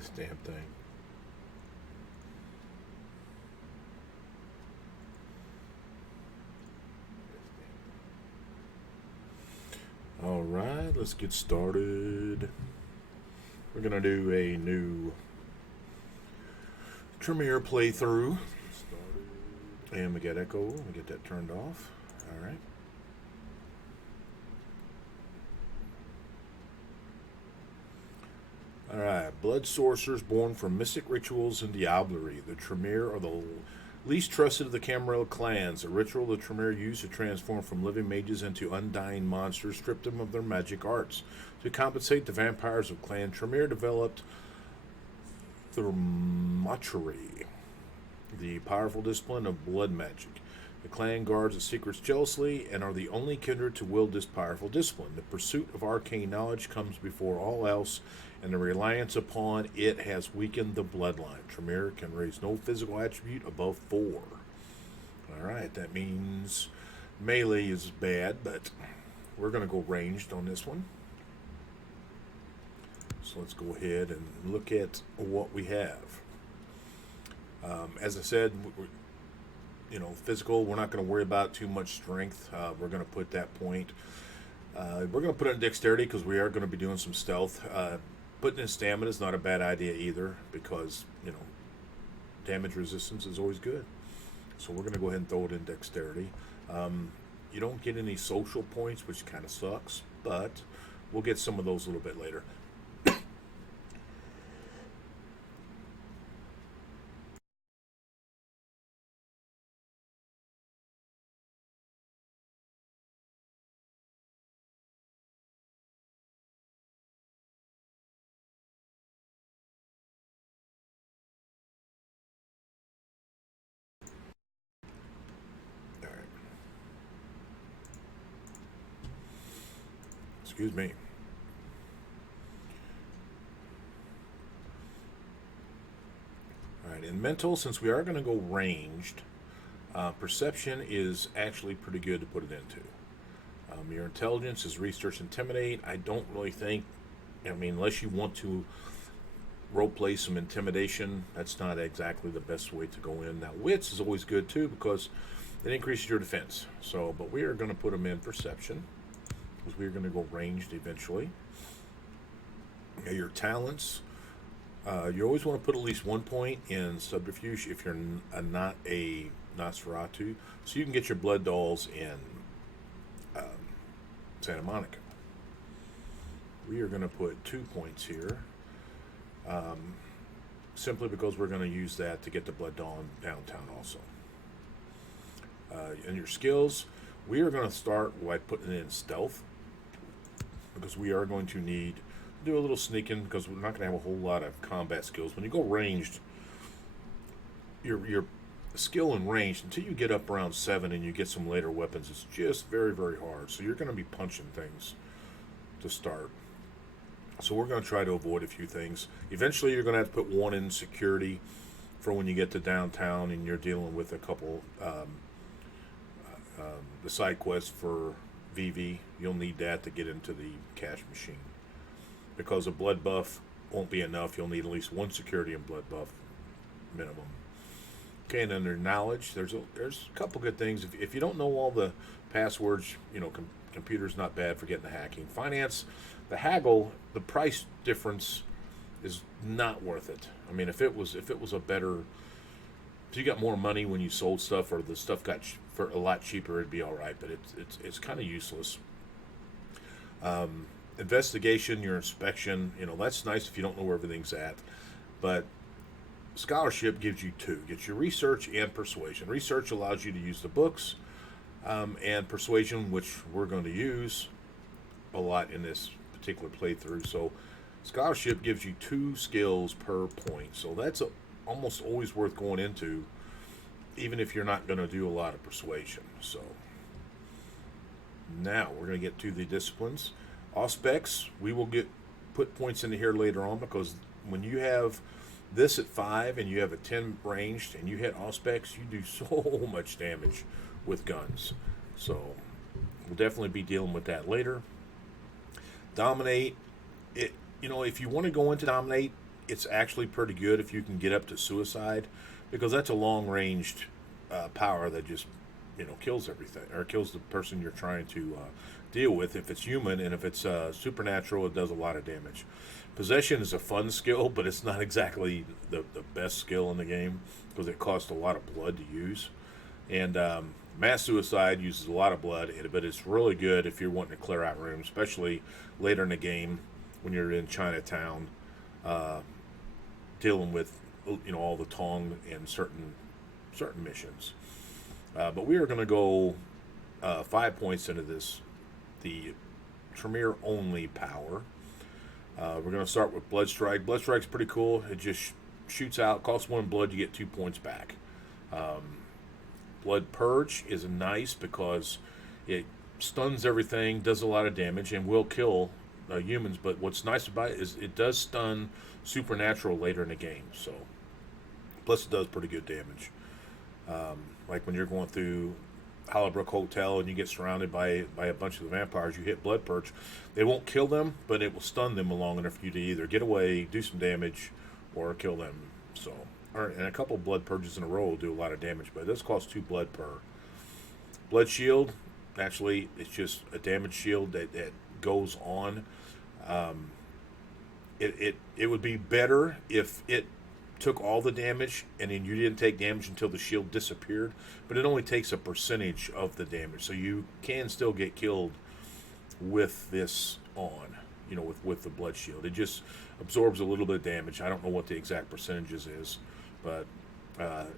This damn thing. All right, let's get started. We're gonna do a new Tremere playthrough. And we get echo. We get that turned off. All right. All right. Blood sorcerers born from mystic rituals and diablerie. The Tremere are the least trusted of the Camarilla clans. A ritual the Tremere used to transform from living mages into undying monsters stripped them of their magic arts. To compensate, the vampires of Clan Tremere developed Thermatory, the powerful discipline of blood magic. The clan guards its secrets jealously and are the only kindred to wield this powerful discipline. The pursuit of arcane knowledge comes before all else, and the reliance upon it has weakened the bloodline. Tremere can raise no physical attribute above 4. Alright, that means melee is bad, but we're going to go ranged on this one. So let's go ahead and look at what we have. As I said, physical, we're not going to worry about too much strength. We're going to put that point. We're going to put it in dexterity because we are going to be doing some stealth. Putting in stamina is not a bad idea either because, damage resistance is always good. So we're going to go ahead and throw it in dexterity. You don't get any social points, which kind of sucks, but we'll get some of those a little bit later. All right. Excuse me. All right, in mental, since we are going to go ranged, perception is actually pretty good to put it into. Your intelligence is research intimidate. I don't really think, unless you want to role play some intimidation, that's not exactly the best way to go in. Now, wits is always good too because it increases your defense. So, but we are going to put them in perception because we are going to go ranged eventually. Your talents, you always want to put at least 1 point in subterfuge if you're not a Nosferatu, so you can get your blood dolls in Santa Monica. We are going to put 2 points here, simply because we're going to use that to get the blood doll in downtown also. And your skills, we are going to start by putting in stealth because we are going to need do a little sneaking because we're not going to have a whole lot of combat skills. When you go ranged, your skill in range until you get up around 7 and you get some later weapons, it's just very, very hard. So you're going to be punching things to start. So we're going to try to avoid a few things. Eventually, you're going to have to put 1 in security for when you get to downtown and you're dealing with a couple the side quests for VV. You'll need that to get into the cash machine. Because a blood buff won't be enough. You'll need at least 1 security and blood buff minimum. Okay, and under knowledge, there's a couple good things. If you don't know all the passwords, computer's not bad for getting the hacking. Finance, the haggle, the price difference is not worth it. I mean, if it was a better, if you got more money when you sold stuff or the stuff got for a lot cheaper, it'd be all right. But it's kind of useless. Investigation, your inspection, that's nice if you don't know where everything's at. But scholarship gives you 2. Gets you research and persuasion. Research allows you to use the books, and persuasion, which we're going to use a lot in this particular playthrough. So scholarship gives you 2 skills per point. So that's almost always worth going into, even if you're not going to do a lot of persuasion. So now we're going to get to the disciplines. Auspex, we will put points into here later on because when you have this at 5 and you have a 10 ranged and you hit Auspex, you do so much damage with guns. So we'll definitely be dealing with that later. Dominate, if you want to go into Dominate, it's actually pretty good if you can get up to suicide, because that's a long-ranged power that just kills everything, or kills the person you're trying to deal with. If it's human, and if it's supernatural, it does a lot of damage. Possession is a fun skill, but it's not exactly the best skill in the game because it costs a lot of blood to use. And mass suicide uses a lot of blood, but it's really good if you're wanting to clear out rooms, especially later in the game when you're in Chinatown, uh, dealing with all the Tong and certain missions. But we are going to go 5 points into this, the Tremere only power. We're going to start with Blood Strike. Blood Strike's pretty cool. It just shoots out, costs 1 blood, you get 2 points back. Blood Purge is nice because it stuns everything, does a lot of damage, and will kill humans. But what's nice about it is it does stun supernatural later in the game. So, plus it does pretty good damage. Like when you're going through Hollowbrook Hotel and you get surrounded by a bunch of the vampires, you hit Blood Purge. They won't kill them, but it will stun them long enough for you to either get away, do some damage, or kill them. So, and a couple Blood Purges in a row will do a lot of damage, but this costs 2 blood per. Blood Shield, actually, it's just a damage shield that goes on. It would be better if it took all the damage and then you didn't take damage until the shield disappeared, but it only takes a percentage of the damage, so you can still get killed with this on, with the Blood Shield. It just absorbs a little bit of damage. I don't know what the exact percentages is, but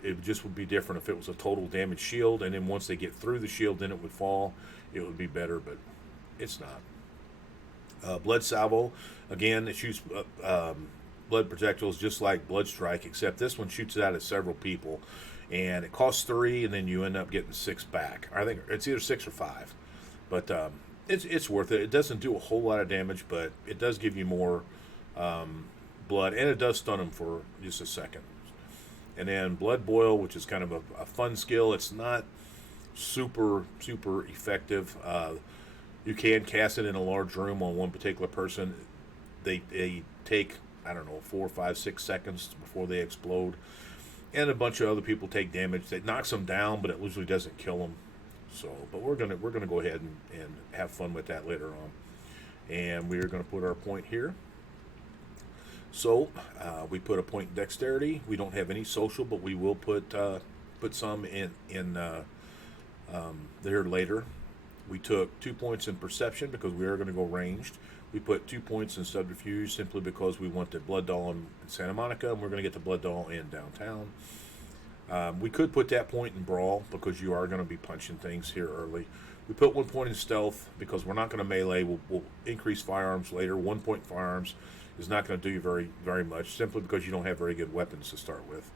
it just would be different if it was a total damage shield, and then once they get through the shield, then it would fall. It would be better, but it's not. Blood Salvo, again, it shoots blood projectiles just like Blood Strike, except this one shoots it out at several people, and it costs 3, and then you end up getting 6 back. I think it's either 6 or 5, but it's worth it. It doesn't do a whole lot of damage, but it does give you more blood, and it does stun them for just a second. And then Blood Boil, which is kind of a fun skill. It's not super effective. You can cast it in a large room on one particular person. They take, I don't know, 4, 5, 6 seconds before they explode, and a bunch of other people take damage. That knocks them down, but it usually doesn't kill them. So, but we're gonna go ahead and have fun with that later on, and we're gonna put our point here. So we put a point in dexterity. We don't have any social, but we will put some in there later. We took 2 points in perception because we are going to go ranged. We put 2 points in subterfuge simply because we want the Blood Doll in Santa Monica, and we're going to get the Blood Doll in downtown. We could put that point in brawl because you are going to be punching things here early. We put 1 point in stealth because we're not going to melee. We'll increase firearms later. 1 point in firearms is not going to do you very much, simply because you don't have very good weapons to start with.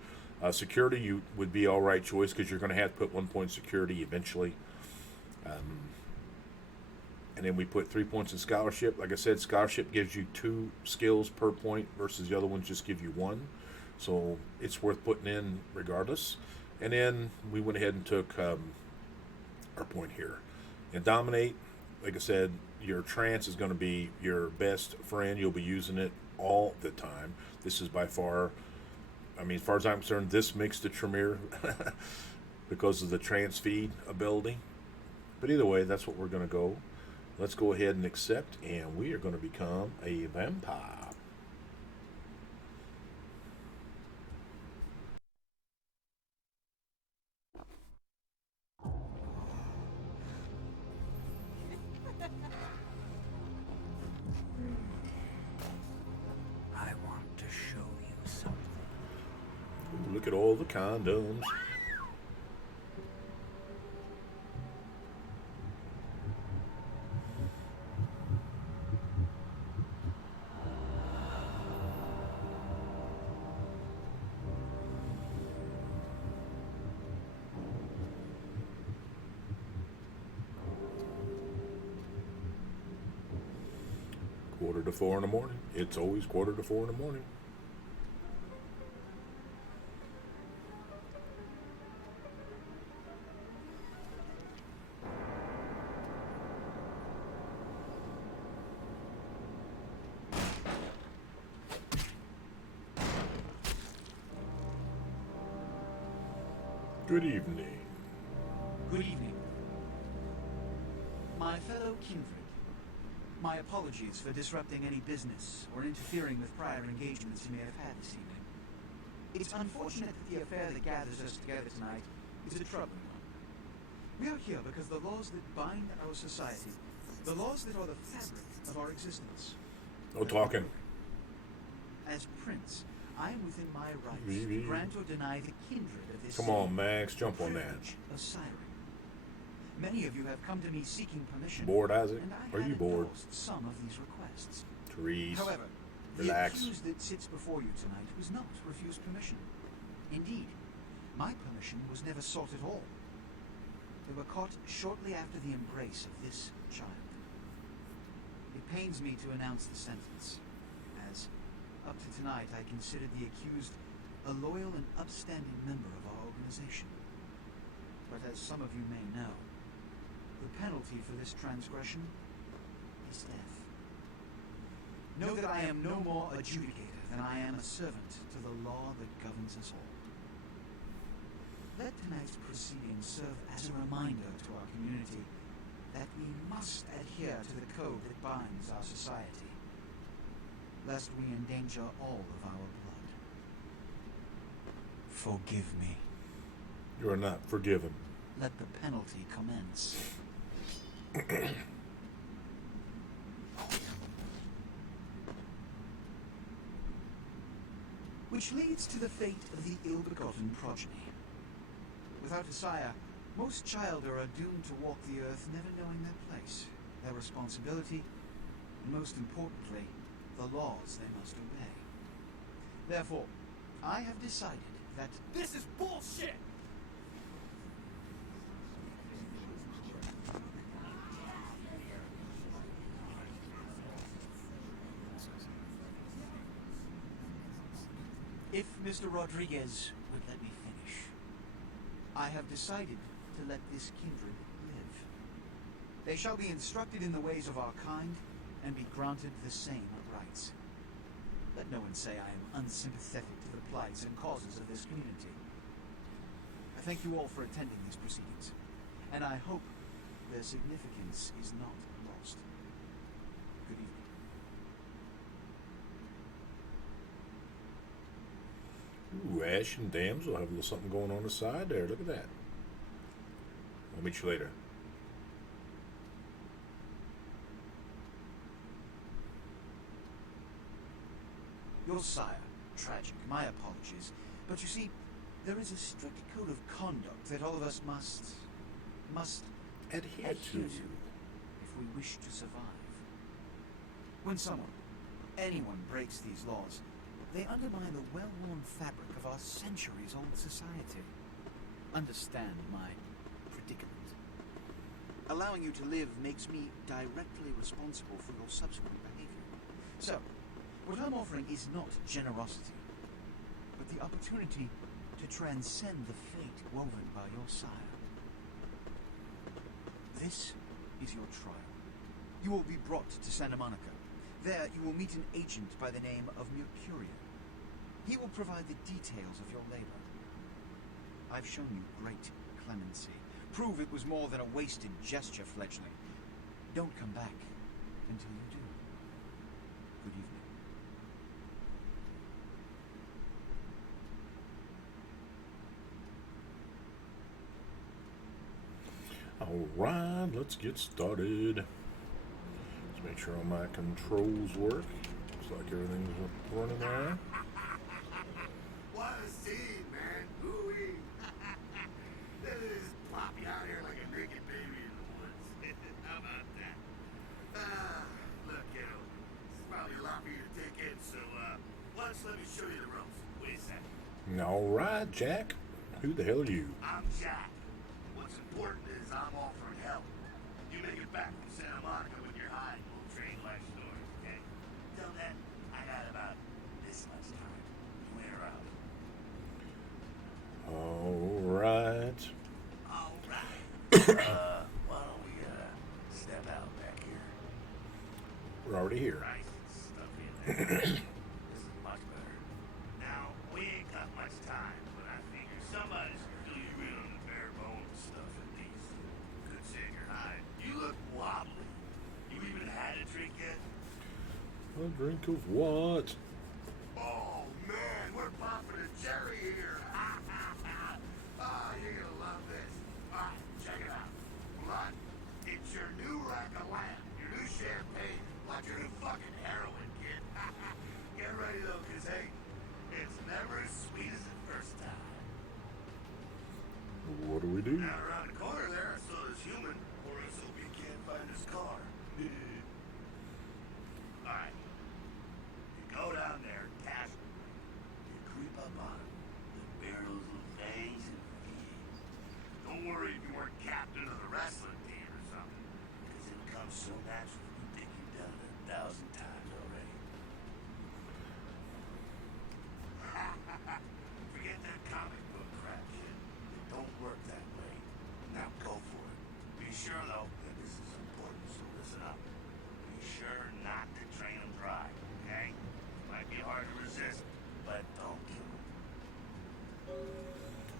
Security, you would be all right choice because you're going to have to put 1 point in security eventually. And then we put 3 points in scholarship. Like I said, scholarship gives you 2 skills per point versus the other ones just give you 1. So it's worth putting in regardless. And then we went ahead and took our point here. And Dominate, like I said, your trance is going to be your best friend. You'll be using it all the time. This is by far, as far as I'm concerned, this makes the Tremere because of the trance feed ability. But either way, that's what we're going to go. Let's go ahead and accept, and we are going to become a vampire. I want to show you something. Ooh, look at all the condoms. Quarter to 4 in the morning. It's always quarter to 4 in the morning. Good evening. Good evening. My fellow kindred, my apologies for disrupting any business or interfering with prior engagements you may have had this evening. It's unfortunate that the affair that gathers us together tonight is a troubling one. We are here because the laws that bind our society, the laws that are the fabric of our existence. No talking. As Prince, I am within my rights to grant or deny the kindred of this Come on, Max, jump on that. privilege of siring. Many of you have come to me seeking permission. Bored, Isaac? And I Are have you bored? endorsed some of these requests. Therese, However, relax. the accused that sits before you tonight was not refused permission. Indeed, my permission was never sought at all. They were caught shortly after the embrace of this child. It pains me to announce the sentence, as up to tonight I considered the accused a loyal and upstanding member of our organization. But as some of you may know, the penalty for this transgression is death. Know that I am no more adjudicator than I am a servant to the law that governs us all. Let tonight's proceedings serve as a reminder to our community that we must adhere to the code that binds our society, lest we endanger all of our blood. Forgive me. You are not forgiven. Let the penalty commence. Which leads to the fate of the ill-begotten progeny. Without a sire, most children are doomed to walk the earth never knowing their place, their responsibility, and most importantly, the laws they must obey. Therefore, I have decided that This is bullshit! if Mr. Rodriguez would let me finish, I have decided to let this kindred live. They shall be instructed in the ways of our kind and be granted the same rights. Let no one say I am unsympathetic to the plights and causes of this community. I thank you all for attending these proceedings, and I hope their significance is not lost. Good evening. Ooh, Ash and Damsel have a little something going on the side there. Look at that. I'll meet you later. Your sire, tragic, my apologies. But you see, there is a strict code of conduct that all of us must Adhere to. if we wish to survive. When someone, anyone breaks these laws, they undermine the well-worn fabric of our centuries-old society. Understand my predicament. Allowing you to live makes me directly responsible for your subsequent behavior. So, what I'm offering is not generosity, but the opportunity to transcend the fate woven by your sire. This is your trial. You will be brought to Santa Monica. There you will meet an agent by the name of Mercurian. He will provide the details of your labor. I've shown you great clemency. Prove it was more than a wasted gesture, fledgling. Don't come back until you do. Good evening. Alright, let's get started. Let's make sure all my controls work. Looks like everything's running there. What a scene, man. Ooh-wee. Just plop you out here like a naked baby in the woods. How about that? Look, kiddo. This is probably a lot for you to take in, so, why don't you let me show you the ropes? Wait a second. Alright, Jack. Who the hell are you? I'm Jack. What's important is I'm offering help. You make it back from Santa Monica with your hide, and we'll trade life stories, okay? Till then, I got about this much time. You ain't around. Alright. Alright. Why don't we, step out back here? We're already here. Nice stuff in there. This is much better. Now, we ain't got much time, but I figure somebody's gonna fill you in on A drink of what? Oh man, we're popping a cherry here. Ah, you're gonna love this. Alright, check it out. Blood, it's your new rack of lamb, your new champagne, like your new fucking heroin, kid. Get ready though, cause hey, it's never as sweet as the first time. What do we do? Now around the corner there, I saw this human, or else you can't find his car. Alright. You go down there, casually. You creep up on him. The barrels of fangs and fins. Don't worry if you weren't captain of the wrestling team or something. Because it'll come so natural you think you've done it 1,000 times already. Forget that comic book crap, kid. It don't work that way. Now go for it. Be sure, though, that this is important, so listen up. Be sure not to train them dry, okay? Might be hard to resist, but don't kill them.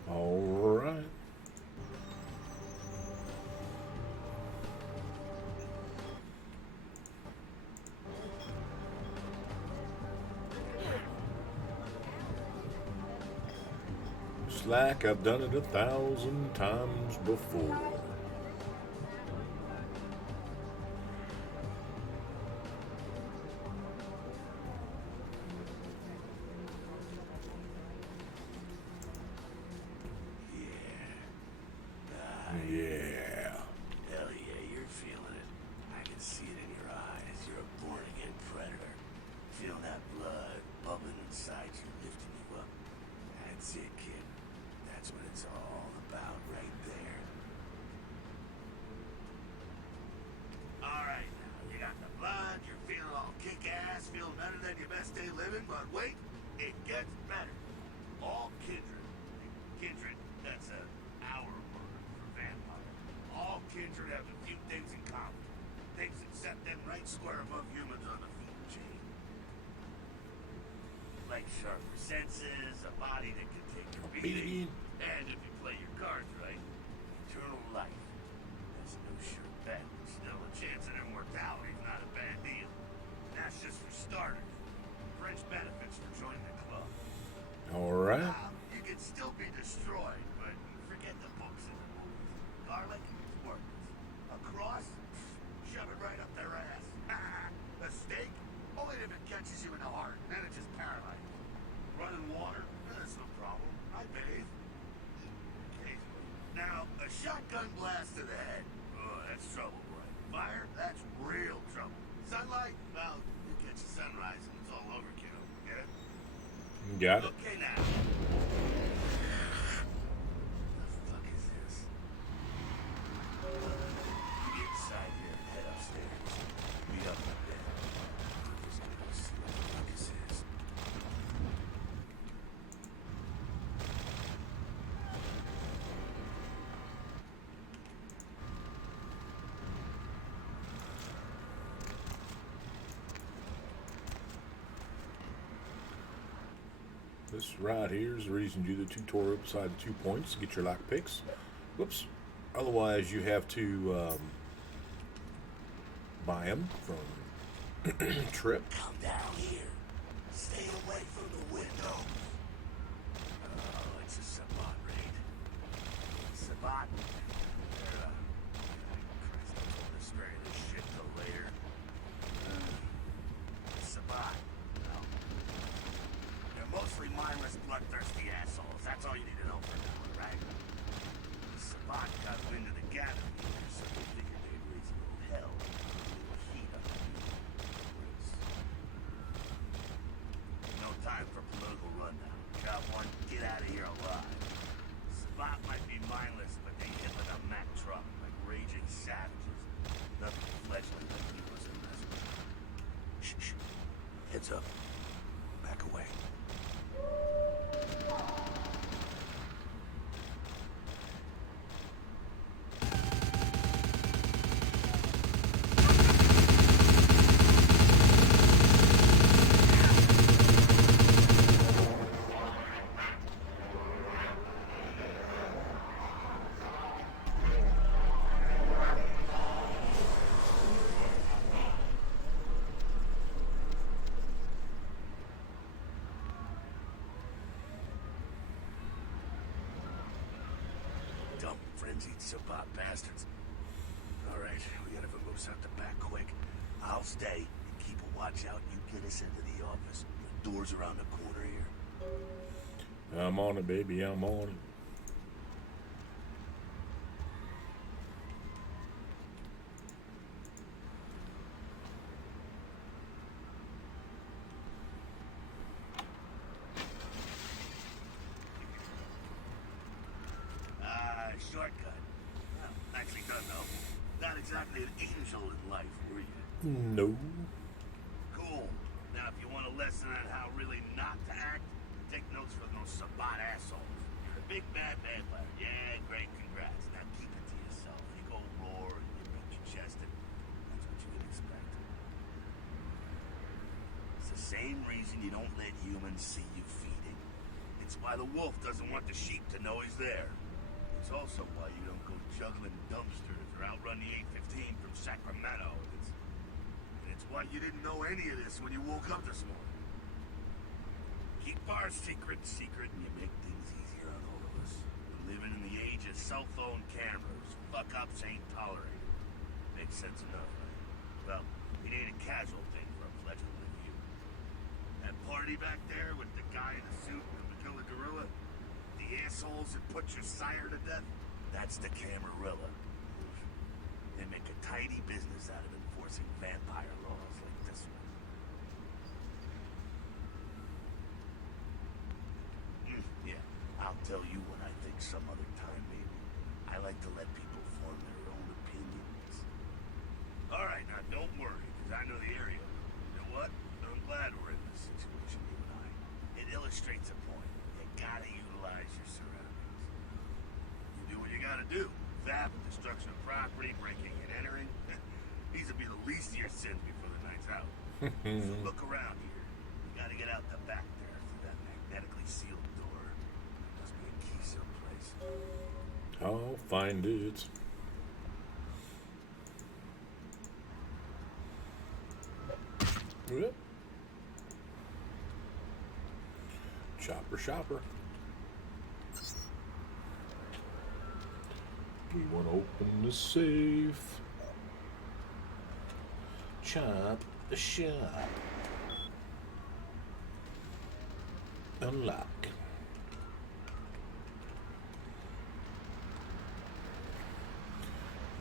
All right. It's like I've done it 1,000 times before. Yeah. Hell yeah, you're feeling it. I can see it in your eyes. You're a born-again predator. Feel that blood bubbling inside you, lifting you up. That's it, kid. That's what it's all about right there. Alright, now, you got the blood, you're feeling all kick-ass, feeling better than your best day living, but wait, it gets better. All kindred. Kindred, that's our word for vampire. All kindred have a few things in common. Things that set them right square above humans on the food chain. Like sharper senses, a body that can take your beating, and if you play your cards right, eternal life. That's no sure bet, but still a chance at immortality's not a bad deal. That's just for starters. French benefits for joining the club. All right. You can still be destroyed, but forget the books and the movies. Garlic, it's worthless. A cross, shove it right up their ass. A steak, only if it catches you in the heart, then it just paralyzes you. Running water, that's no problem. I bathe. Occasionally. Now, a shotgun blast to the head, oh, that's trouble, boy. Fire, that's real trouble. Sunlight, well, you catch the sunrise and it's all overkill. Get it? Got it. Okay, now. The fuck is this? You get inside here and head upstairs. Meet up in bed. Just gonna go see what the fuck this is. This right here is the reason you do the tutorial beside the 2 points to get your lock picks. Whoops. Otherwise, you have to buy them from Trip. Come down here. Stay away from the windows. Oh, it's a Sabat raid. Sabat. They're, Christ, I told her spare this shit till later. Sabat. No. They're mostly mindless, bloodthirsty assholes. That's all you need to know for now, right? Sabat got wind of the gathering here, so they figured they'd raise a little hell. A little heat up in the woods. No time for political rundown. Got one, get out of here alive. Sabat might be mindless, but they hit with a Mack truck, like raging savages. Nothing fledgling like he was in this one. Shh. Heads up. Back away. frenzied Sabat bastards. Alright, we gotta vamoose out the back quick. I'll stay and keep a watch out. You get us into the office. The door's around the corner here. I'm on it, baby. I'm on it. Shortcut. Well, nicely done, though. Not exactly an angel in life, were you? No. Cool. Now, if you want a lesson on how really not to act, take notes from those Sabat assholes. You're a big bad vampire. Yeah, great, congrats. Now keep it to yourself. You go roar and you beat your chest, and that's what you can expect. It's the same reason you don't let humans see you feeding. It's why the wolf doesn't want the sheep to know he's there. It's also why you don't go juggling dumpsters or outrun the 815 from Sacramento. It's why you didn't know any of this when you woke up this morning. Keep our secret secret and you make things easier on all of us. We're living in the age of cell phone cameras. Fuck-ups ain't tolerated. Makes sense enough, right? Well, it ain't a casual thing for a fledgling like you. That party back there with the guy in the suit and the killer gorilla? The assholes that put your sire to death? That's the Camarilla. They make a tidy business out of enforcing vampire laws like this one. Yeah, I'll tell you when I think some other time, maybe. I like to let people form their own opinions. Alright, now don't worry, because I know the area. You know what? I'm glad we're in this situation, you and I. It illustrates a point. You gotta utilize your surroundings. You do what you gotta do. Theft, destruction of property, breaking and entering. These will be the least of your sins before the night's out. So look around here. You gotta get out the back there through that magnetically sealed door. There must be a key someplace. I'll find it. Yep. Chopper, shopper. We want to open the safe. Chop the shop. Unlock.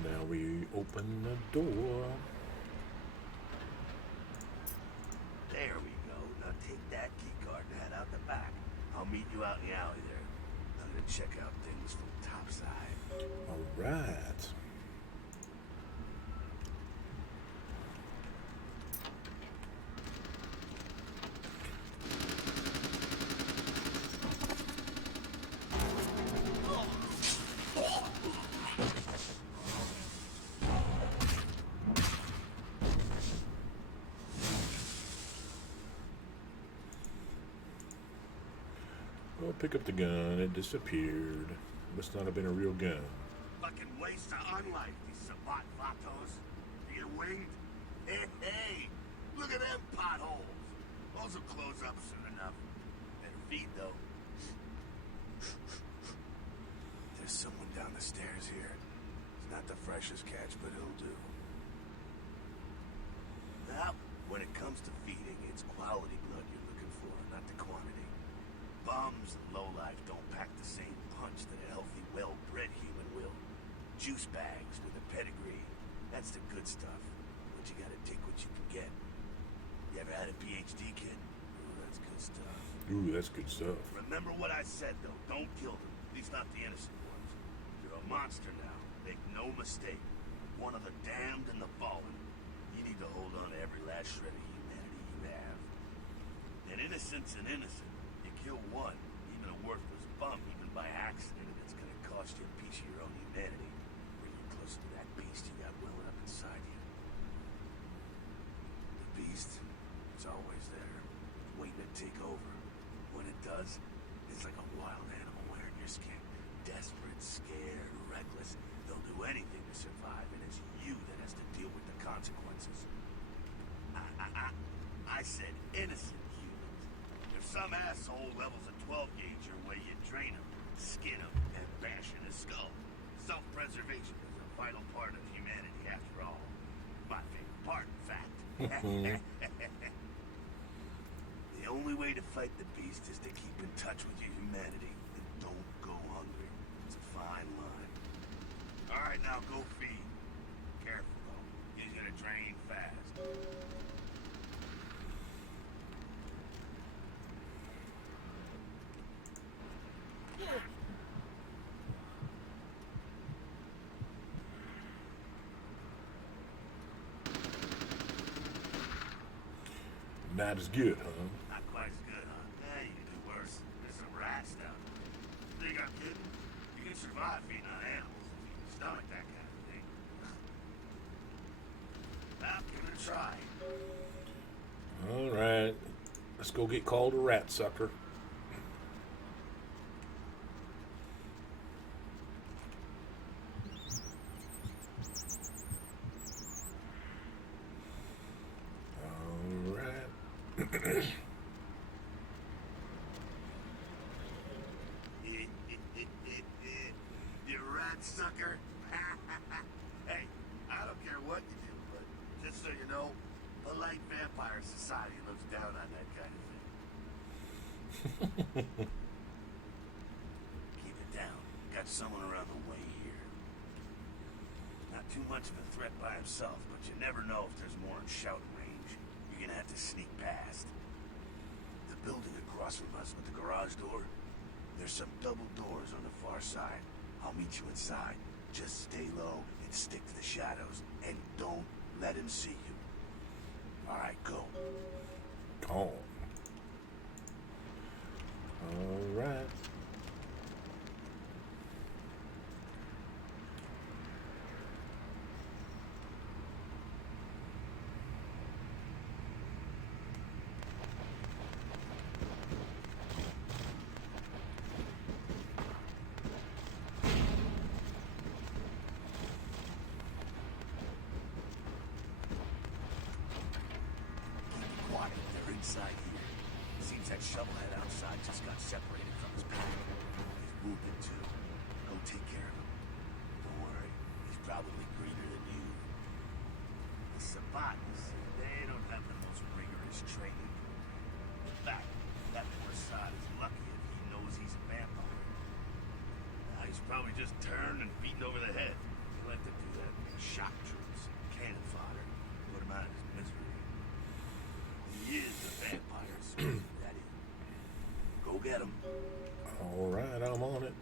Now we open the door. There we go. Now take that key card and head out the back. I'll meet you out in the alley there. I'm gonna check out things from topside. All right. Well, pick up the gun. It disappeared. Must not have been a real gun. Fucking waste of unlife, these Sabat vatos. You get winged? Hey, look at them potholes. Those will close up soon enough. Better feed, though. There's someone down the stairs here. It's not the freshest catch, but it'll do. Now, when it comes to feeding, it's quality blood you're looking for, not the quantity. Bums and lowlife don't pack the same punch that a healthy, well-bred human will. Juice bags with a pedigree. That's the good stuff. But you gotta take what you can get. You ever had a PhD kid? Ooh, that's good stuff. Ooh, that's good stuff. Remember what I said, though. Don't kill them. At least not the innocent ones. You're a monster now. Make no mistake. One of the damned and the fallen. You need to hold on to every last shred of humanity you have. And innocent's an innocent. You kill one, even a worthless bum, even by accident, and it's gonna cost you a piece of your own humanity. Bring you closer to that beast you got welling up inside you. The beast is always there, waiting to take over. When it does, it's like a wild animal wearing your skin. Desperate, scared, reckless. They'll do anything to survive, and it's you that has to deal with the consequences. I said innocent humans. If some asshole levels a 12 gauge your way, you drain him, skin him, and bash in his skull. Self Conservation is a vital part of humanity, after all. My favorite part, in fact. The only way to fight the beast is to keep in touch with your humanity and don't go hungry. It's a fine line. All right, now go feed. Careful, though. He's gonna drain fast. Not as good, huh? Not quite as good, huh? Yeah, you can do worse. There's some rats down there. Think I'm kidding? You can survive feeding on animals if you can stomach that kind of thing. Well, give it a try. All right. Let's go get called a rat sucker. All right. You rat sucker. Hey, I don't care what you do, but just so you know, polite vampire society looks down on that kind of thing. Keep it down. Got someone around the way here. Not too much of a threat by himself, but you never know if there's more in shouting range. You're gonna have to sneak past. The building across from us with the garage door, there's some double doors on the far side. I'll meet you inside. Just stay low and stick to the shadows, and don't let him see you. All right, go. Calm. All right. Quiet, they're inside here. Seems that shovelhead outside just got separated from his pack. He's wounded too. Go take care of him. Don't worry, he's probably greener than you. The Sabatas, they don't have the most rigorous training. In fact, that poor sod is lucky if he knows he's a vampire. Now he's probably just turned and beaten over the head. He'll have to do that. Shock troops, cannon fodder, put him out of his misery. He is a vampire, so that is. Go get him. All right, I'm on it.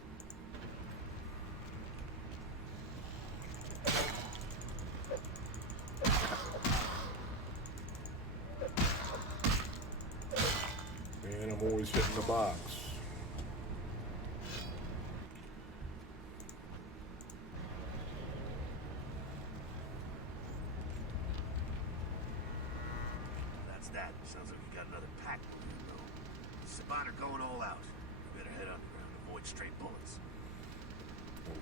And I'm always hitting the box. That's that. Sounds like we got another pack moving, though. Sabata going all out. We better head underground, avoid stray bullets.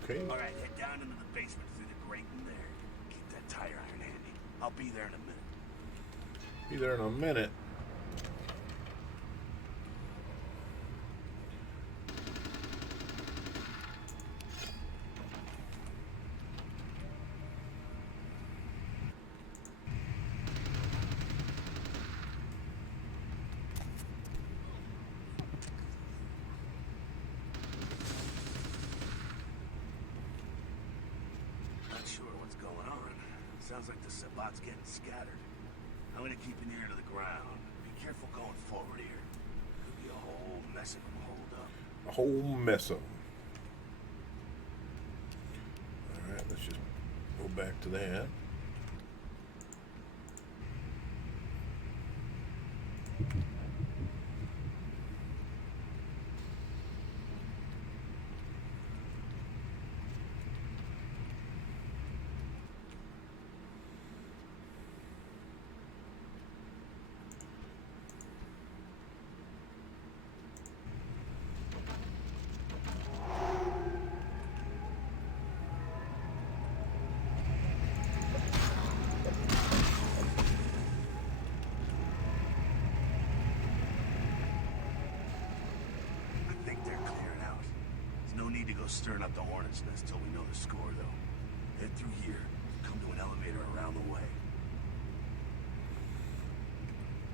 Okay. All right, head down into the basement through the grate in there. Keep that tire iron handy. I'll be there in a minute. Be there in a minute. Not sure what's going on. Sounds like the Sabat's getting scattered. I'm gonna keep an ear to the ground. Be careful going forward here. Could be a whole mess of them holed up. A whole mess of them. All right, let's just go back to that. stirring up the hornet's nest till we know the score, though. Head through here. Come to an elevator around the way.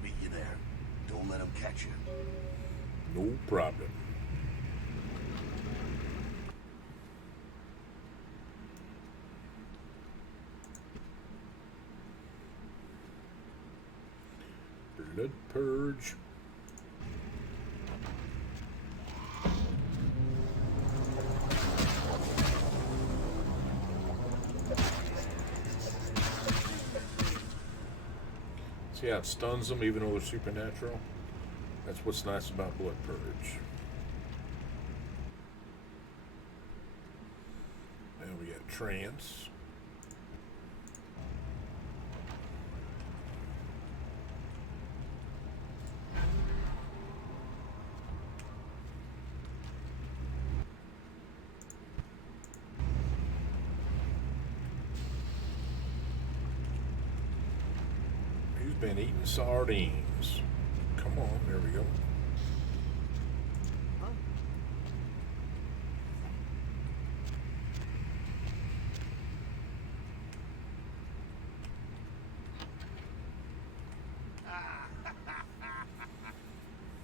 Meet you there. Don't let them catch you. No problem. Blood purge. See how it stuns them even though they're supernatural? That's what's nice about Blood Purge. Now we got Trance. Who's been eating sardines? Come on, there we go.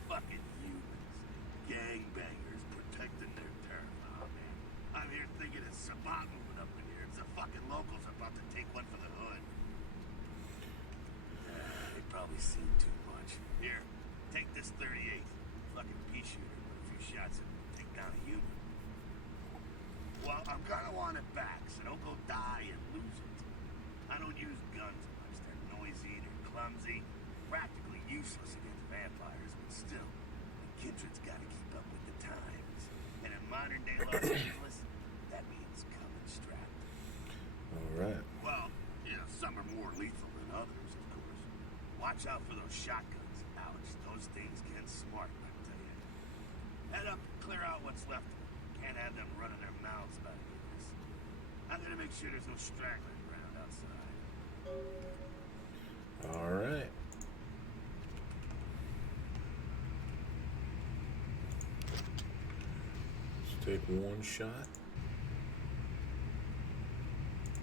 Fucking humans. Gangbangers protecting their turf. Oh, man. I'm here thinking it's Sabat moving up in here. It's the fucking locals about to take one for the hood. They've probably seen too much. Here, take this 38. Fucking pea shooter. Put a few shots in it. Take down a human. Well, I'm gonna want it back, so don't go die and lose it. I don't use guns much. They're noisy, they're clumsy, practically useless against vampires, but still, the Kindred's gotta keep up with the times. And in modern day Los Angeles, that means coming strapped. Alright. Well, you know, some are more lethal than others, of course. Watch out for those shotguns. Ouch, those things get smart, I tell you. Head up and clear out what's left of them. Can't have them running their mouths about any of this. I'm gonna make sure there's no stragglers around outside. Alright. Let's take one shot.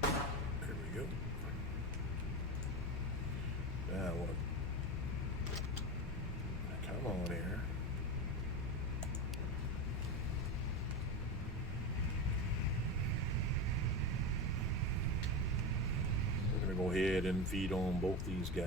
There we go. Now what? Come on here. We're gonna go ahead and feed on both these guys.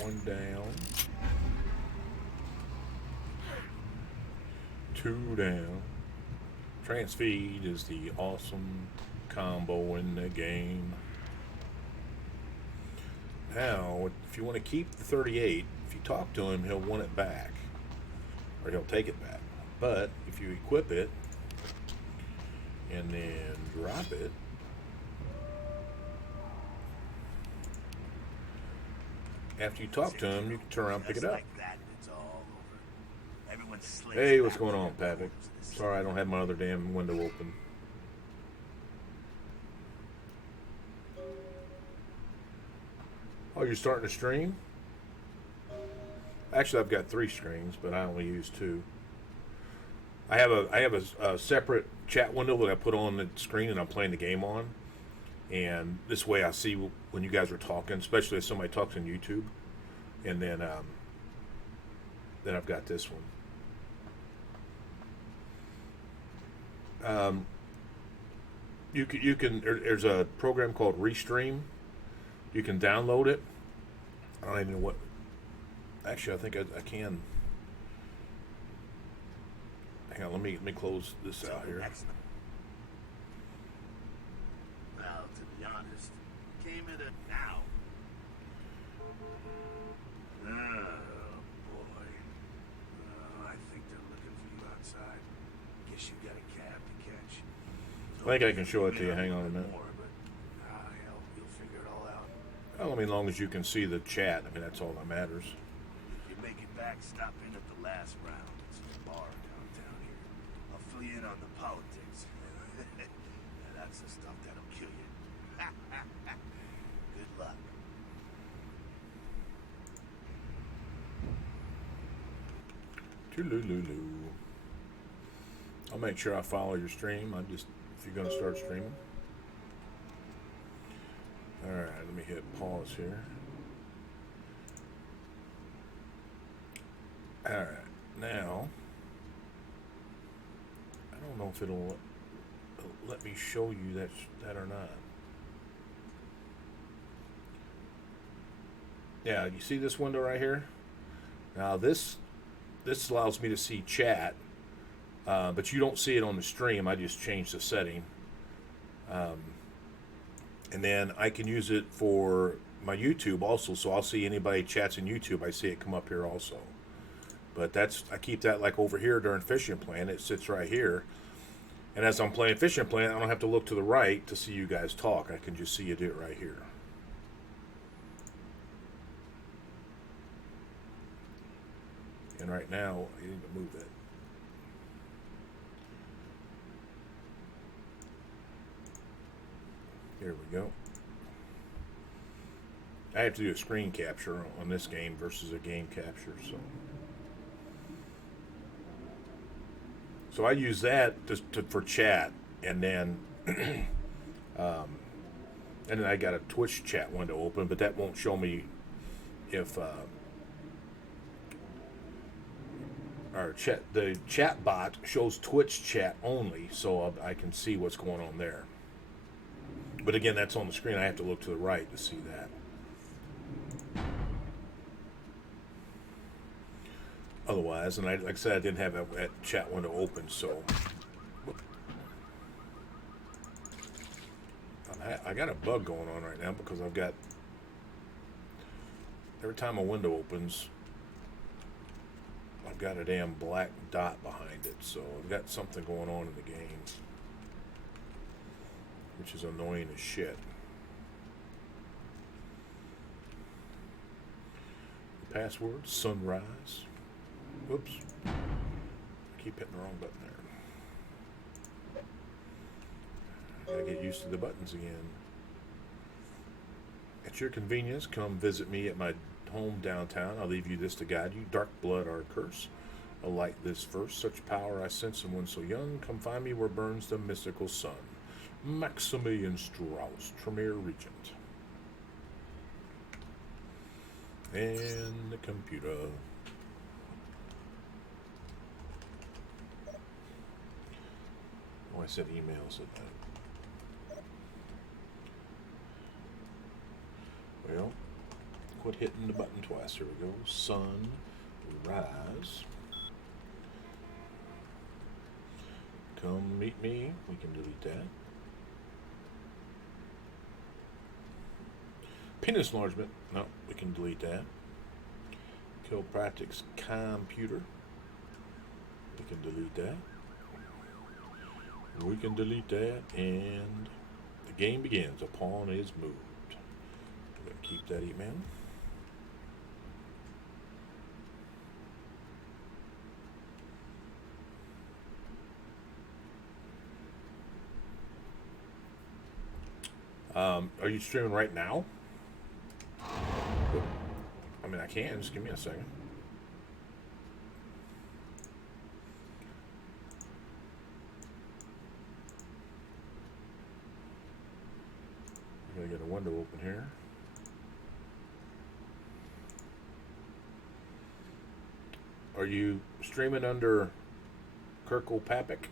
One down. Two down. Trance feed is the awesome combo in the game. Now, if you want to keep the 38, if you talk to him, he'll want it back. Or he'll take it back. But if you equip it and then drop it, after you talk to him, you can turn around and pick it up. Like that, it's all over. Everyone's slaved Hey, what's back going to on, their Pavic? homes in the Sorry, I don't have my other damn window open. Oh, you're starting to stream? Actually, I've got 3 screens, but I only use 2. I have a separate chat window that I put on the screen and I'm playing the game on. And this way I see when you guys are talking, especially if somebody talks on YouTube. And then I've got this one. You can there's a program called Restream. You can download it. I don't even know what. Actually, I think I can. Hang on, let me close this out here. Excellent. Well, to be honest, came at it now. Oh, boy. I think they're looking for you outside. Guess you got a cab to catch. I think I can show it to you. Hang on a minute. More, but, hell, you'll figure it all out. Well, I mean, as long as you can see the chat, I mean, that's all that matters. If you make it back, stop in at the last round. It's a bar downtown here. I'll fill you in on the politics. That's the stuff that'll kill you. Good luck. Toodaloo. I'll make sure I follow your stream. If you're going to start streaming. All right, let me hit pause here. All right, now I don't know if it'll let me show you that or not. Yeah, you see this window right here? Now this allows me to see chat, but you don't see it on the stream. I just changed the setting. And then I can use it for my YouTube also, so I'll see anybody chats in YouTube. I see it come up here also. But I keep that like over here during Fishing Plan. It sits right here. And as I'm playing Fishing Plan, I don't have to look to the right to see you guys talk. I can just see you do it right here. And right now, I need to move that. Here we go. I have to do a screen capture on this game versus a game capture, so I use that for chat, and then I got a Twitch chat window open, but that won't show me if the chat bot shows Twitch chat only, so I can see what's going on there. But again, that's on the screen. I have to look to the right to see that. Otherwise, and like I said, I didn't have that chat window open, so I got a bug going on right now because I've got, every time a window opens, I've got a damn black dot behind it, so I've got something going on in the game, which is annoying as shit. The password, sunrise. Whoops. I keep hitting the wrong button there. I get used to the buttons again. At your convenience, come visit me at my home downtown. I'll leave you this to guide you. Dark blood or curse. A light this first. Such power I sense in one so young. Come find me where burns the mystical sun. Maximilian Strauss, Tremere Regent. And the computer. Oh, I said emails at that. Well, quit hitting the button twice. Here we go. Sun, rise. Come meet me. We can delete that. Penis enlargement. No, we can delete that. Chiropractic's computer. We can delete that. We can delete that, and the game begins. A pawn is moved. We're going to keep that email. Are you streaming right now? I mean, I can. Just give me a second. I gotta get a window open here. Are you streaming under Kirkle Papik?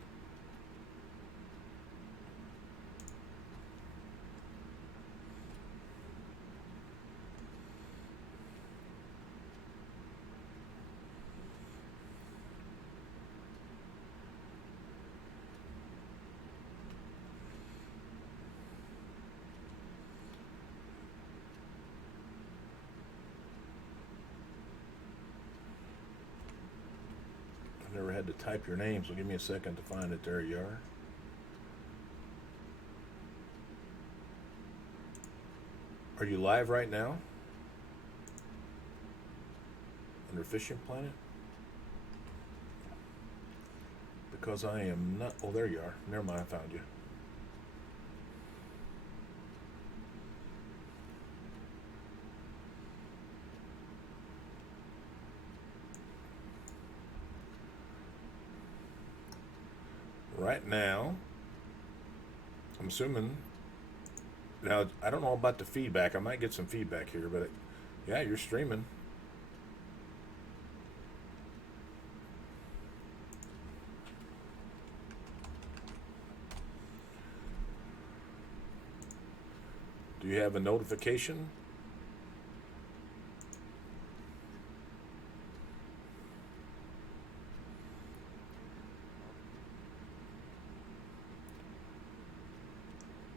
Never had to type your name, so give me a second to find it. There you are. Are you live right now? Under Fishing Planet? Because I am not. Oh, there you are. Never mind, I found you. Right now, I'm assuming. Now, I don't know about the feedback. I might get some feedback here, but yeah, you're streaming. Do you have a notification?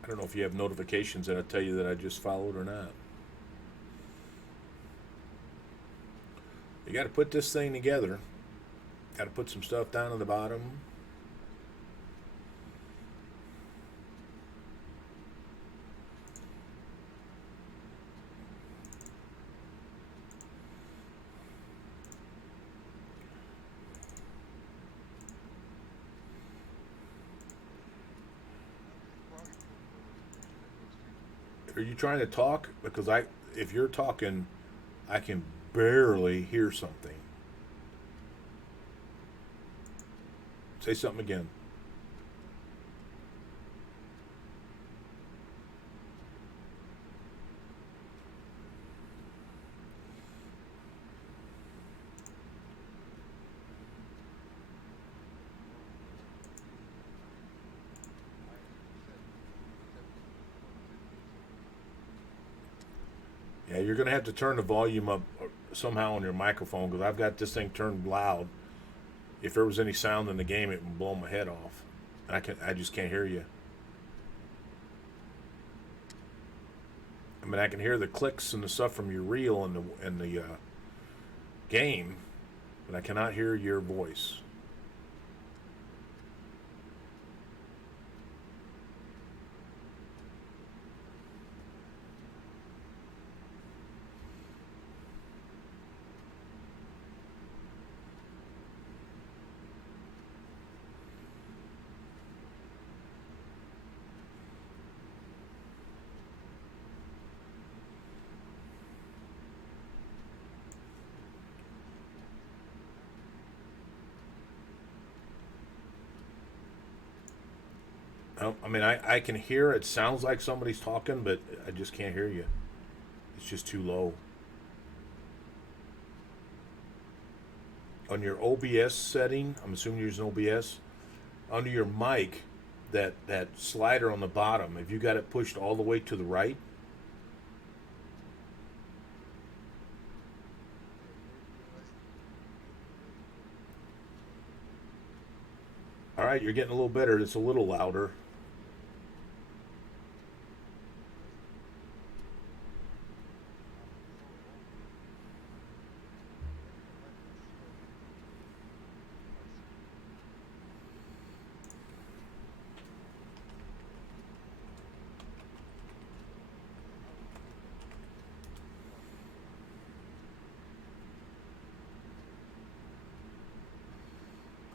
I don't know if you have notifications that'll tell you that I just followed or not. You got to put this thing together. Got to put some stuff down at the bottom. Are you trying to talk? Because if you're talking, I can barely hear something. Say something again. Yeah, you're going to have to turn the volume up somehow on your microphone because I've got this thing turned loud. If there was any sound in the game, it would blow my head off. I just can't hear you. I mean, I can hear the clicks and the stuff from your reel and the game, but I cannot hear your voice. I mean, I can hear it sounds like somebody's talking, but I just can't hear you. It's just too low. On your OBS setting, I'm assuming you're using OBS, under your mic, that slider on the bottom, have you got it pushed all the way to the right? All right, you're getting a little better. It's a little louder.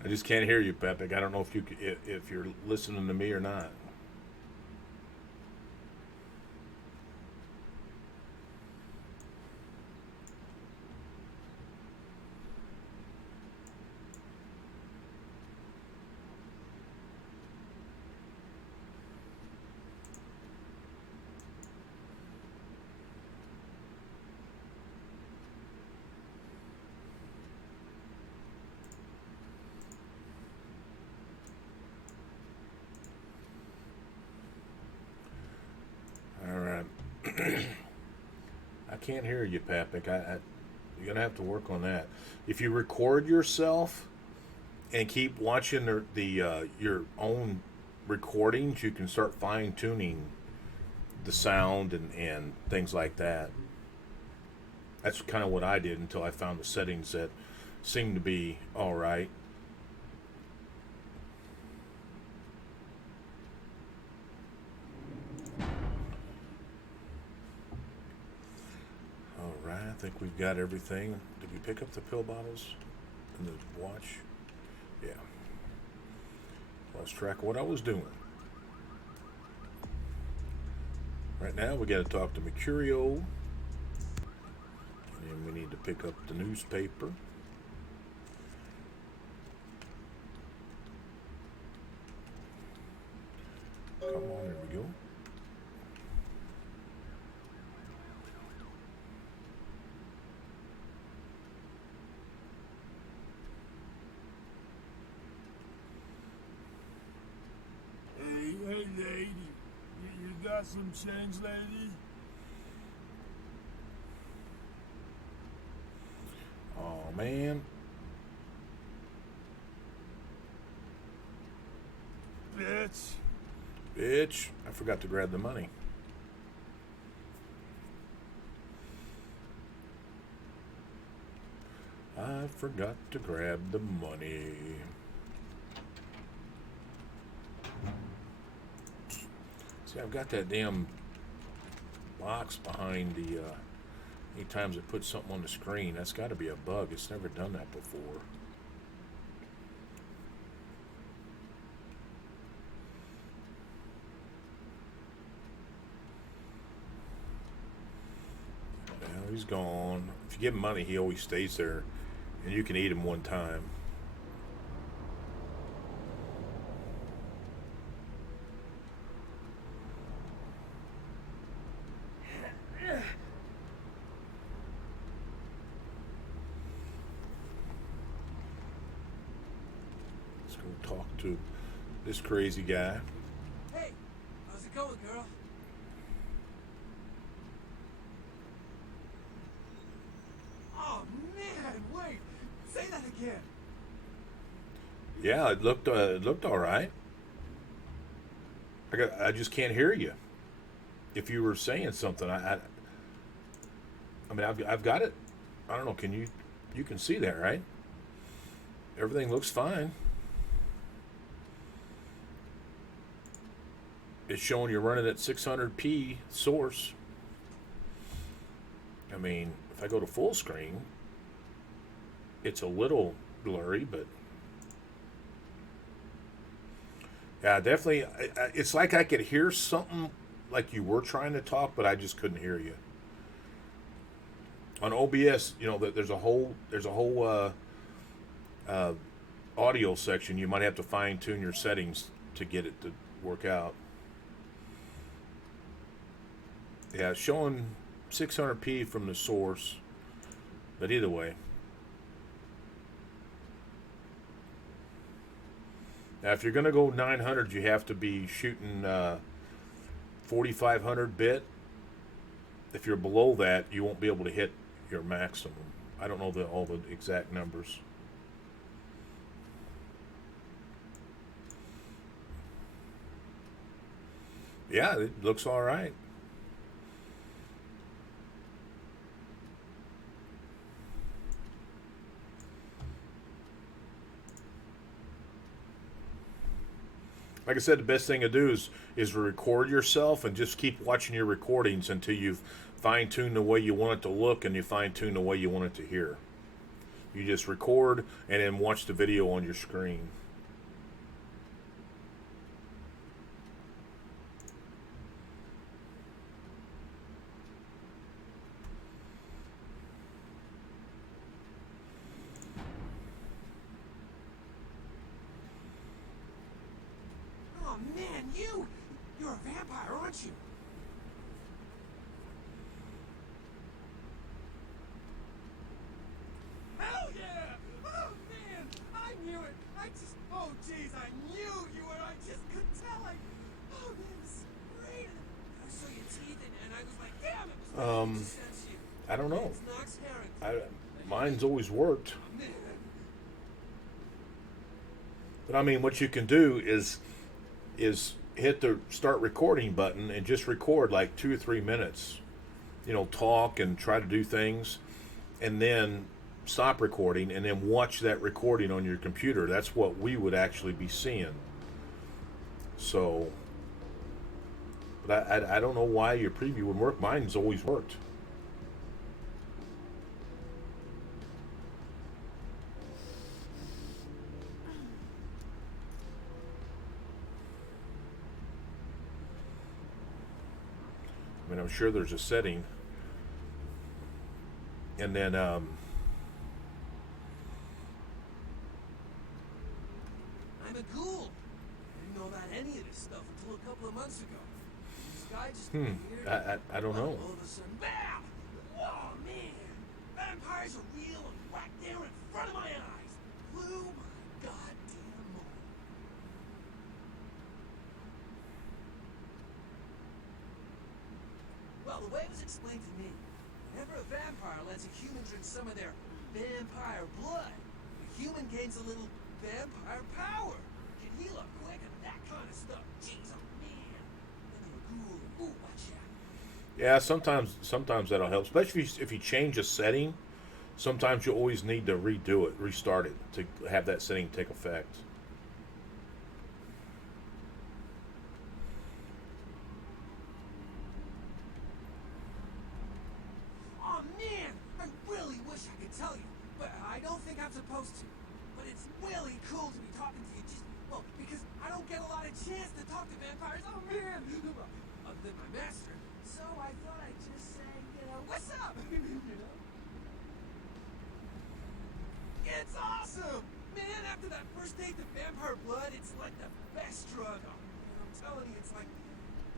I just can't hear you, Pepik. I don't know if you're listening to me or not. All right. I can't hear you, Papik. You're gonna have to work on that. If you record yourself and keep watching your own recordings, you can start fine tuning the sound and things like that. That's kind of what I did until I found the settings that seemed to be all right. I think we've got everything. Did we pick up the pill bottles and the watch? Yeah. Lost track of what I was doing. Right now we got to talk to Mercurio. And then we need to pick up the newspaper. Come on, there we go. Hey, lady. You got some change, lady? Oh, man. Bitch. Bitch, I forgot to grab the money. I forgot to grab the money. See, I've got that damn box behind the, anytime it puts something on the screen. That's got to be a bug. It's never done that before. Well, he's gone. If you give him money, he always stays there. And you can eat him one time. Let's go talk to this crazy guy. Hey, how's it going, girl? Oh man, wait! Say that again. Yeah, it looked all right. I just can't hear you. If you were saying something, I mean, I've got it. I don't know. Can you can see that, right? Everything looks fine. It's showing you're running at 600p source. I mean, if I go to full screen, it's a little blurry, but yeah, definitely. It's like I could hear something like you were trying to talk, but I just couldn't hear you. On OBS, you know, there's a whole audio section. You might have to fine tune your settings to get it to work out. Yeah, it's showing 600p from the source, but either way. Now, if you're going to go 900, you have to be shooting 4500 bit. If you're below that, you won't be able to hit your maximum. I don't know all the exact numbers. Yeah, it looks all right. Like I said, the best thing to do is record yourself and just keep watching your recordings until you've fine-tuned the way you want it to look and you fine-tune the way you want it to hear. You just record and then watch the video on your screen. Oh man, you're a vampire, aren't you? Hell yeah! Oh man, I knew it. Oh jeez, I knew you were. I just could tell. Oh man, this is great. I saw your teeth and I was like, damn it. Was that's you. I don't know. It's Knox Harrington. Mine's always worked. Man. But I mean, what you can do is hit the start recording button and just record like 2 or 3 minutes. You know, talk and try to do things, and then stop recording and then watch that recording on your computer. That's what we would actually be seeing. So, but I don't know why your preview wouldn't work. Mine's always worked. mean, I'm sure there's a setting. And then, I'm a ghoul. I didn't know about any of this stuff until a couple of months ago. This guy just appeared. I don't know. All of a sudden, bam! Whoa, man! Vampires are real and right there in front of my eyes. Blew my goddamn mind. Well, the way it was explained to me, whenever a vampire lets a human drink some of their vampire blood, the human gains a little vampire power. Can heal up quick and that kind of stuff. Jeez, oh man. Then they're a ghoul. Ooh, watch out. Yeah, sometimes that'll help, especially if you change a setting. Sometimes you always need to redo it, restart it to have that setting take effect. Oh man, I really wish I could tell you, but I don't think I'm supposed to. But it's really cool to be talking to you just, well, because I don't get a lot of chance to talk to vampires. Oh man, other than my master. So I thought I'd just say, what's up? It's awesome! Man, after that first taste of vampire blood, it's like the best drug. Oh, man, I'm telling you, it's like,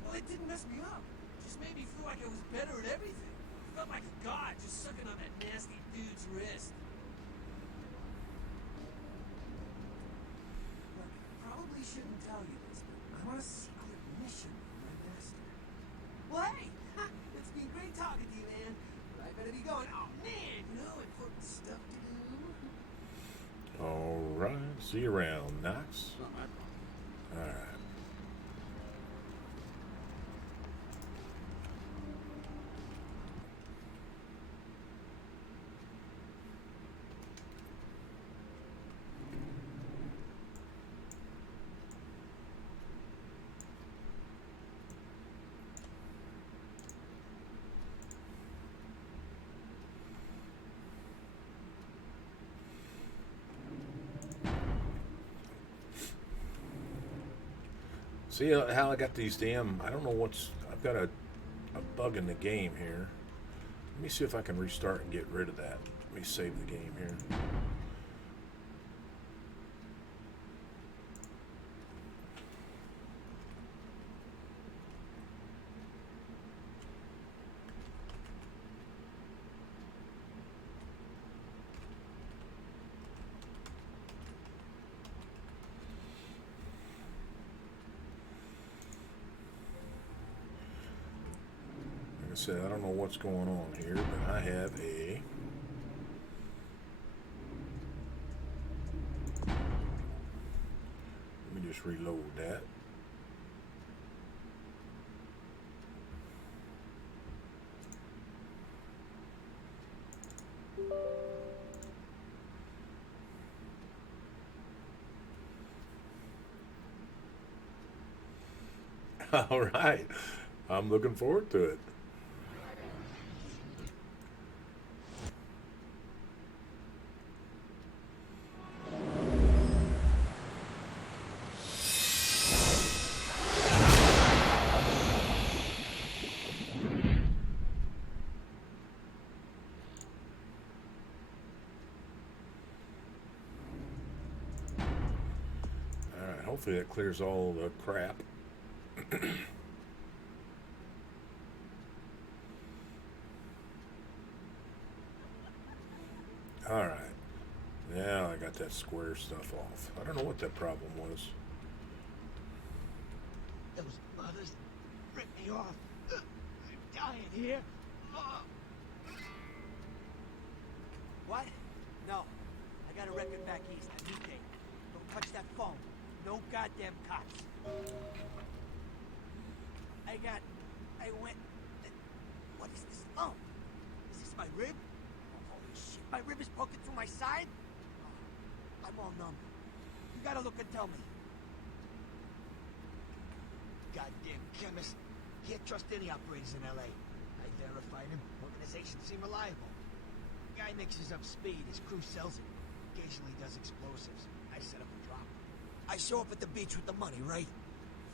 well, it didn't mess me up. It just made me feel like I was better at everything. I felt like a god just sucking on that nasty dude's wrist. Look, I probably shouldn't tell you this, but I'm on a secret mission with my master. Well, hey! It's been great talking to you, man. But I better be going. Oh, man, important stuff to do. All right. See you around, Knox. All right. See how I got these damn. I don't know what's. I've got a bug in the game here. Let me see if I can restart and get rid of that. Let me save the game here. Like I said, I don't know what's going on here, but I have a. Let me just reload that. All right. I'm looking forward to it. All right. Hopefully that clears all the crap. All right. Now I got that square stuff off. I don't know what that problem was. Those mothers ripped me off. I'm dying here. What? No. I got a record back east at Newgate. Don't touch that phone. No goddamn cops. I went. What is this? Oh, is this my rib? Oh, holy shit! My rib is poking through my side. Oh, I'm all numb. You gotta look and tell me. Goddamn chemist. Can't trust any operators in L.A. I verified him. Organization seemed reliable. Guy mixes up speed. His crew sells it. Occasionally does explosives. I set up a drop. I show up at the beach with the money, right?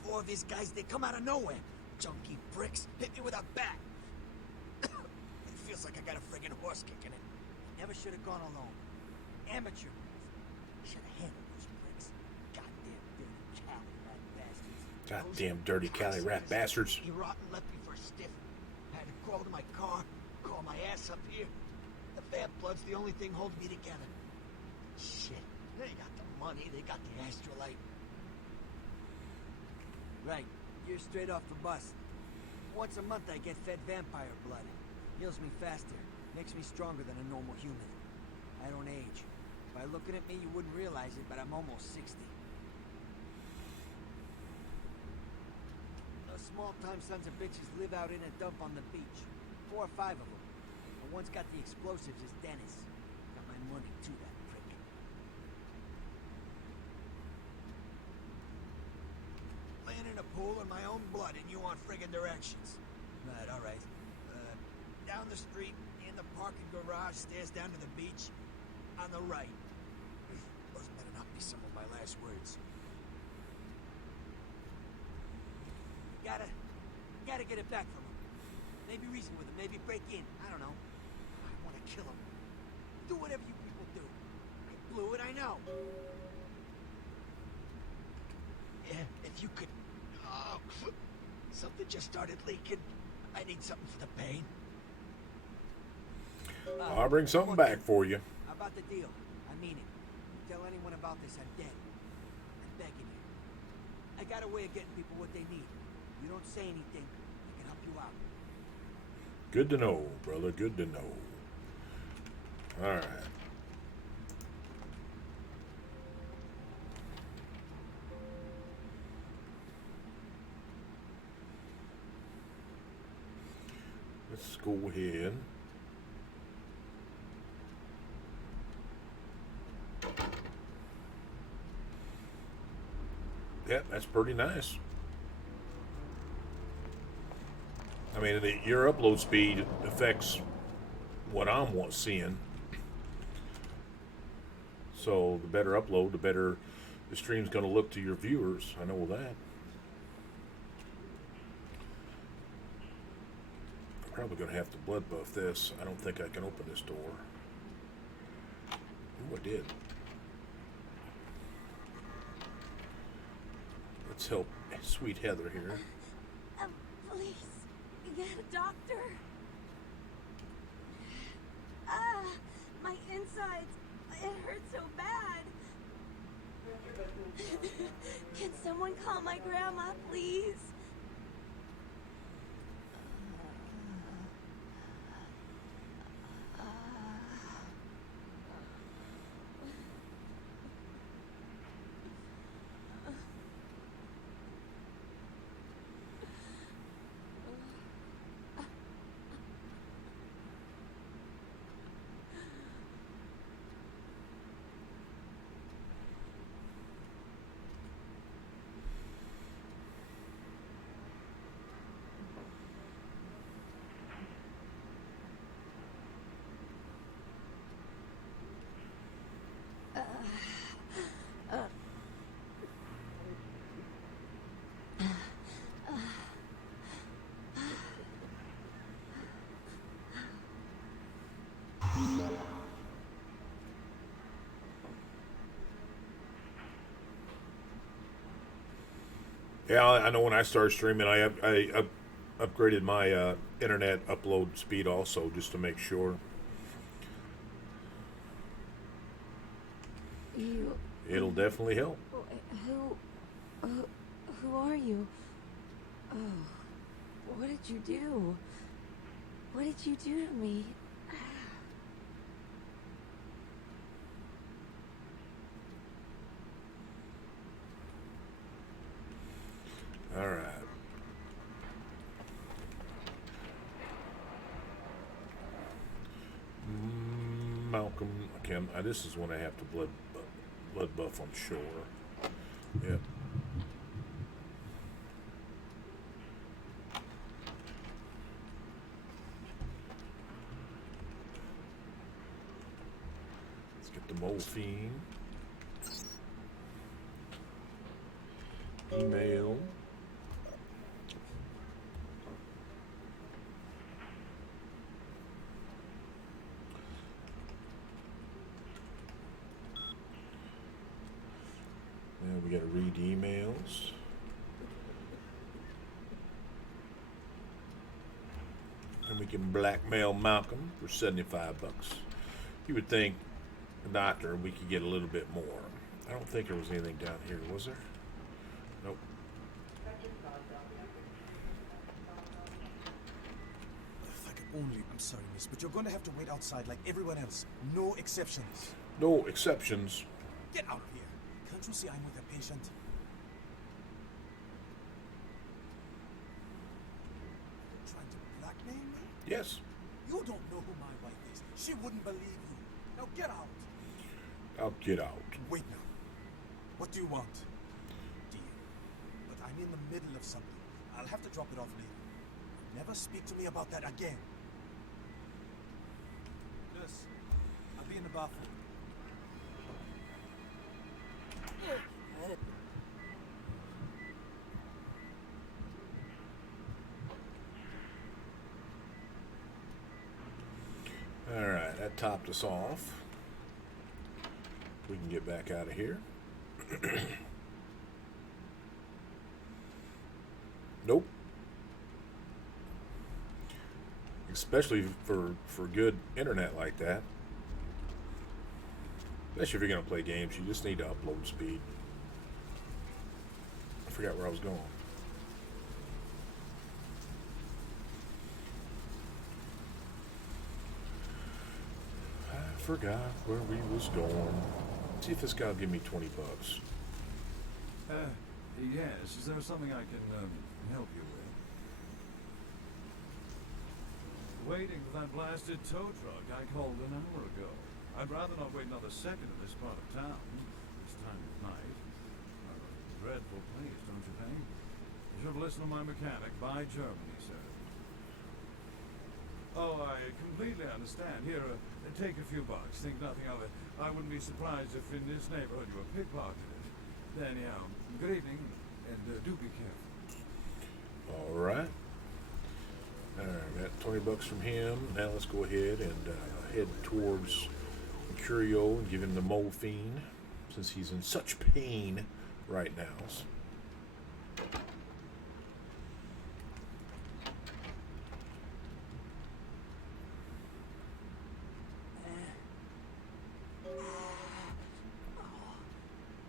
4 of his guys, they come out of nowhere. junkie pricks hit me with a bat. It feels like I got a friggin' horse kicking it. Never should have gone alone. Amateur. Should have handled those pricks. Goddamn dirty Cali rat bastards. Goddamn dirty Cali rat bastards. He rotten left me for a stiff. I had to crawl to my car, crawl my ass up here. The bad blood's the only thing holding me together. Shit. They got the money, they got the astrolite. Right. You're straight off the bus. Once a month I get fed vampire blood. Heals me faster. Makes me stronger than a normal human. I don't age. By looking at me, you wouldn't realize it, but I'm almost 60. Those small-time sons of bitches live out in a dump on the beach. 4 or 5 of them. The one's got the explosives is Dennis. Got my money too, that prick. Laying in a pool in my own blood and you want friggin' directions. Right, alright. Down the street, in the parking garage, stairs down to the beach. On the right. Those better not be some of my last words. Gotta get it back from him. Maybe reason with him, maybe break in. I don't know. I want to kill him. Do whatever you people do. I blew it, I know. Yeah, if you could... Oh, something just started leaking. I need something for the pain. I'll bring something back for you. How about the deal? I mean it. Tell anyone about this, I'm dead. I'm begging you. I got a way of getting people what they need. You don't say anything, I can help you out. Good to know, brother. Good to know. All right. Let's go ahead. Yeah, that's pretty nice. I mean, your upload speed affects what I'm seeing. So the better upload, the better the stream's going to look to your viewers. I know that. I'm probably going to have to blood buff this. I don't think I can open this door. Oh, I did. Let's help sweet Heather here. Please, get a doctor. My insides, it hurts so bad. Can someone call my grandma, please? Yeah, I know when I started streaming, I upgraded my internet upload speed also, just to make sure. It'll definitely help. Who are you? Oh, what did you do? What did you do to me? All right. Malcolm, okay, this is when I have to blood buff on shore. Yep. Let's get the morphine. Email. read emails. And we can blackmail Malcolm for 75 bucks. You would think the doctor we could get a little bit more. I don't think there was anything down here, was there? Nope. If I could only... I'm sorry, miss, but you're going to have to wait outside like everyone else. No exceptions. No exceptions. Get out of here. Can't you see I'm with a patient? You're trying to blackmail me? Yes. You don't know who my wife is. She wouldn't believe you. Now get out. I'll get out. Wait now. What do you want? Deal. But I'm in the middle of something. I'll have to drop it off later. Never speak to me about that again. Nurse, I'll be in the bathroom. Alright, that topped us off. We can get back out of here. Nope. Especially for good internet like that. Especially if you're going to play games, you just need to upload speed. I forgot where I was going. I forgot where we was going. See if this guy will give me 20 bucks. Yes. Is there something I can help you with? Waiting for that blasted tow truck I called an hour ago. I'd rather not wait another second in this part of town, this time of night. A dreadful place, don't you think? You should listen to my mechanic. By Germany, sir. Oh, I completely understand. Here, take a few bucks. Think nothing of it. I wouldn't be surprised if in this neighborhood you were pickpocketed. Anyhow, good evening, and do be careful. All right. Got 20 bucks from him. Now let's go ahead and head towards Curio and give him the morphine since he's in such pain right now.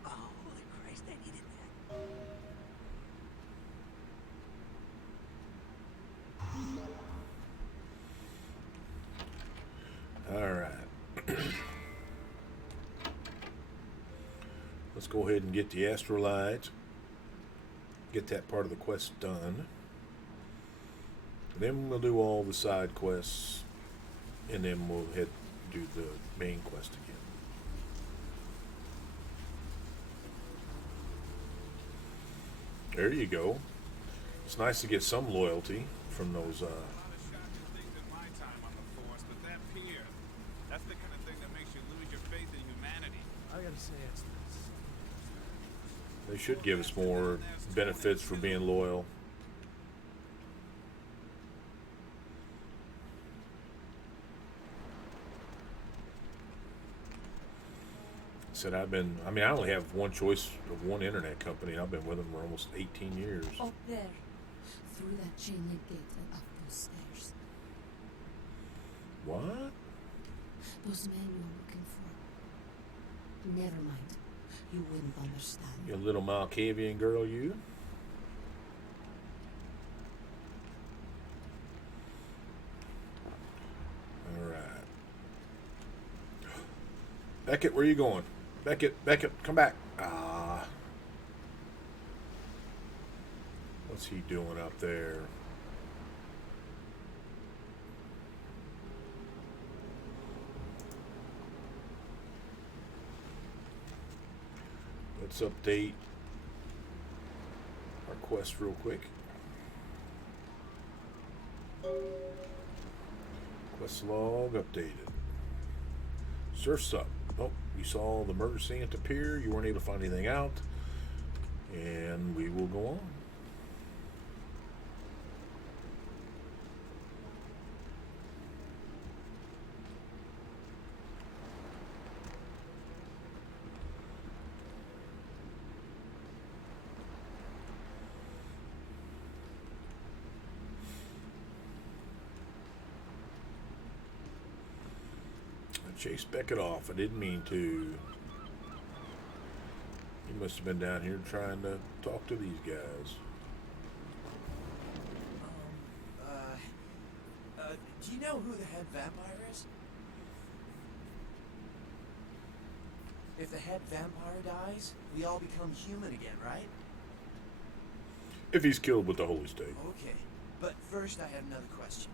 Holy Christ, I needed that. All right. Let's go ahead and get the astrolight. Get that part of the quest done. And then we'll do all the side quests. And then we'll head do the main quest again. There you go. It's nice to get some loyalty from those. A lot of shocking things in my time on the force, but that pier, that's the kind of thing that makes you lose your faith in humanity. I gotta say, it's... They should give us more benefits for being loyal. Said I only have one choice of one internet company. I've been with them for almost 18 years. Up there. Through that chain link gate and up those stairs. What? Those men you're looking for. Never mind. You wouldn't understand. You little Malkavian girl, you? Alright. Beckett, where you going? Beckett, come back. Ah. What's he doing up there? Let's update our quest real quick. Quest log updated. Surf's up. Oh, you saw the murder scene at the pier. You weren't able to find anything out. And we will go on. chase Beckett off. I didn't mean to. He must have been down here trying to talk to these guys. Do you know who the head vampire is? If the head vampire dies, we all become human again, right? If he's killed with the Holy Stake. Okay, but first I have another question.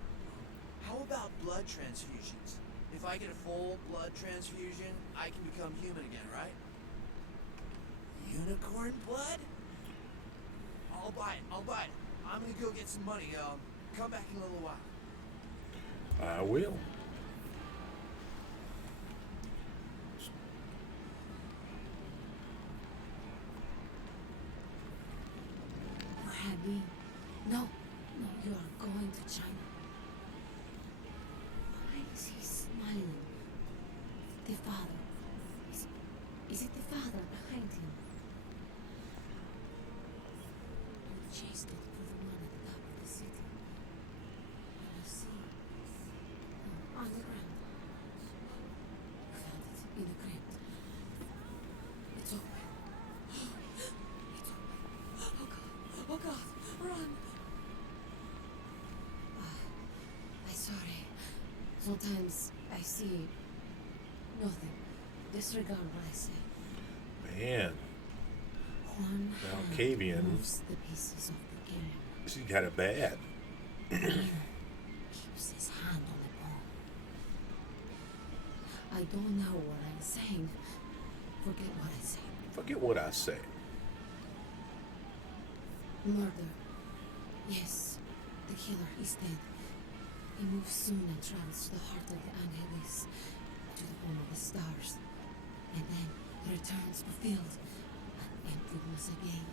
How about blood transfusions? If I get a full blood transfusion, I can become human again, right? Unicorn blood? I'll buy it, I'll buy it. I'm gonna go get some money. Come back in a little while. I will. Abby, no, you are going to China. Why is he smiling? The father. Is it the father behind him? You chased it for the one at the top of the city. You see? No, on the ground. You found it in the crypt. It's open. It's open. Oh God, run! I'm sorry. Sometimes I see nothing. Disregard what I say. Man, One Alcavian. hand moves the pieces of the game. She got it bad. The other keeps his hand on the ball. I don't know what I'm saying. Forget what I say. Forget what I say. Murder. Yes, the killer is dead. He moves soon and travels to the heart of the Angeles, to the home of the stars, and then returns fulfilled and empty once again.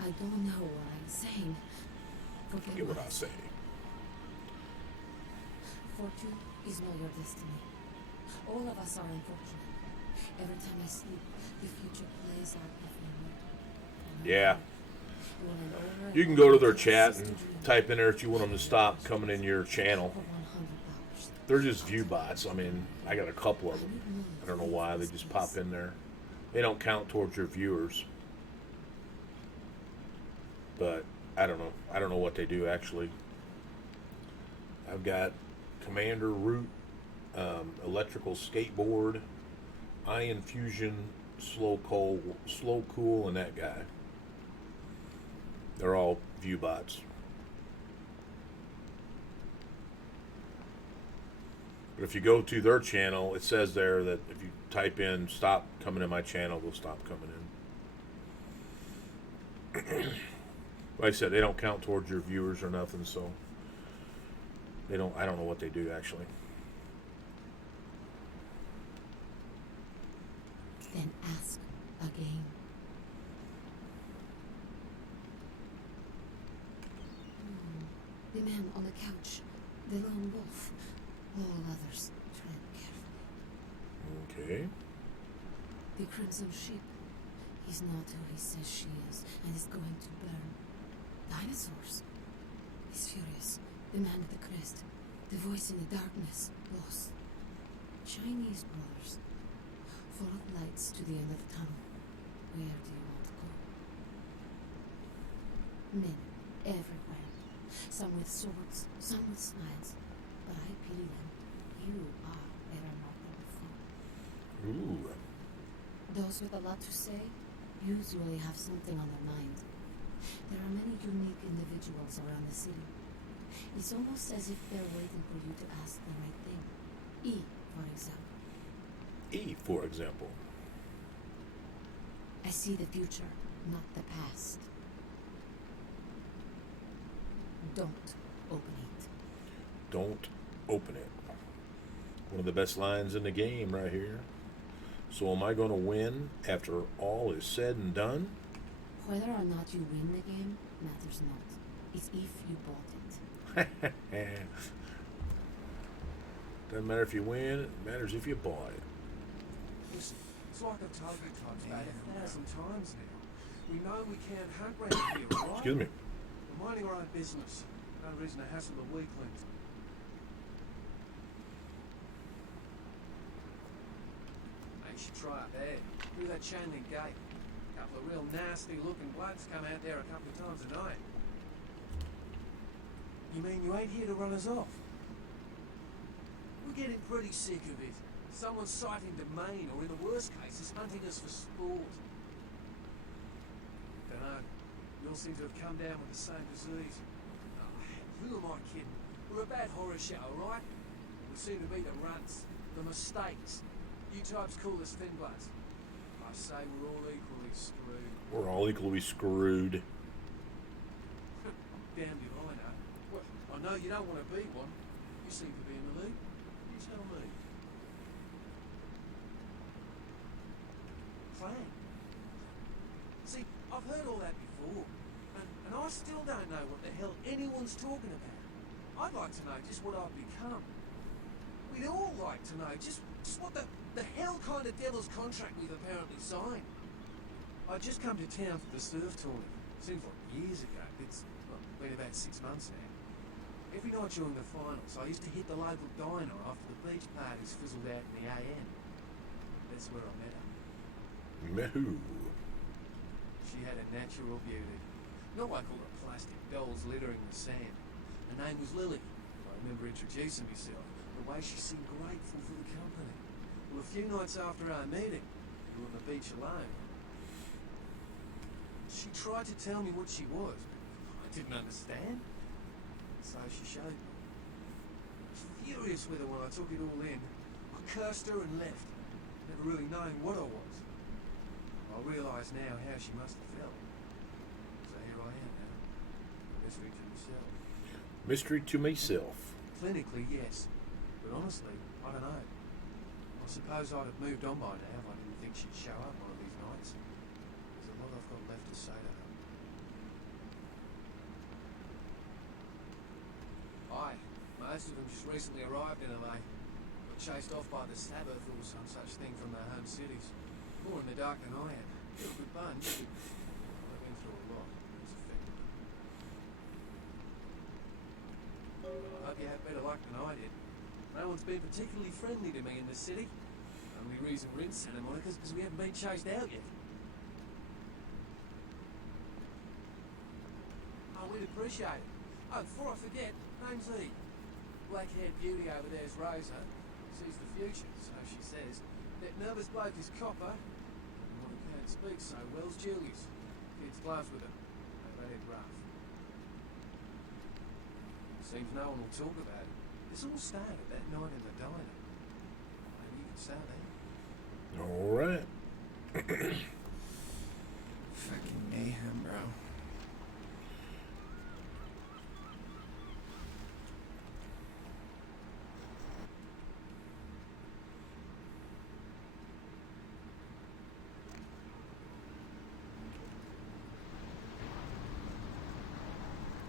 I don't know what I'm saying. Forget what I say. Fortune is not your destiny. All of us are unfortunate. Every time I sleep, the future plays out before me. Yeah. You can go to their chat and type in there if you want them to stop coming in your channel. They're just view bots. I mean, I got a couple of them. I don't know why. They just pop in there. They don't count towards your viewers. But I don't know. I don't know what they do, actually. I've got Commander Root, Electrical Skateboard, Ion Fusion, Slow Cool, and that guy. They're all view bots. But if you go to their channel, it says there that if you type in "stop coming in my channel," they'll stop coming in. Like I said, they don't count towards your viewers or nothing, so they don't. I don't know what they do actually. Then ask again. The man on the couch, the lone wolf. All others tread carefully. Okay. The crimson sheep. He's not who he says she is, and is going to burn. Dinosaurs. He's furious. The man with the crest. The voice in the darkness. Boss. Chinese brothers. Follow the lights to the end of the tunnel. Where do you want to go? Men. Everywhere. Some with swords, some with smiles. But I pity them. You are a remarkable foe. Ooh. Those with a lot to say usually have something on their mind. There are many unique individuals around the city. It's almost as if they're waiting for you to ask the right thing. E, for example. E, for example. I see the future, not the past. Don't open it. Don't open it. One of the best lines in the game right here. So am I going to win after all is said and done? Whether or not you win the game matters not. It's if you bought it. Doesn't matter if you win, it matters if you bought it. Listen, it's like I've told you times about 1,000 times now. We know we can't hunt round here, right? Excuse me. We're minding our own business. No reason to hassle the weaklings. should try up there, through that chain link gate. A couple of real nasty-looking bloods come out there a couple of times a night. You mean you ain't here to run us off? We're getting pretty sick of it. Someone's sighting domain, or in the worst cases, hunting us for sport. Dunno. We all seem to have come down with the same disease. Oh, who am I kidding? We're a bad horror show, alright? We seem to be the runts, the mistakes. You types call us Finbloods. I say we're all equally screwed. We're all equally screwed. Damn if I know. Well, I know you don't want to be one. You seem to be in the lead. You tell me. Clan. See, I've heard all that before, and I still don't know what the hell anyone's talking about. I'd like to know just what I've become. We'd all like to know just what the hell kind of devil's contract we've apparently signed. I just come to town for the surf tournament. Seems like years ago. It's been about 6 months now. Every night during the finals, I used to hit the local diner after the beach parties fizzled out in the AM. That's where I met her. Met who? She had a natural beauty. Not like all the plastic dolls littering the sand. Her name was Lily. I remember introducing myself. The way she seemed grateful for the company. Well, a few nights after our meeting, we were on the beach alone. She tried to tell me what she was, but I didn't understand. So she showed me. I was furious with her when I took it all in. I cursed her and left, never really knowing what I was. I realise now how she must have felt. So here I am now. Mystery to myself. Mystery to myself. Clinically, yes. But honestly, I don't know. I suppose I'd have moved on by now if I didn't think she'd show up one of these nights. There's a lot I've got left to say to her. Aye, most of them just recently arrived in LA. Got chased off by the Sabbath or some such thing from their home cities. More in the dark than I am. Still a good bunch. I've been through a lot. It's affected them. I hope you have better luck than I did. No one's been particularly friendly to me in this city. Only reason we're in Santa Monica is because we haven't been chased out yet. Oh, we'd appreciate it. Oh, before I forget, name's Lee. Black-haired beauty over there's Rosa. Sees the future, so she says. That nervous bloke is Copper. And one who can't speak so well's Julius. Kids gloves with him. They've had it rough. Seems no one will talk about it. This all started that night in the diner. Maybe you can start there. All right. Fucking mayhem, bro.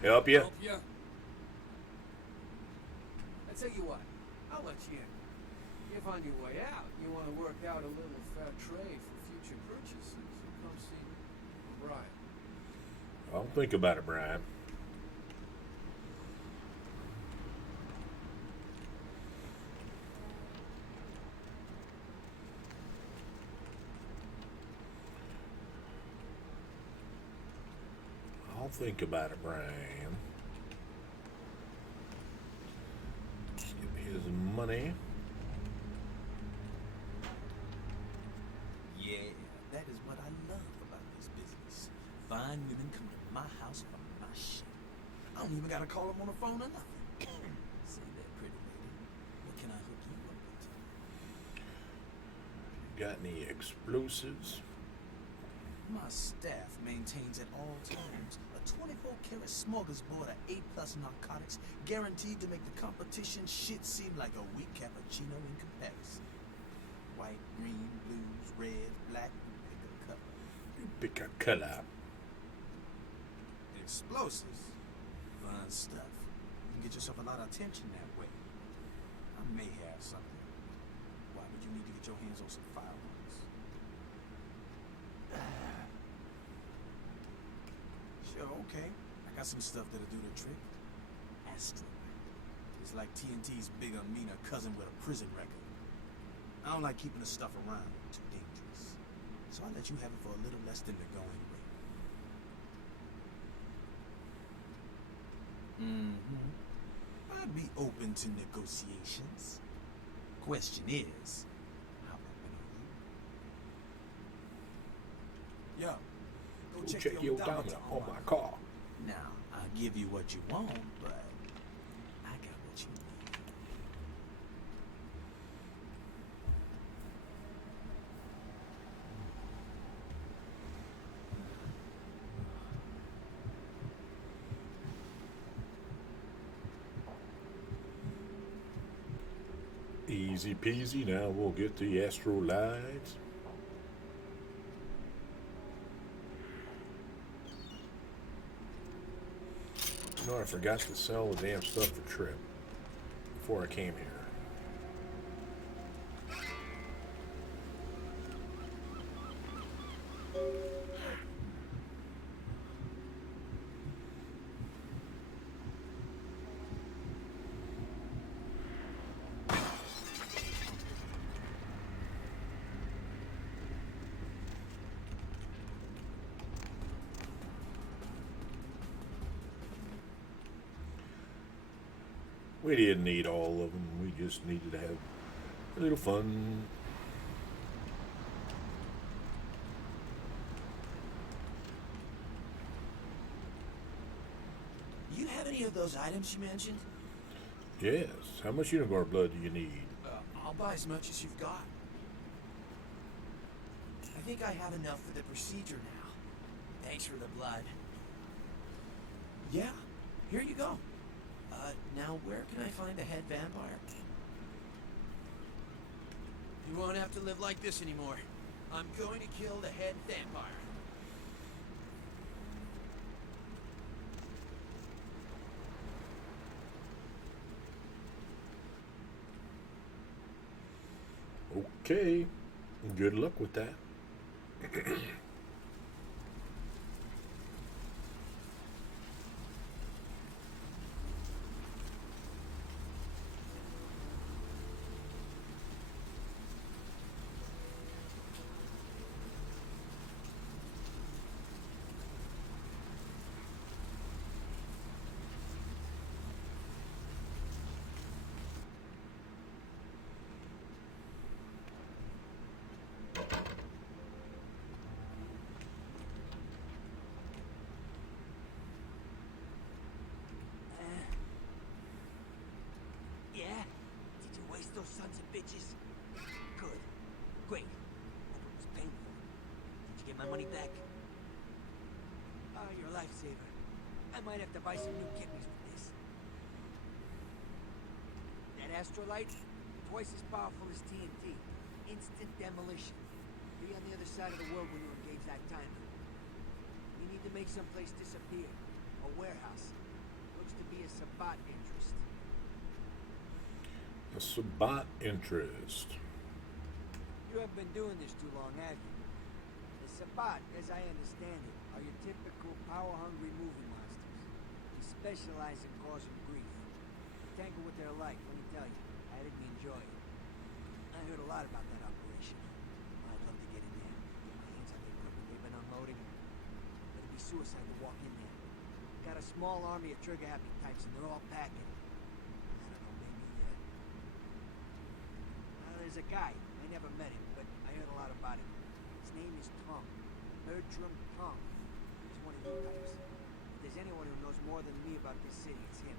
Help you? Help ya? I tell you what, I'll let you in. If on your way out, you want to work out a little fair trade for future purchases, come see Brian. I'll think about it, Brian. I'll think about it, Brian. Get his money. Yeah, that is what I love about this business. Fine women come to my house for my shit. I don't even gotta call them on the phone or nothing. Say that, pretty lady. What can I hook you up with? Got any explosives? My staff maintains at all times a 24-karat smorgasbord of A-plus narcotics guaranteed to make the competition shit seem like a weak cappuccino in comparison. White, green, blues, red, black, pick a color. You pick a color. Explosives. Fun stuff. You can get yourself a lot of attention that way. I may have something. Why would you need to get your hands on some firearms? Sure, okay. I got some stuff that'll do the trick. Astro. It's like TNT's bigger, meaner cousin with a prison record. I don't like keeping the stuff around. Too dangerous. So I let you have it for a little less than the going rate. Mm-hmm. I'd be open to negotiations. Question is, how open are you? Yo, Go check the odometer on my car. Now, I'll give you what you want, but I got what you need. Easy peasy. Now we'll get the Astro lights. You know, I forgot to sell the damn stuff for Trip before I came here. We didn't need all of them. We just needed to have a little fun. You have any of those items you mentioned? Yes. How much Unigor blood do you need? I'll buy as much as you've got. I think I have enough for the procedure now. Thanks for the blood. Yeah, here you go. Now where can I find a head vampire? You won't have to live like this anymore. I'm going to kill the head vampire. Okay. Good luck with that. Yeah? Did you waste those sons of bitches? Good. Great. Hope it was painful. Did you get my money back? Oh, you're a lifesaver. I might have to buy some new kidneys with this. That astrolite? Twice as powerful as TNT. Instant demolition. Be on the other side of the world when you engage that timer. You need to make someplace disappear. A warehouse. Looks to be a Sabbat interest. A Sabbat interest. You haven't been doing this too long, have you? The Sabbat, as I understand it, are your typical power-hungry movie monsters. They specialize in causing grief. Tangle what they're like, let me tell you. I didn't enjoy it. I heard a lot about that operation. I'd love to get in there. Get my hands on the equipment they've been unloading. But it'd be suicide to walk in there. Got a small army of trigger-happy types, and they're all packing. I don't know, maybe, there's a guy. I never met him, but I heard a lot about him. His name is Tom. Bertram Tom. He's one of you types. If there's anyone who knows more than me about this city, it's him.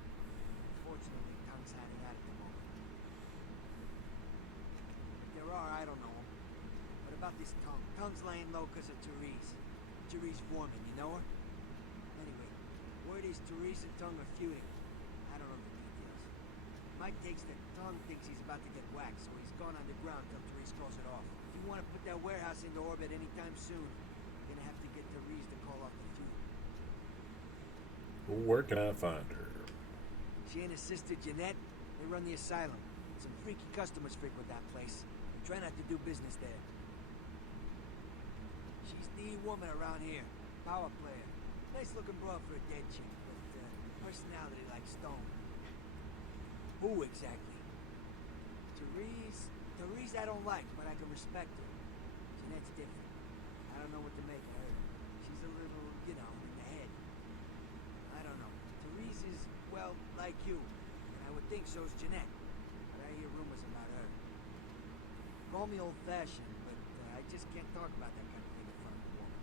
Unfortunately, Tom's had it out at the moment. If there are, I don't know him. What about this Tom? Tom's laying low because of Therese. Therese Foreman, you know her? Anyway, word is Therese and Tom are feuding. I don't know the details. Mike takes that Tom thinks he's about to get whacked, so he's gone underground till Therese calls it off. If you want to put that warehouse into orbit anytime soon, you're gonna have to get Therese to call off the feud. Well, where can I find her? She and her sister Jeanette, they run the asylum. Some freaky customers frequent that place. We try not to do business there. She's the woman around here. Power player. Nice looking broad for a dead chick, but personality like stone. Who exactly? Therese Therese I don't like, but I can respect her. Jeanette's different. I don't know what to make of her. She's a little, in the head. I don't know. Therese is, well, like you. And I would think so's Jeanette. But I hear rumors about her. Call me old-fashioned, but I just can't talk about that kind of thing in front of a woman.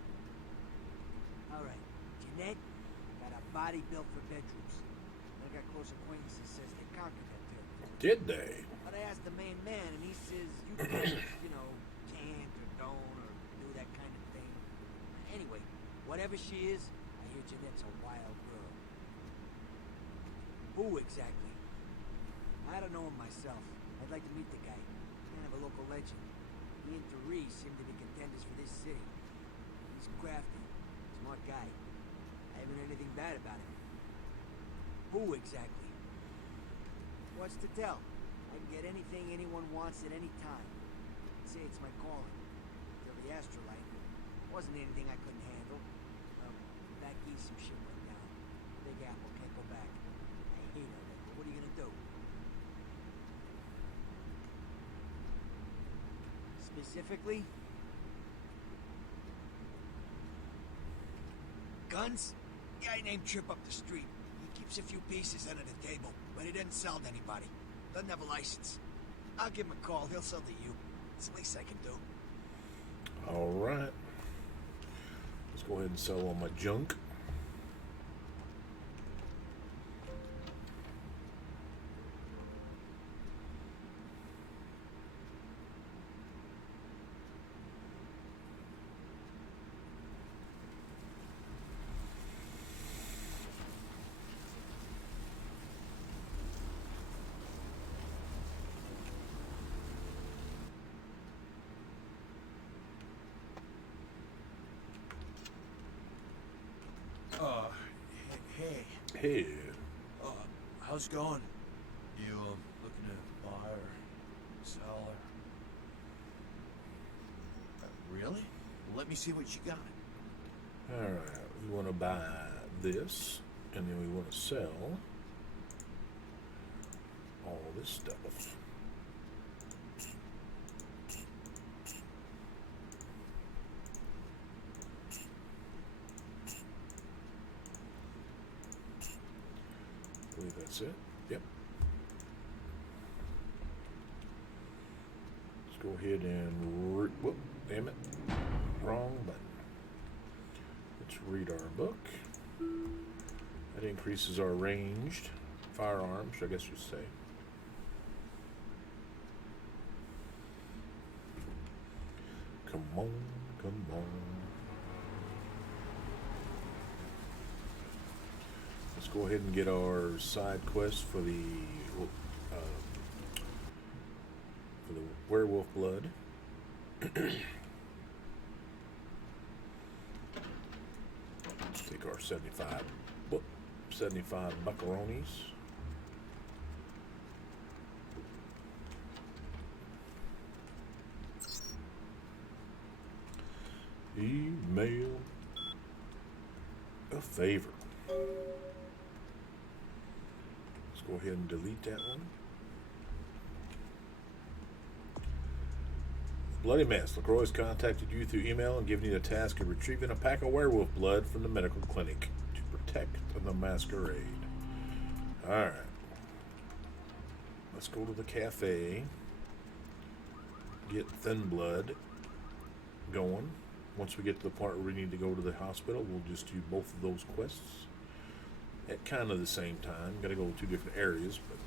All right. Jeanette got a body built for bedrooms. I got close acquaintances says they conquered that territory. Did they? But I asked the main man, and he says you can't, or don't, or do that kind of thing. Anyway, whatever she is, I hear Jeanette's a wild girl. Who exactly? I don't know him myself. I'd like to meet the guy. Kind of a local legend. He and Therese seem to be contenders for this city. He's crafty, smart guy. I haven't heard anything bad about him. Who exactly? What's to tell? I can get anything anyone wants at any time. I'd say it's my calling. Till the astrolite. Wasn't anything I couldn't handle. Back east some shit went down. Big Apple can't go back. I hate her, but what are you gonna do? Specifically? Guns? Guy named Trip up the street. He keeps a few pieces under the table, but he doesn't sell to anybody. Doesn't have a license. I'll give him a call. He'll sell to you. It's the least I can do. All right. Let's go ahead and sell all my junk. Hey, Hey. how's it going? You, looking to buy or sell or... really? Well, let me see what you got. All right. We want to buy this, and then we want to sell all this stuff. I believe that's it. Yep. Let's go ahead and whoop, damn it. Wrong button. Let's read our book. That increases our ranged firearms, I guess you'd say. Come on, come on. Let's go ahead and get our side quest for the werewolf blood. Let's take our 75 buckaronis. Email a favor. Let's go ahead and delete that one. Bloody Mess. LaCroix has contacted you through email and given you the task of retrieving a pack of werewolf blood from the medical clinic to protect the masquerade. Alright. Let's go to the cafe. Get Thin Blood going. Once we get to the part where we need to go to the hospital, we'll just do both of those quests at kind of the same time. Gotta go to two different areas, but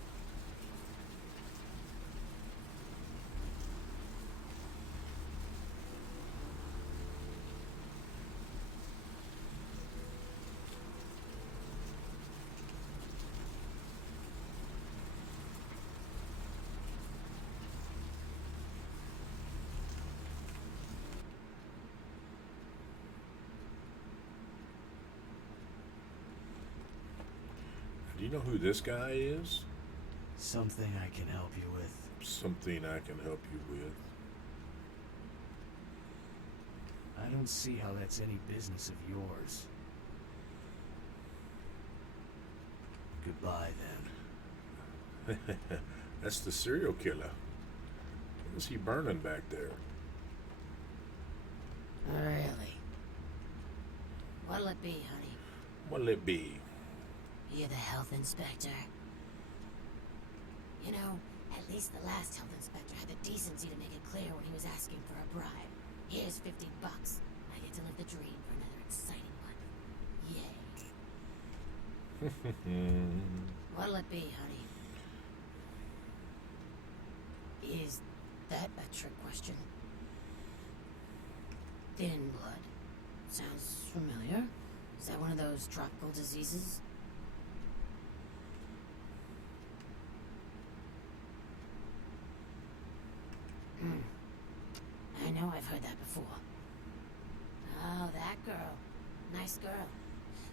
do you know who this guy is? Something I can help you with. Something I can help you with. I don't see how that's any business of yours. Goodbye, then. That's the serial killer. Is he burning back there? Really? What'll it be, honey? What'll it be? You're the health inspector. You know, at least the last health inspector had the decency to make it clear when he was asking for a bribe. Here's $50. I get to live the dream for another exciting month. Yay. What'll it be, honey? Is that a trick question? Thin blood. Sounds familiar. Is that one of those tropical diseases? I know I've heard that before. Oh, that girl. Nice girl.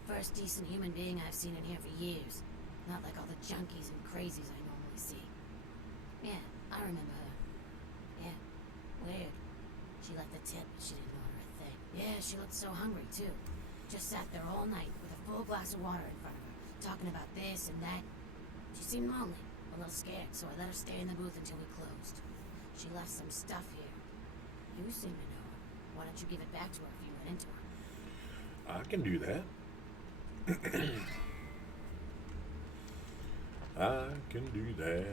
First decent human being I've seen in here for years. Not like all the junkies and crazies I normally see. Yeah, I remember her. Yeah, weird. She left a tip, but she didn't order a thing. Yeah, she looked so hungry, too. Just sat there all night with a full glass of water in front of her, talking about this and that. She seemed lonely, a little scared, so I let her stay in the booth until we closed. She left some stuff here. You seem to know her. Why don't you give it back to her if you run into her? I can do that. I can do that.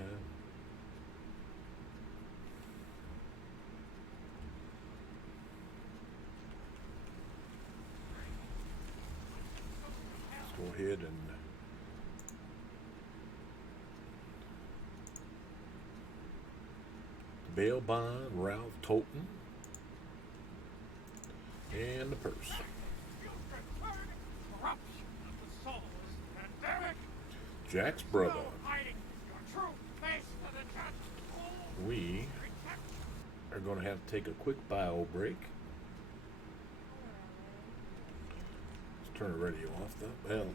Let's go ahead and bail bond Ralph Tolton and the purse. Jack's brother. We are going to have to take a quick bio break. Let's turn the radio off though. Well,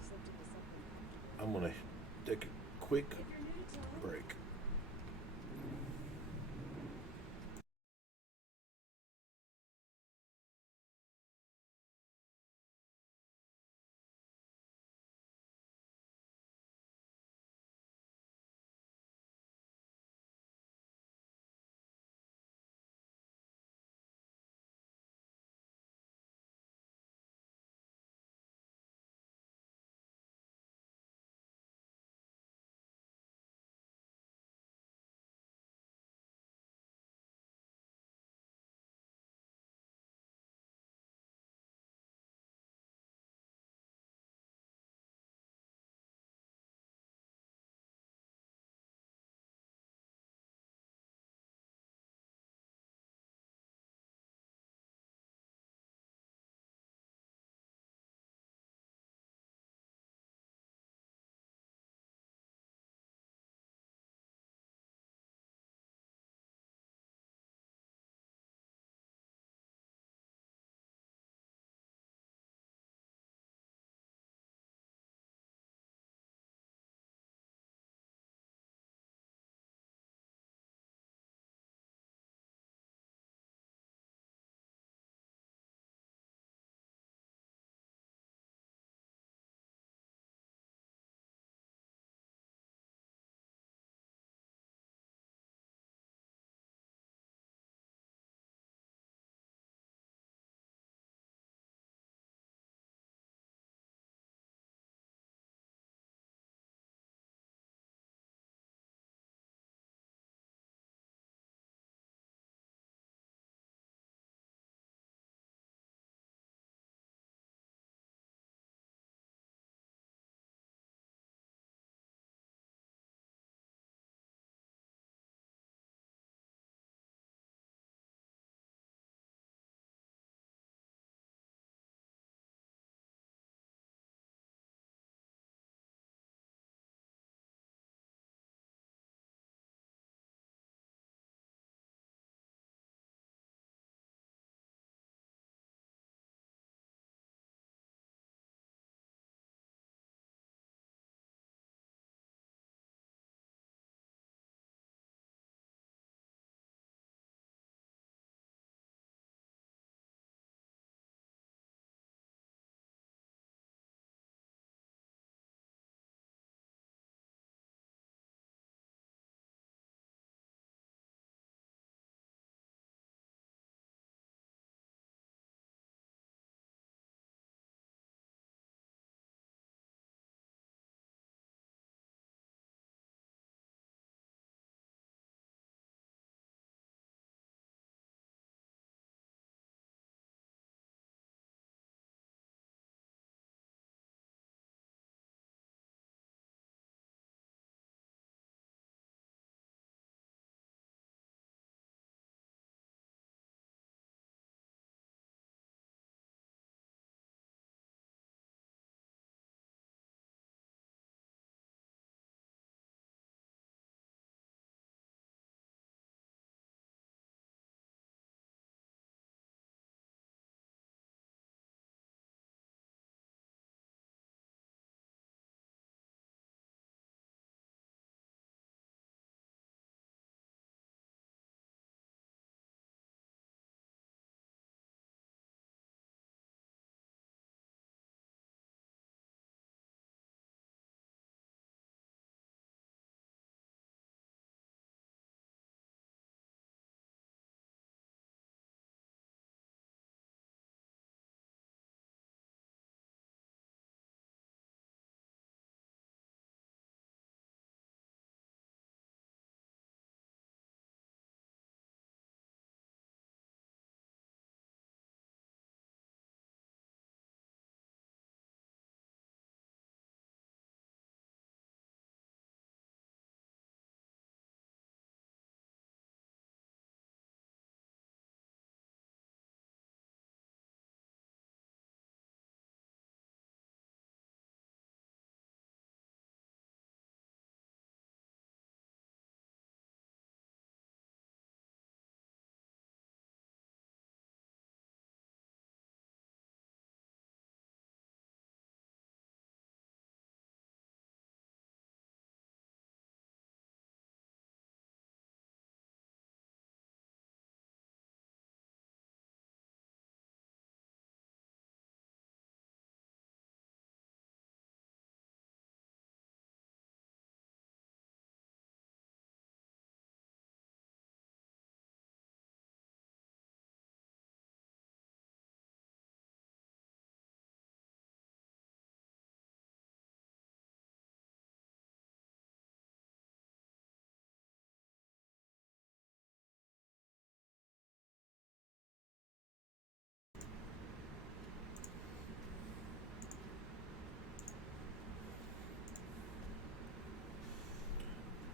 I'm going to take a quick break.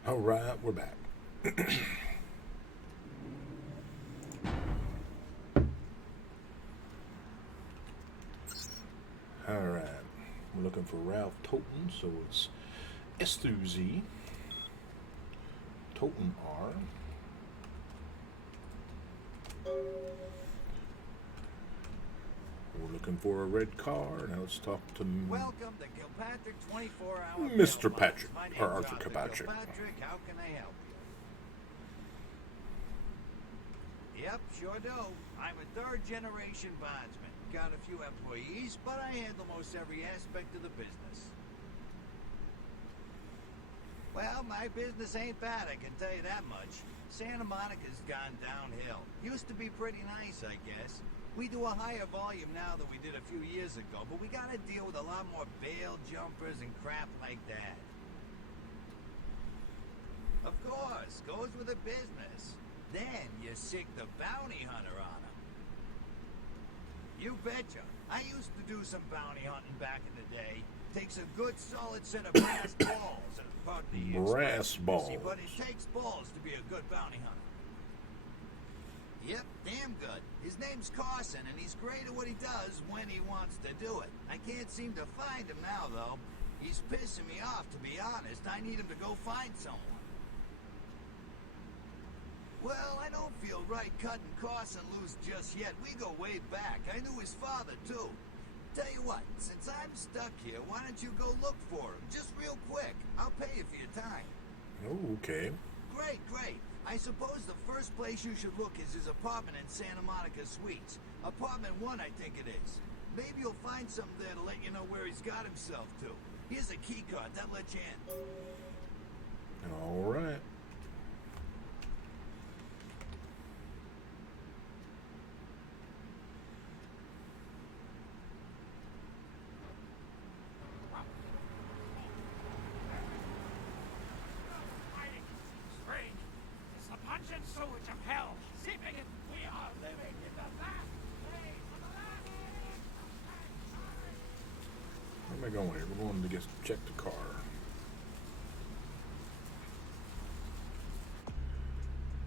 All right, we're back. All right, we're looking for Ralph Toten, so it's S through Z. Toten R. We're looking for a red car. Now let's talk to Welcome to Kilpatrick 24-hour Mr. mailbox. Patrick, My name's or Arthur Kilpatrick. Kilpatrick. How can I help you? Yep, sure do. I'm a third-generation bondsman. Got a few employees, but I handle most every aspect of the business. Well, my business ain't bad, I can tell you that much. Santa Monica's gone downhill. Used to be pretty nice, I guess. We do a higher volume now than we did a few years ago, but we gotta deal with a lot more bail jumpers and crap like that. Of course, goes with the business. Then you sick the bounty hunter on them. You betcha. I used to do some bounty hunting back in the day. Takes a good solid set of brass balls and pardon the Brass expression, balls. you see, but it takes balls to be a good bounty hunter. Yep, damn good. His name's Carson, and he's great at what he does when he wants to do it. I can't seem to find him now, though. He's pissing me off, to be honest. I need him to go find someone. Well, I don't feel right cutting Carson loose just yet. We go way back. I knew his father, too. Tell you what, since I'm stuck here, why don't you go look for him? Just real quick. I'll pay you for your time. Oh, okay. Great, great. I suppose the first place you should look is his apartment in Santa Monica Suites. Apartment 1, I think it is. Maybe you'll find something there to let you know where he's got himself to. Here's a key card. That'll let you in. All right. Strange. It's the punch and sewage of hell, seeping in. We are living in the last days of the last days. Where am I going here? We're going to check the car.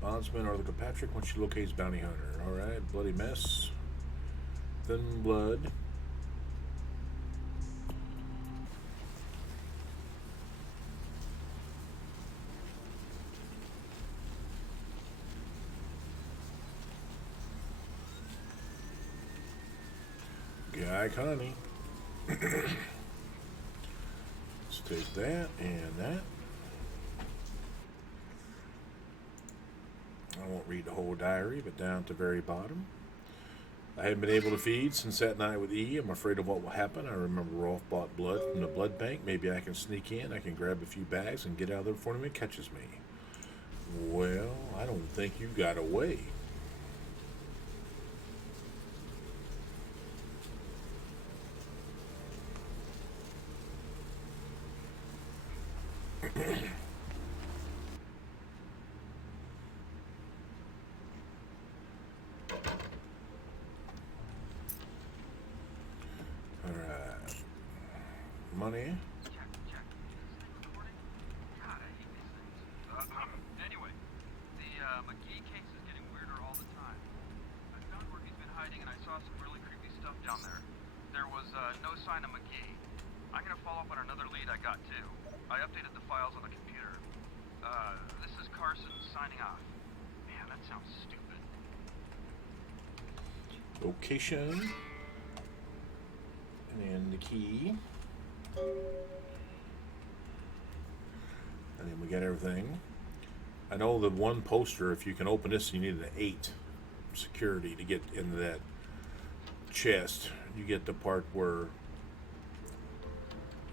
Bondsman Arthur Kilpatrick once she locates bounty hunter. All right, bloody mess. Thin blood. Guy Connie. Let's take that and that. I won't read the whole diary, but down at the very bottom. I haven't been able to feed since that night with E. I'm afraid of what will happen. I remember Rolf bought blood from the blood bank. Maybe I can sneak in. I can grab a few bags and get out of there before anyone catches me. Well, I don't think you got away. Alright. Money. Check. Recording? God, I hate these things. Anyway, the McGee case is getting weirder all the time. I found where he's been hiding and I saw some really creepy stuff down there. There was no sign of McGee. I'm gonna follow up on another lead I got too. I updated the files on the computer. This is Carson signing off. Man, that sounds stupid. Location. And then the key. And then we got everything. I know the one poster, if you can open this, you need an 8 security to get into that chest. You get the part where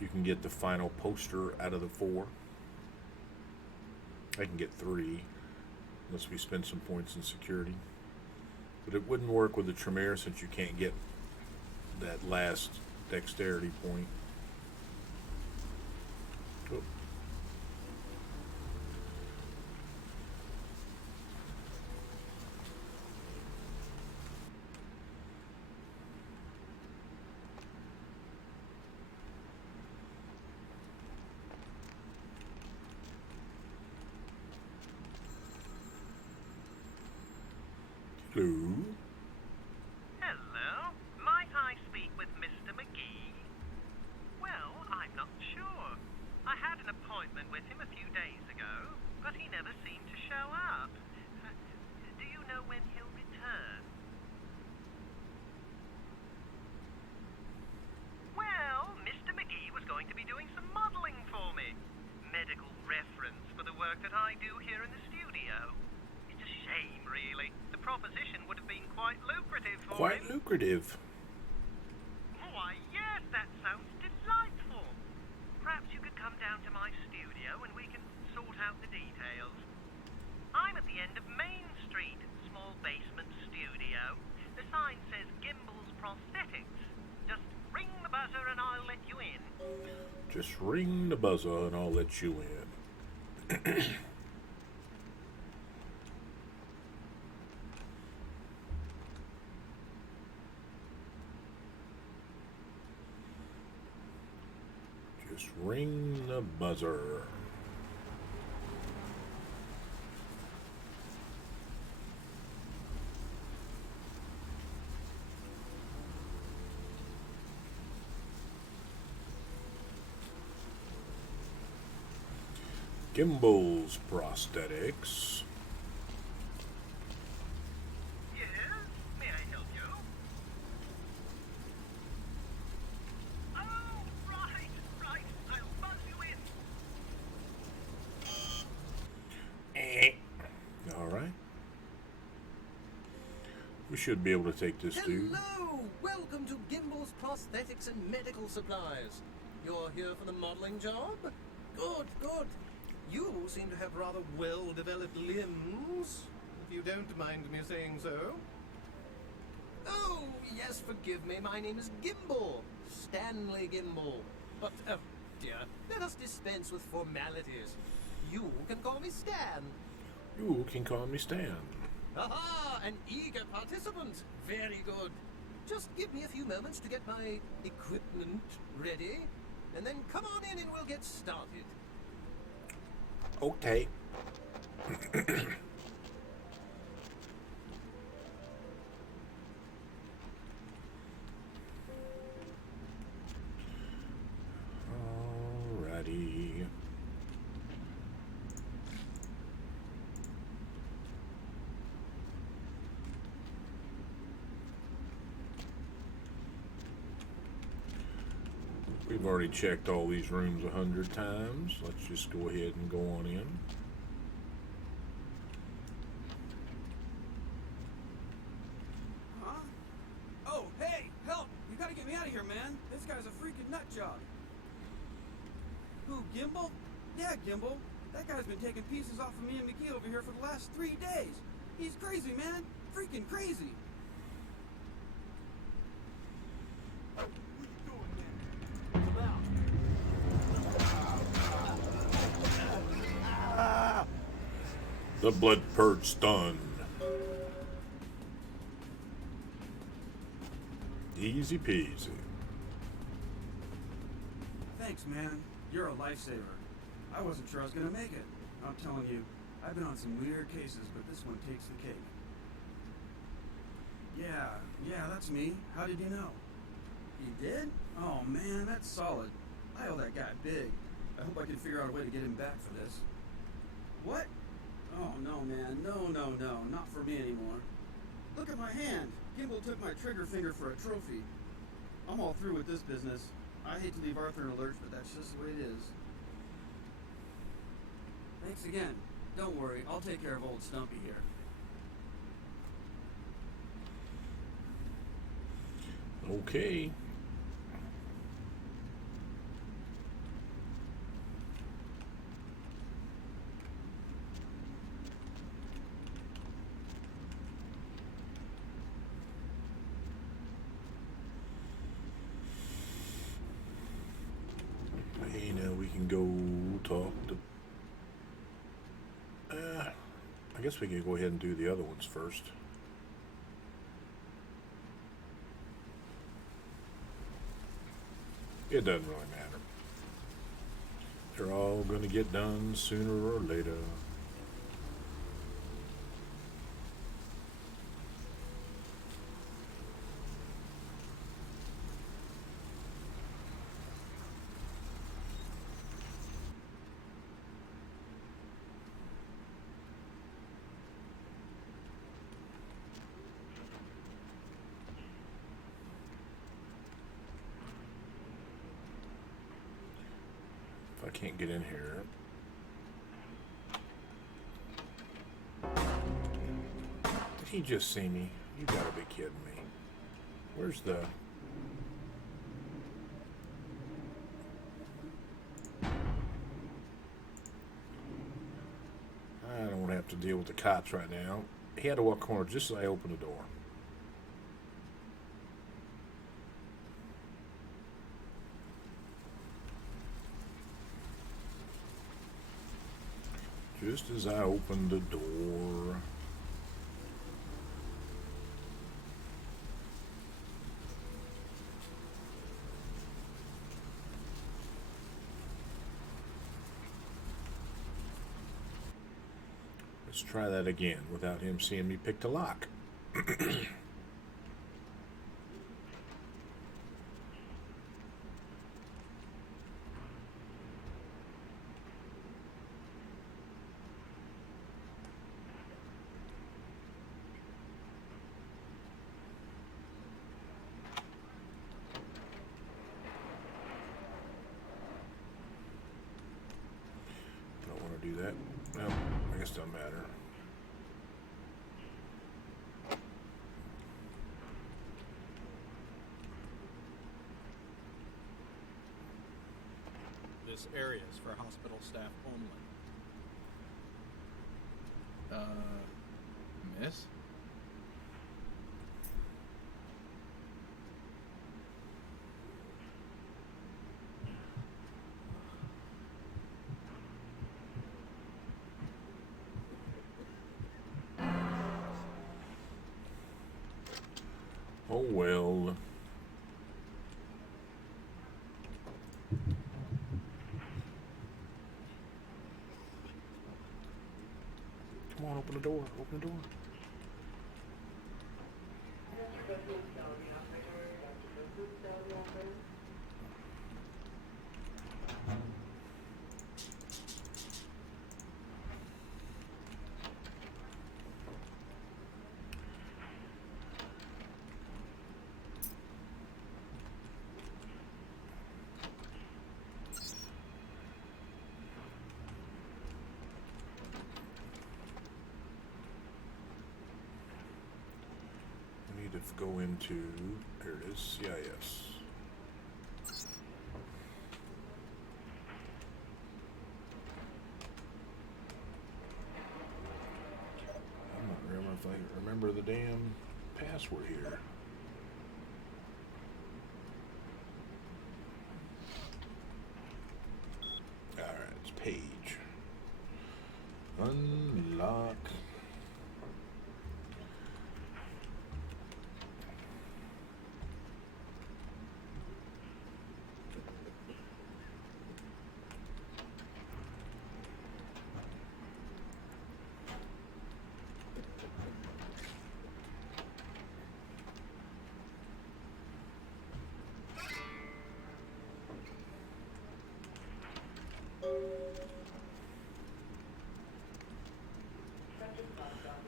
you can get the final poster out of the 4. I can get 3 unless we spend some points in security. But it wouldn't work with the Tremere since you can't get that last dexterity point. Oh. Hello. Hello. Might I speak with Mr. McGee? Well, I'm not sure. I had an appointment with him a few days ago, but he never seemed to show up. Do you know when he'll return? Well, Mr. McGee was going to be doing some modeling for me. Medical reference for the work that I do here in the studio. It's a shame, really. The proposition would have been quite lucrative for him. Quite lucrative. Why, yes, that sounds delightful. Perhaps you could come down to my studio and we can sort out the details. I'm at the end of Main Street, small basement studio. The sign says Gimbel's Prosthetics. Just ring the buzzer and I'll let you in. Just ring the buzzer and I'll let you in. Just ring the buzzer. Gimbel's Prosthetics. Yes? May I help you? Oh, right. I'll buzz you in. All right. We should be able to take this dude. Hello! Welcome to Gimbel's Prosthetics and Medical Supplies. You're here for the modeling job? Good. You seem to have rather well-developed limbs, if you don't mind me saying so. Oh, yes, forgive me. My name is Gimbel. Stanley Gimbel. But, dear, let us dispense with formalities. You can call me Stan. You can call me Stan. Aha! An eager participant. Very good. Just give me a few moments to get my equipment ready, and then come on in and we'll get started. Okay. Alrighty. We've already checked all these rooms 100 times. Let's just go ahead and go on in. Huh? Oh, hey, help! You gotta get me out of here, man. This guy's a freaking nut job. Who, Gimbel? Yeah, Gimbel. That guy's been taking pieces off of me and McGee over here for the last 3 days. He's crazy, man. Freaking crazy. The blood purge done. Easy peasy. Thanks, man. You're a lifesaver. I wasn't sure I was gonna make it. I'm telling you, I've been on some weird cases, but this one takes the cake. Yeah, that's me. How did you know? You did? Oh man, that's solid. I owe that guy big. I hope I can figure out a way to get him back for this. What? Oh no, man. No, not for me anymore. Look at my hand. Gimbel took my trigger finger for a trophy. I'm all through with this business. I hate to leave Arthur in a lurch, but that's just the way it is. Thanks again. Don't worry, I'll take care of old Stumpy here. Okay. Hey, now we can go talk to... I guess we can go ahead and do the other ones first. It doesn't really matter. They're all going to get done sooner or later. I can't get in here. Did he just see me? You gotta be kidding me. Where's the... I don't have to deal with the cops right now. He had to walk corner just as I opened the door. Just as I opened the door. Let's try that again without him seeing me pick the lock. Don't want to do that. No, I guess it doesn't matter. This area is for hospital staff only. Miss? Oh well. Come on, open the door. Open the door. We need to go into, there it is, CIS. I'm not remember if I remember the damn password here. Alright, it's page. Unlock.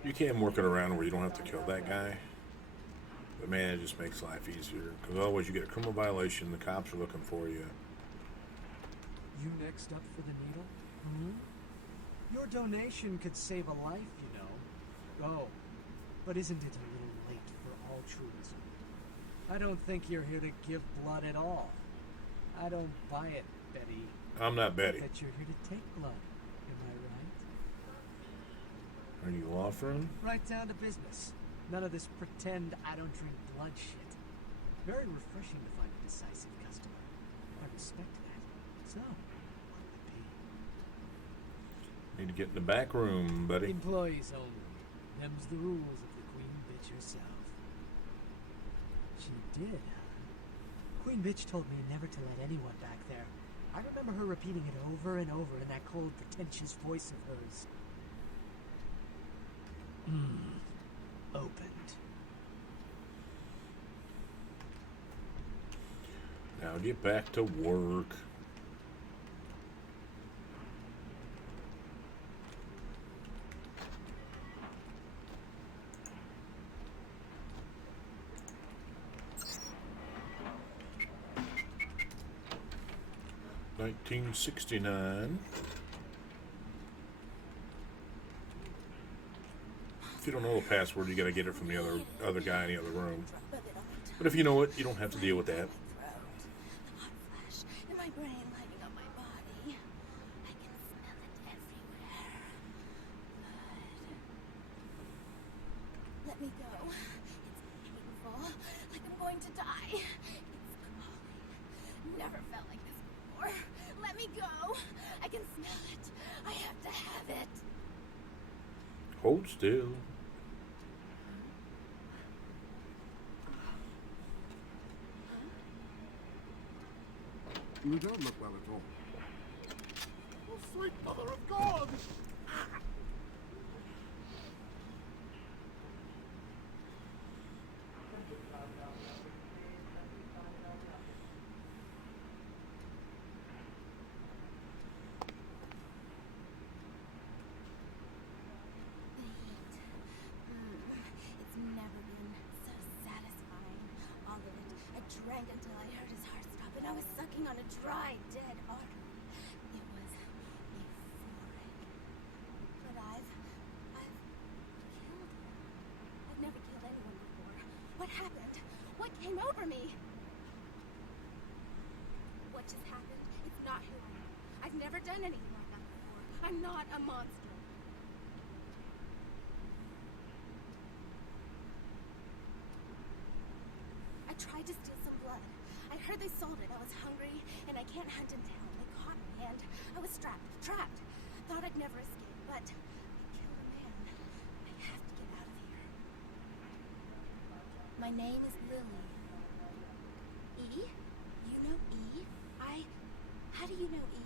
You can work it around where you don't have to kill that guy. But man, it just makes life easier. Because otherwise you get a criminal violation, the cops are looking for you. You next up for the needle? Hmm? Your donation could save a life, you know. Oh, but isn't it a little late for altruism? I don't think you're here to give blood at all. I don't buy it, Betty. I'm not Betty. I bet you're here to take blood. Am I right? Are you law firm? Right down to business. None of this pretend I don't drink blood shit. Very refreshing to find a decisive customer. I respect that. So, what would it be? Need to get in the back room, buddy. Employees only. Them's the rules of the Queen Bitch herself. She did, huh? Queen Bitch told me never to let anyone back there. I remember her repeating it over and over in that cold, pretentious voice of hers. Opened. Now get back to work. Now 1969. If you don't know the password, you gotta get it from the other guy in the other room. But if you know it, you don't have to deal with that. In my brain lighting up my body. I can smell it everywhere. Blood. Let me go. It's painful. Like I'm going to die. It's calling. Never felt like this before. Let me go. I can smell it. I have to have it. Hold still. You don't look well at all. Oh, sweet mother of God! It's never been so satisfying. All of it. I drank until I heard his heart stop, and I was sucking on a dry, dead artery. It was euphoric. But I've killed him. I've never killed anyone before. What happened? What came over me? What just happened? It's not who I am. I've never done anything like that before. I'm not a monster. I tried to steal some blood. I heard they sold it. I was hungry, and I can't hunt in town. They caught me, and I was trapped. Thought I'd never escape, but I killed a man. I have to get out of here. My name is Lily. E? You know E? How do you know E?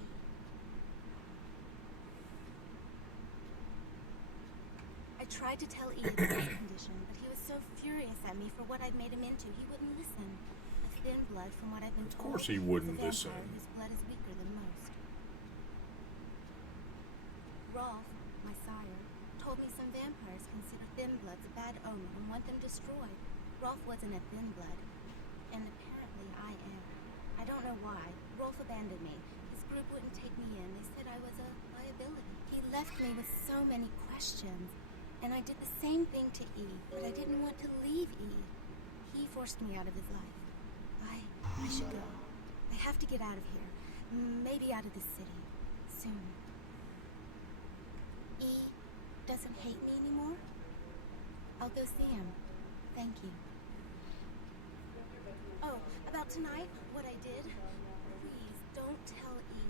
I tried to tell E about my condition, but he was so furious at me for what I'd made him into, he wouldn't listen. A thin blood, from what I've been told. Of course he wouldn't is a listen. vampire whose blood is weaker than most. Rolf, my sire, told me some vampires consider thin bloods a bad omen and want them destroyed. Rolf wasn't a thin blood, and apparently I am. I don't know why. Rolf abandoned me. His group wouldn't take me in. They said I was a liability. He left me with so many questions. And I did the same thing to E, but I didn't want to leave E. He forced me out of his life. I should go. I have to get out of here. Maybe out of this city. Soon. E doesn't hate me anymore? I'll go see him. Thank you. Oh, about tonight, what I did? Please, don't tell E.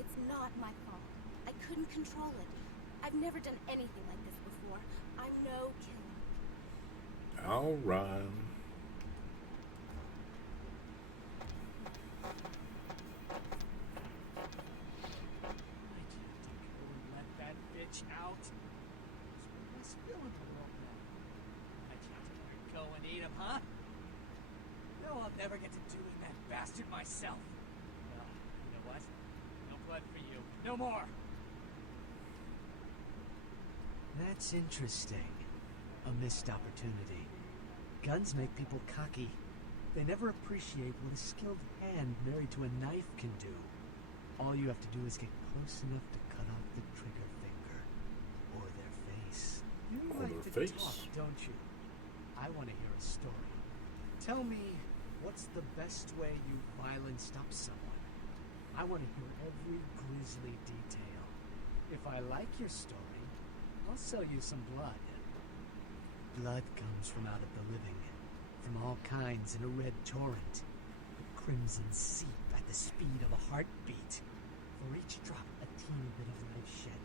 It's not my fault. I couldn't control it. I've never done anything like this before. I'm no killer. All right. Let that bitch out. What's spilling the world now? I can't go and eat him, huh? No, I'll never get to doing that bastard myself. Well, you know what? No blood for you. No more. That's interesting. A missed opportunity. Guns make people cocky. They never appreciate what a skilled hand married to a knife can do. All you have to do is get close enough to cut off the trigger finger. Or their face. You Or like their to face. talk, don't you? I want to hear a story. Tell me, what's the best way you violenced up someone? I want to hear every grisly detail. If I like your story, I'll sell you some blood. Blood comes from out of the living, from all kinds in a red torrent. The crimson seep at the speed of a heartbeat. For each drop, a teeny bit of life shed.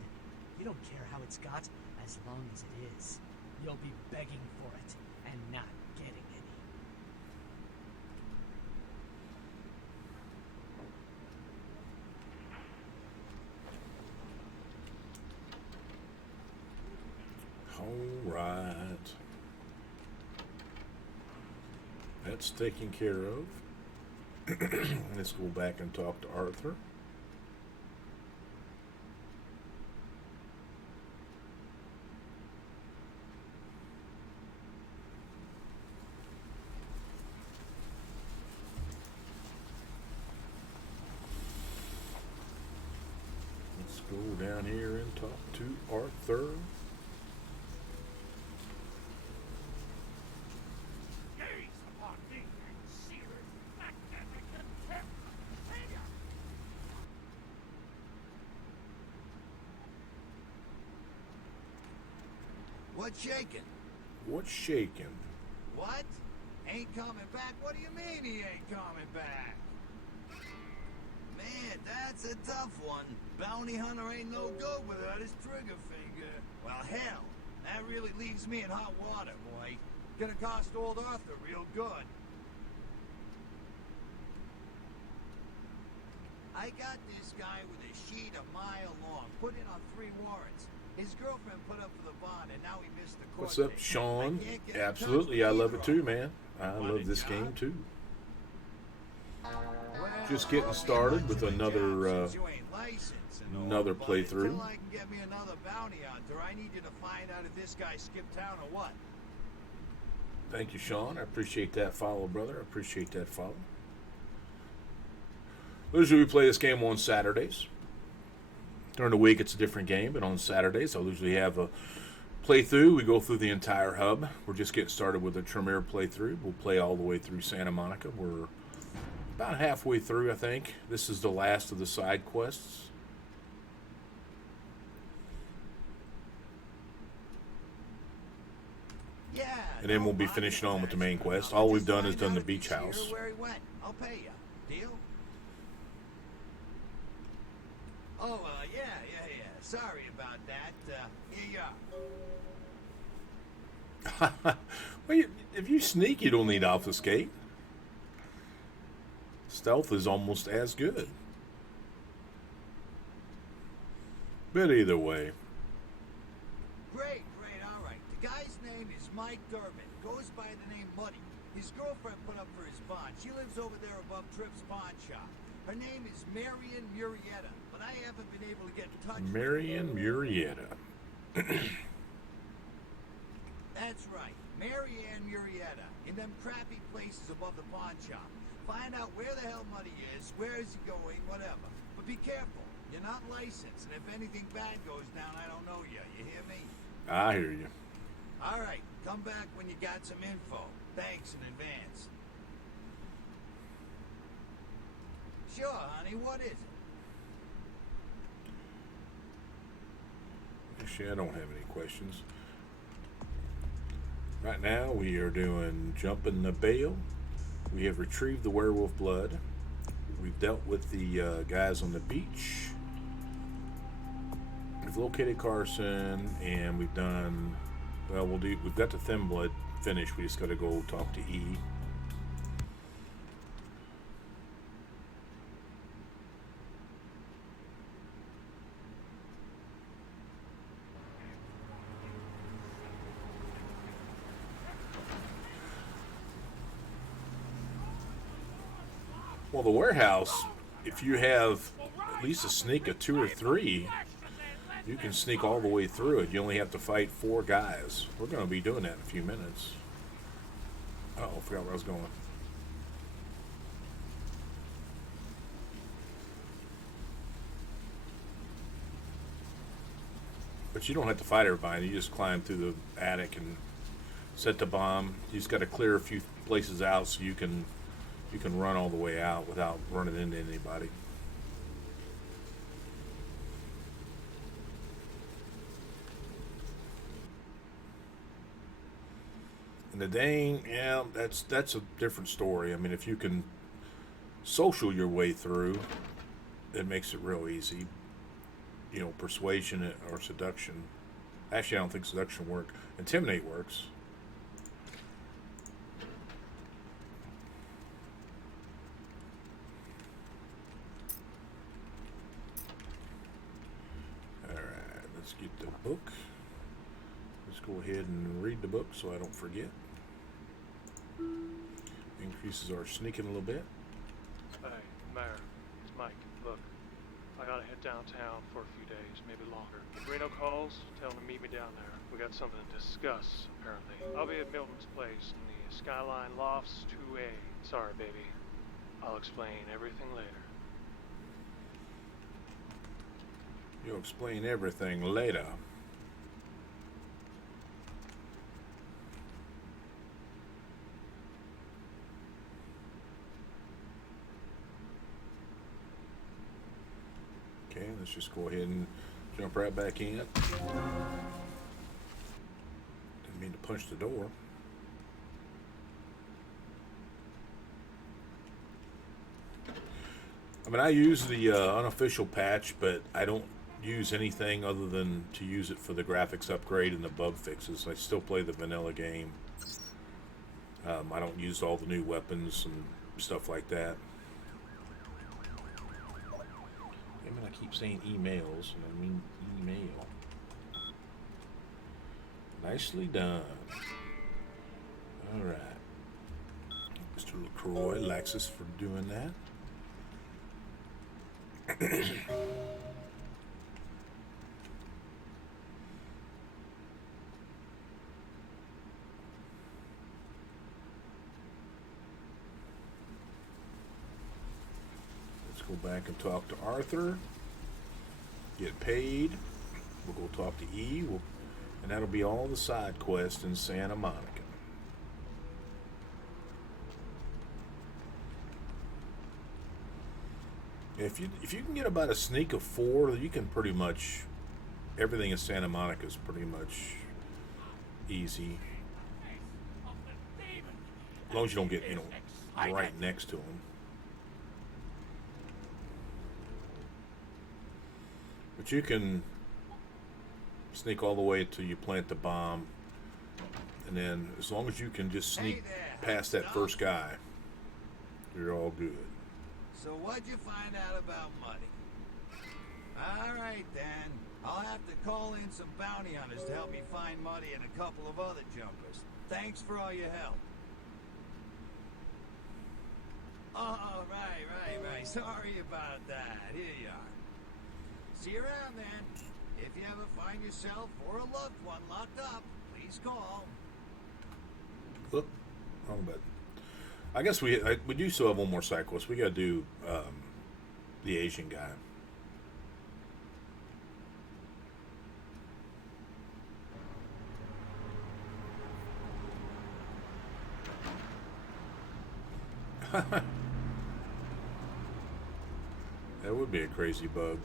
You don't care how it's got, as long as it is. You'll be begging for it, and not getting any. All right. That's taken care of. Let's go back and talk to Arthur. Go down here and talk to Arthur. Gaze upon me and see it. What's shaking? What's shaking? What? Ain't coming back? What do you mean he ain't coming back? Man, that's a tough one. Bounty hunter ain't no good without his trigger finger. Well, hell, that really leaves me in hot water, boy. Gonna cost old Arthur real good. I got this guy with a sheet a mile long, put in on 3 warrants. His girlfriend put up for the bond, and now he missed the court What's up, date. Sean? I can't get in touch Absolutely, with I love either it of too, them. man. I love this game too. Well, Just getting I'll be started much with of a another job since you ain't licensed and all, another but playthrough. Until I can get me another bounty hunter, I need you to find out if this guy skipped town or what. Thank you, Sean. I appreciate that follow, brother. I appreciate that follow. Usually we play this game on Saturdays. During the week it's a different game, but on Saturdays I'll usually have a playthrough. We go through the entire hub. We're just getting started with the Tremere playthrough. We'll play all the way through Santa Monica. We're about halfway through, I think. This is the last of the side quests. Yeah. And then we'll be finishing on with the main quest. All we've done is done the beach house. Where he went. I'll pay you. Deal? Oh, yeah. Sorry about that. Here you are. Well, if you sneak, you don't need obfuscate. Stealth is almost as good. But either way. Great, all right. The guy's name is Mike Durbin. Goes by the name Muddy. His girlfriend put up for his bond. She lives over there above Tripp's pawn shop. Her name is Marion Murrieta, but I haven't been able to get in touch with her. Marion Murrieta. That's right, Marianne Murrieta, in them crappy places above the pawn shop. Find out where the hell Muddy is, where is he going, whatever. But be careful, you're not licensed, and if anything bad goes down, I don't know you. You hear me? I hear you. All right, come back when you got some info. Thanks in advance. Sure, honey, what is it? Actually, I don't have any questions. Right now, we are doing jumping the bail. We have retrieved the werewolf blood. We've dealt with the guys on the beach. We've located Carson, and we've done. Well, we've got the thin blood finished. We just got to go talk to E. Well, the warehouse, if you have at least a sneak of 2 or 3, you can sneak all the way through it. You only have to fight 4 guys. We're going to be doing that in a few minutes. Uh-oh, I forgot where I was going. But you don't have to fight everybody. You just climb through the attic and set the bomb. You just got to clear a few places out so you can run all the way out without running into anybody. And the Dane, yeah, that's a different story. I mean, if you can social your way through, it makes it real easy. You know, persuasion or seduction. Actually, I don't think seduction works. Intimidate works. Let's get the book. Let's go ahead and read the book so I don't forget. Increases our sneaking a little bit. Hey, Mayor, it's Mike. Look, I gotta head downtown for a few days, maybe longer. If Reno calls, tell him to meet me down there. We got something to discuss, apparently. I'll be at Milton's place in the Skyline Lofts 2A. Sorry, baby. I'll explain everything later. You'll explain everything later. Okay, let's just go ahead and jump right back in. Didn't mean to punch the door. I mean, I use the unofficial patch, but I don't use anything other than to use it for the graphics upgrade and the bug fixes. I still play the vanilla game. I don't use all the new weapons and stuff like that. I mean, I keep saying emails, and I mean email. Nicely done. Alright. Mr. LaCroix likes us for doing that. Let's go back and talk to Arthur. Get paid. We'll go talk to E. And that'll be all the side quests in Santa Monica. If you can get about a sneak of 4, you can pretty much, everything in Santa Monica is pretty much easy. As long as you don't get, right next to them. But you can sneak all the way till you plant the bomb, and then as long as you can just sneak past that first guy, you're all good. So what'd you find out about Muddy? All right, then. I'll have to call in some bounty hunters to help me find Muddy and a couple of other jumpers. Thanks for all your help. Oh, right. Sorry about that. Here you are. See you around, then. If you ever find yourself or a loved one locked up, please call. Oop, wrong button. I guess we do still have one more side quest. We gotta do the Asian guy. That would be a crazy bug.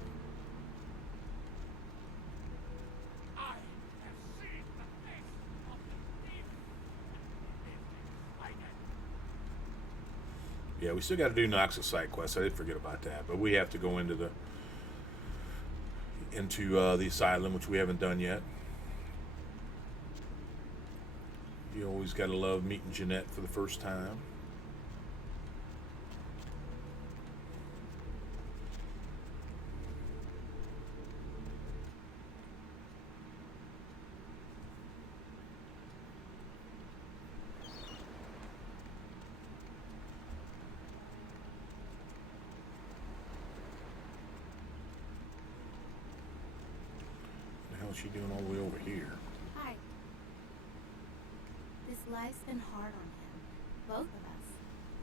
Yeah, we still got to do Noxus side quests. I did forget about that, but we have to go into the asylum, which we haven't done yet. You always got to love meeting Jeanette for the first time. What's she doing all the way over here? Hi. This life's been hard on him, both of us,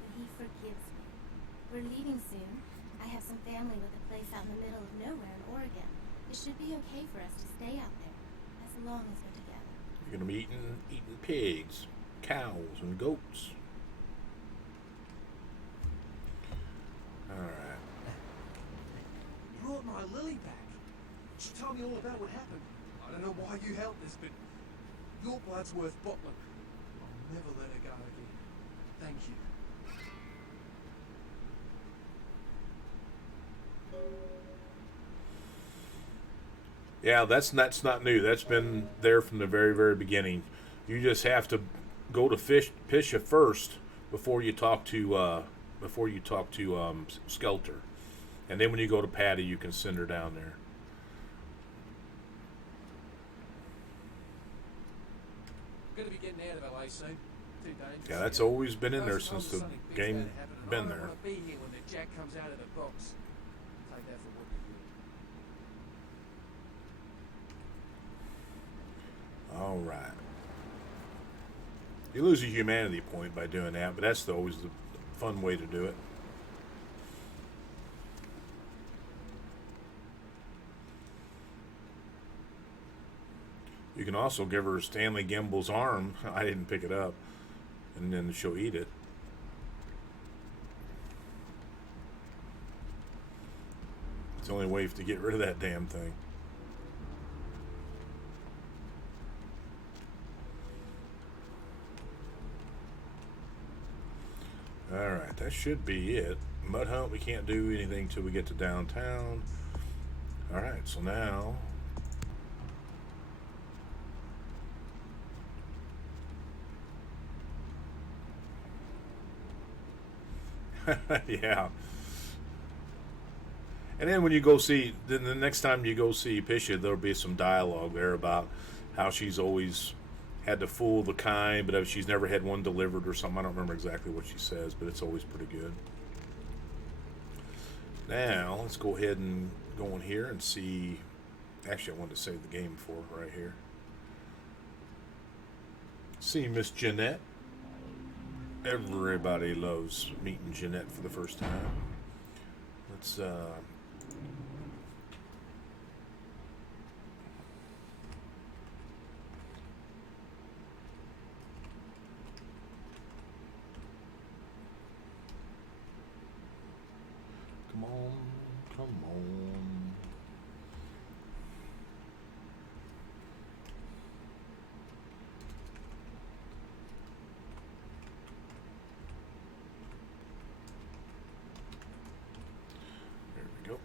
but he forgives me. We're leaving soon. I have some family with a place out in the middle of nowhere in Oregon. It should be okay for us to stay out there, as long as we're together. You're gonna be eating pigs, cows, and goats. All right. You brought my Lily back. She told me all about what happened. I don't know why you helped this, but your blood's worth bottling. I'll never let her go again. Thank you. Yeah, that's not new. That's been there from the very, very beginning. You just have to go to Pisha first before you talk to Skelter, and then when you go to Patty, you can send her down there. I'm gonna be getting out of LA soon. Too dangerous. Yeah, that's always been in there since the game been there. I don't want to be here when the jack comes out of the box. Take that for what you will. All right. You lose a humanity point by doing that, but that's always the fun way to do it. You can also give her Stanley Gimbel's arm. I didn't pick it up. And then she'll eat it. It's the only way to get rid of that damn thing. Alright, that should be it. Mud Hunt, we can't do anything till we get to downtown. Alright, so now... yeah. And then when you go see, then the next time you go see Pisha, there'll be some dialogue there about how she's always had to fool the kind, but she's never had one delivered or something. I don't remember exactly what she says, but it's always pretty good. Now, let's go ahead and go in here and see. Actually, I wanted to save the game for right here. See Miss Jeanette. Everybody loves meeting Jeanette for the first time. Let's come on, come on. There we go.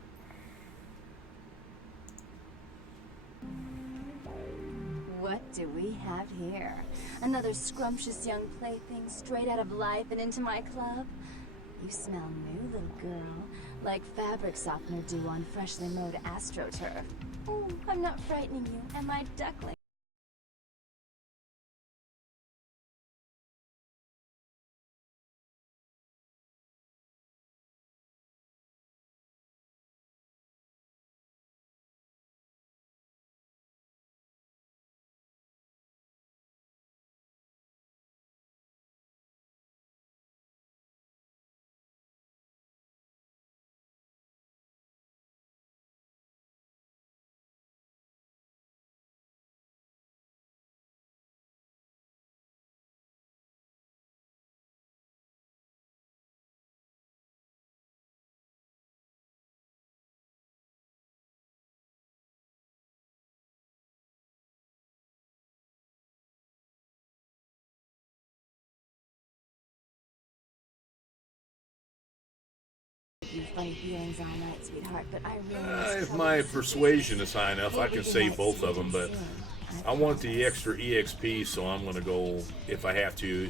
What do we have here? Another scrumptious young plaything straight out of life and into my club? You smell new, little girl. Like fabric softener dew on freshly mowed astroturf. Oh, I'm not frightening you, am I, duckling? Funny feelings all night, sweetheart, but I really If my persuasion is high enough, I can save both of them, but I want the extra EXP, so I'm going to go, if I have to,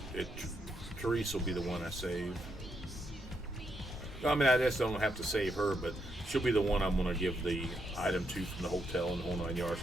Therese will be the one I save. I mean, I just don't have to save her, but she'll be the one I'm going to give the item to from the hotel and the whole 9 yards.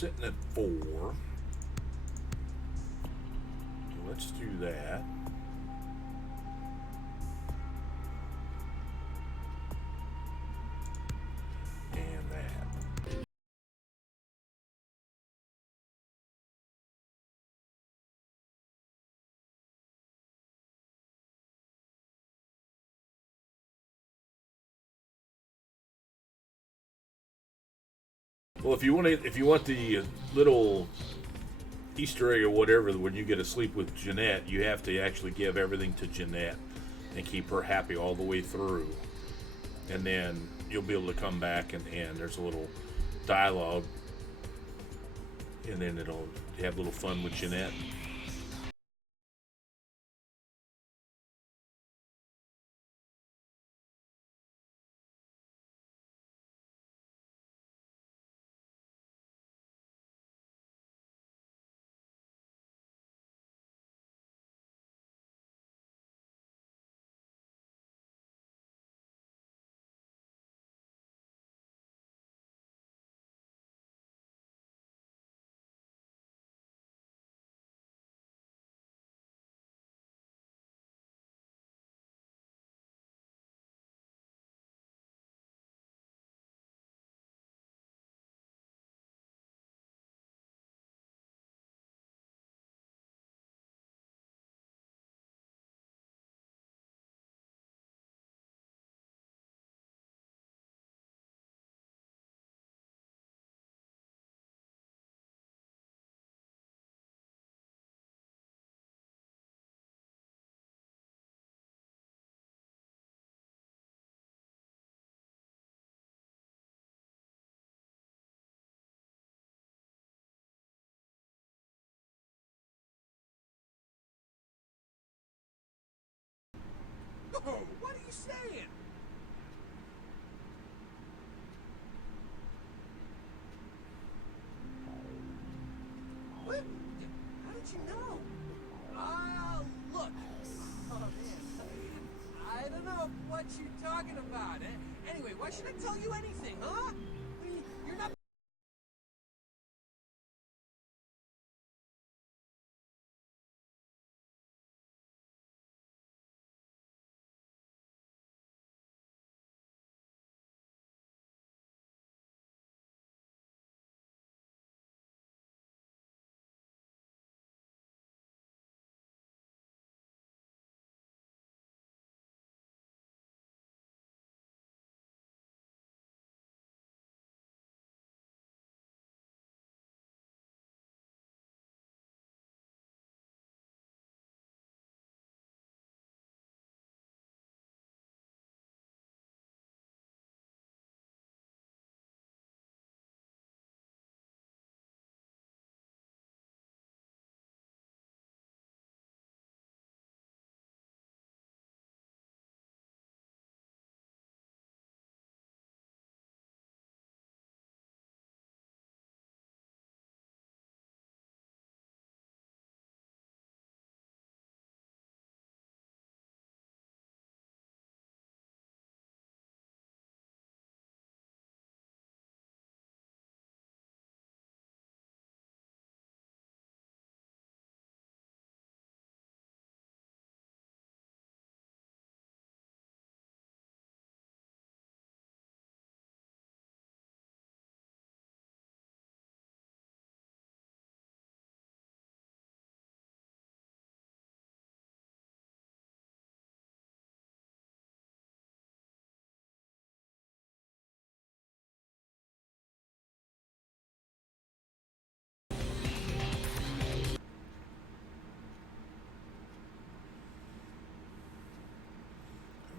sitting at 4. Let's do that. And that. Well, if you want the little Easter egg or whatever, when you get to sleep with Jeanette, you have to actually give everything to Jeanette and keep her happy all the way through. And then you'll be able to come back and there's a little dialogue. And then it'll have a little fun with Jeanette. Oh, what are you saying? What? How did you know? Look. Oh, man. I don't know what you're talking about. Anyway, why should I tell you anything, huh? You're not...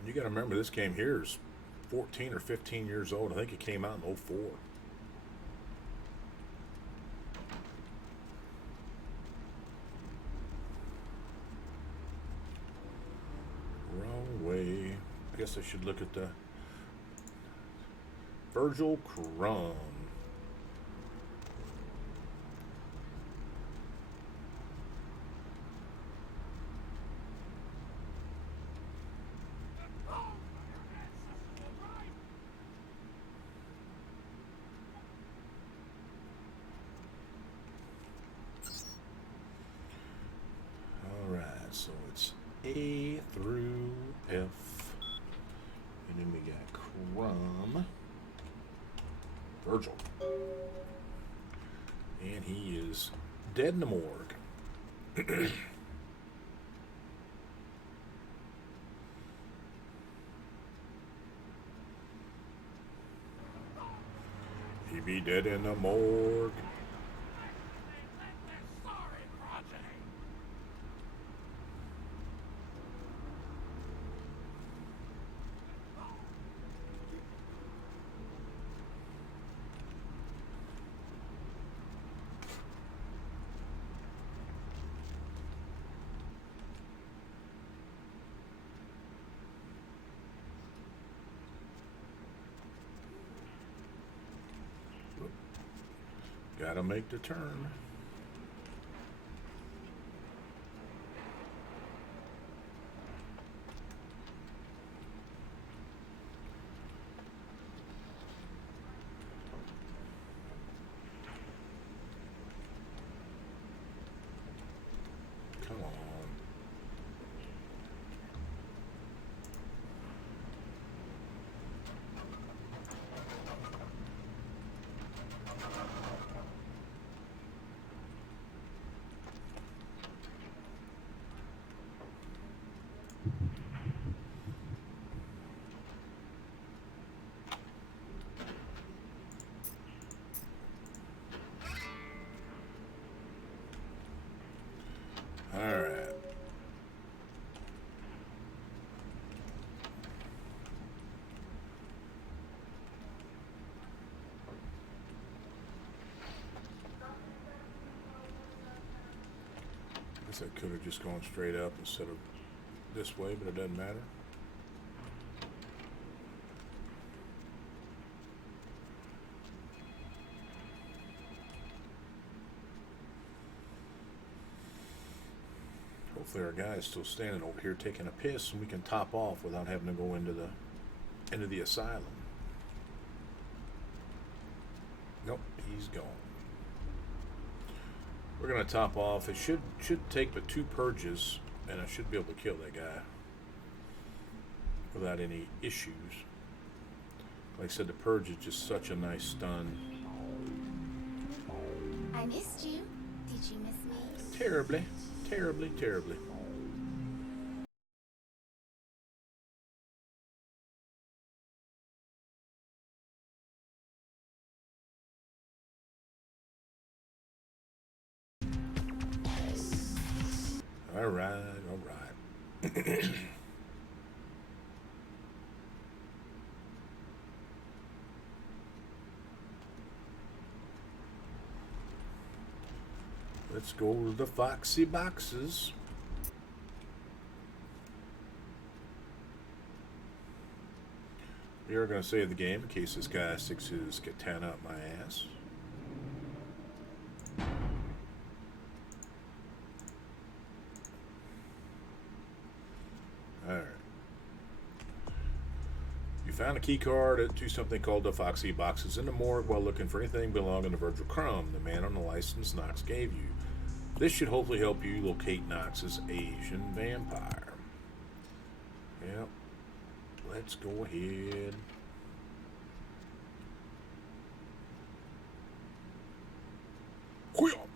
You got to remember, this game here is 14 or 15 years old. I think it came out in '04. Wrong way. I guess I should look at the Virgil Crumb. A through F. And then we got Crumb. Virgil. And he is dead in the morgue. He be dead in the morgue. Gotta make the turn. Come on. All right. Guess I could have just gone straight up instead of this way, but it doesn't matter. Hopefully our guy is still standing over here taking a piss and we can top off without having to go into the asylum. Nope, he's gone. We're gonna top off. It should take but 2 purges, and I should be able to kill that guy without any issues. Like I said, the purge is just such a nice stun. I missed you. Did you miss me? Terribly, terribly, terribly. All right, all right. Let's go to the Foxy boxes. We are going to save the game in case this guy sticks his katana up my ass. Alright. You found a key card to something called the Foxy boxes in the morgue while looking for anything belonging to Virgil Crumb, the man on the license Knox gave you. This should hopefully help you locate Knox's Asian vampire. Yep. Let's go ahead. Quill.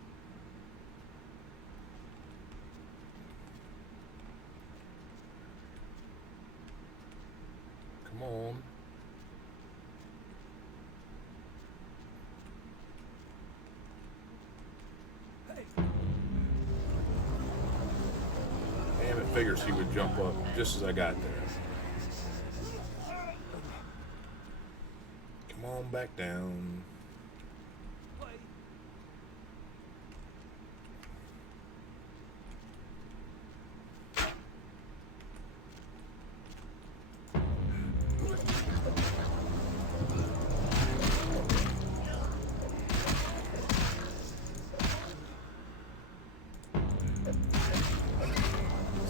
Come on. Damn, it figures he would jump up just as I got there. Come on back down.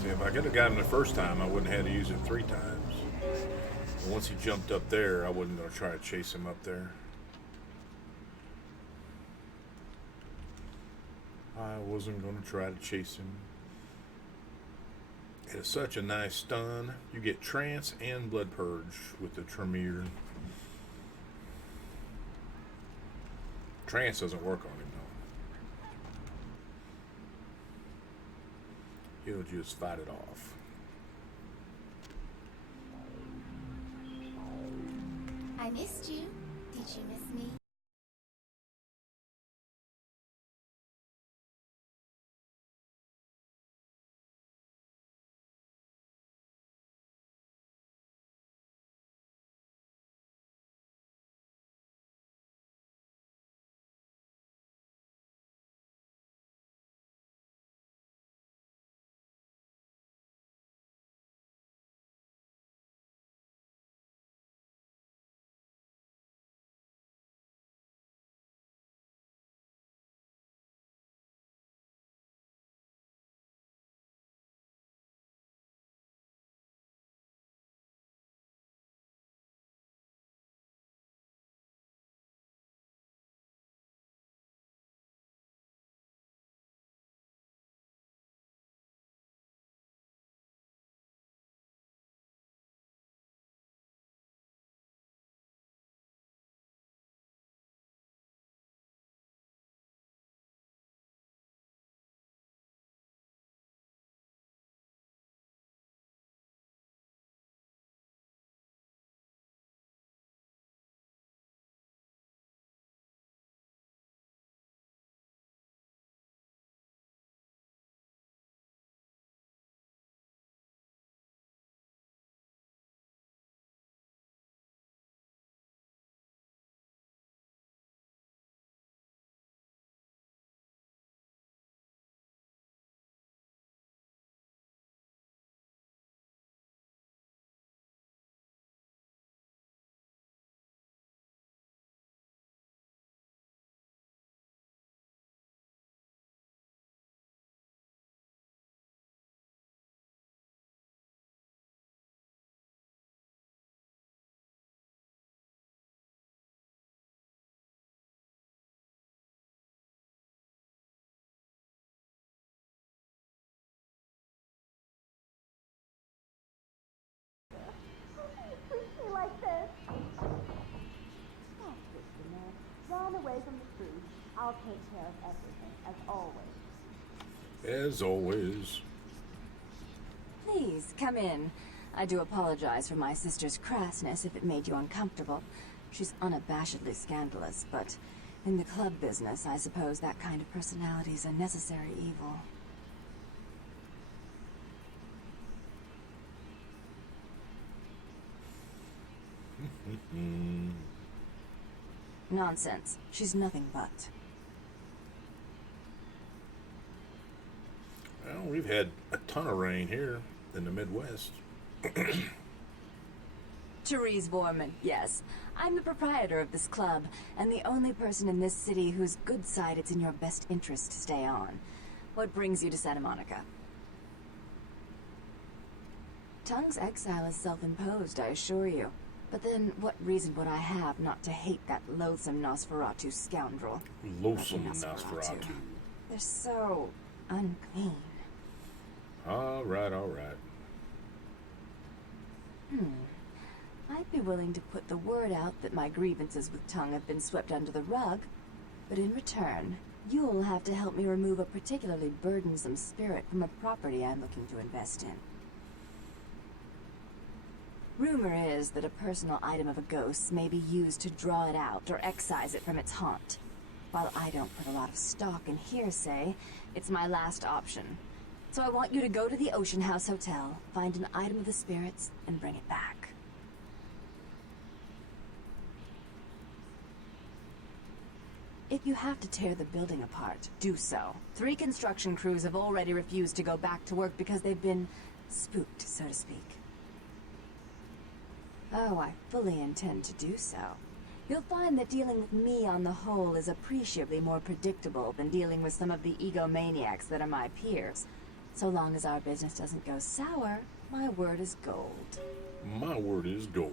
See, if I could have got him the first time, I wouldn't have had to use it 3 times. But once he jumped up there, I wasn't going to try to chase him up there. I wasn't going to try to chase him. It is such a nice stun. You get trance and blood purge with the Tremere. Trance doesn't work on him though. He'll just fight it off. I missed you. Did you miss me? Like this. Oh, Sister Man, run away from the truth. I'll take care of everything, as always. As always. Please, come in. I do apologize for my sister's crassness if it made you uncomfortable. She's unabashedly scandalous, but in the club business, I suppose that kind of personality is a necessary evil. Nonsense. She's nothing but. Well, we've had a ton of rain here in the Midwest. Therese Borman, yes. I'm the proprietor of this club, and the only person in this city whose good side it's in your best interest to stay on. What brings you to Santa Monica? Tongue's exile is self-imposed, I assure you. But then, what reason would I have not to hate that loathsome Nosferatu scoundrel? Loathsome Nosferatu. They're so unclean. All right, all right. I'd be willing to put the word out that my grievances with Tongue have been swept under the rug, but in return, you'll have to help me remove a particularly burdensome spirit from a property I'm looking to invest in. Rumor is that a personal item of a ghost's may be used to draw it out or excise it from its haunt. While I don't put a lot of stock in hearsay, it's my last option. So I want you to go to the Ocean House Hotel, find an item of the spirits, and bring it back. If you have to tear the building apart, do so. 3 construction crews have already refused to go back to work because they've been spooked, so to speak. Oh, I fully intend to do so. You'll find that dealing with me on the whole is appreciably more predictable than dealing with some of the egomaniacs that are my peers. So long as our business doesn't go sour, my word is gold. My word is gold.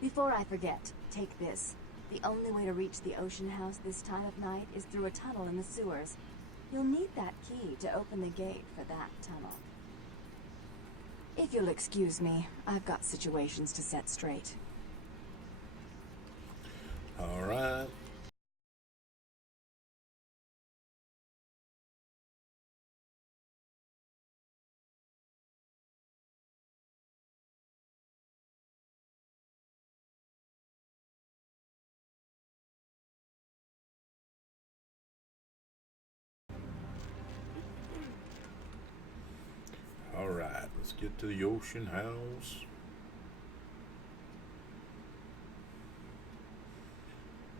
Before I forget, take this. The only way to reach the Ocean House this time of night is through a tunnel in the sewers. You'll need that key to open the gate for that tunnel. If you'll excuse me, I've got situations to set straight. All right. All right, let's get to the ocean house.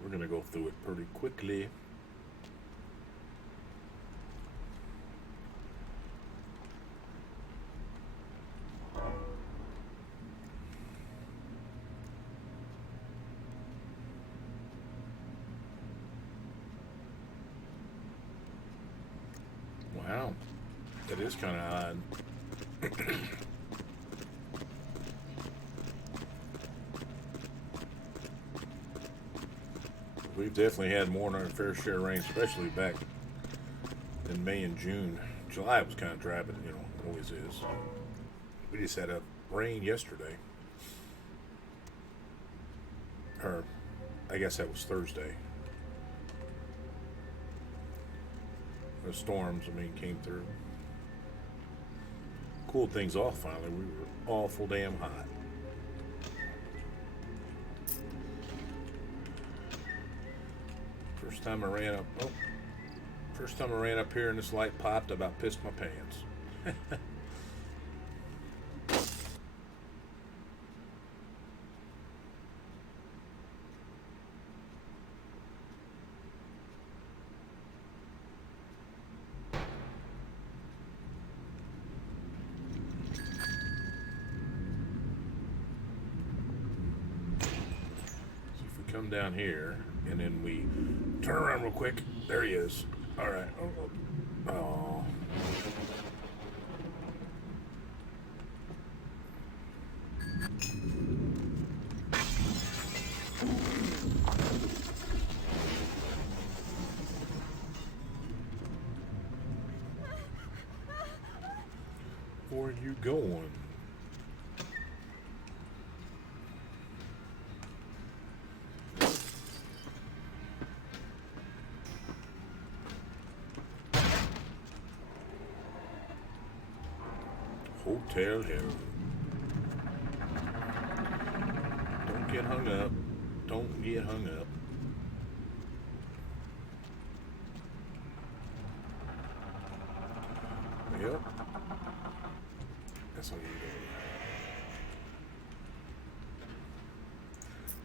We're going to go through it pretty quickly. Wow, that is kind of odd. We've definitely had more than our fair share of rain, especially back in May and June. July was kind of dry, but you know, it always is. We just had a rain yesterday. Or, I guess that was Thursday. The storms, I mean, came through. Cooled things off finally. We were awful damn hot. First time I ran up here and this light popped, I about pissed my pants. Come down here, and then we turn around real quick. There he is. All right. Oh. Where are you going? Hotel Hell. Don't get hung up. Don't get hung up. Yep. That's what you do.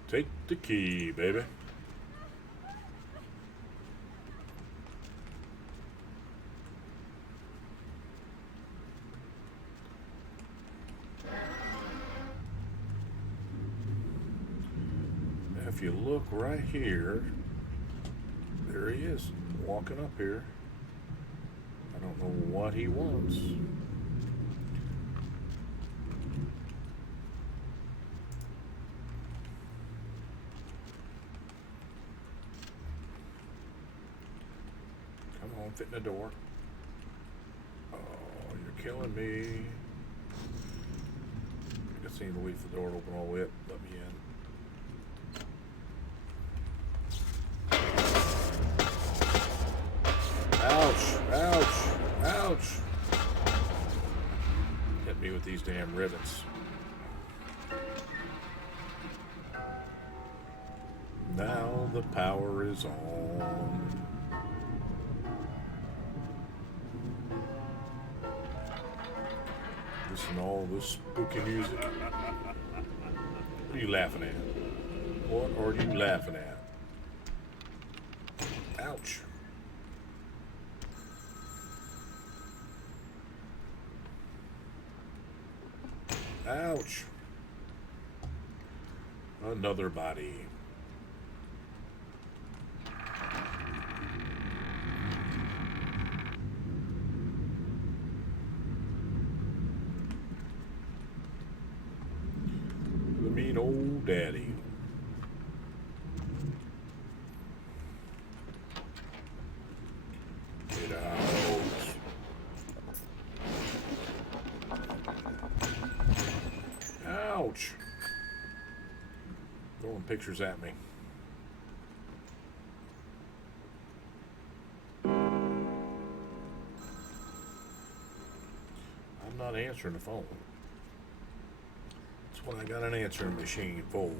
Take the key, baby. If you look right here, there he is, walking up here. I don't know what he wants. Come on, fit in the door. Oh, you're killing me. I just need to leave the door open all the way up. Let me in. Ouch, ouch, ouch. Hit me with these damn rivets. Now the power is on. Listen to all this spooky music. What are you laughing at? What are you laughing at? Ouch. Ouch. Another body. The mean old daddy. Get out. pictures at me. I'm not answering the phone. That's what I got an answering machine for.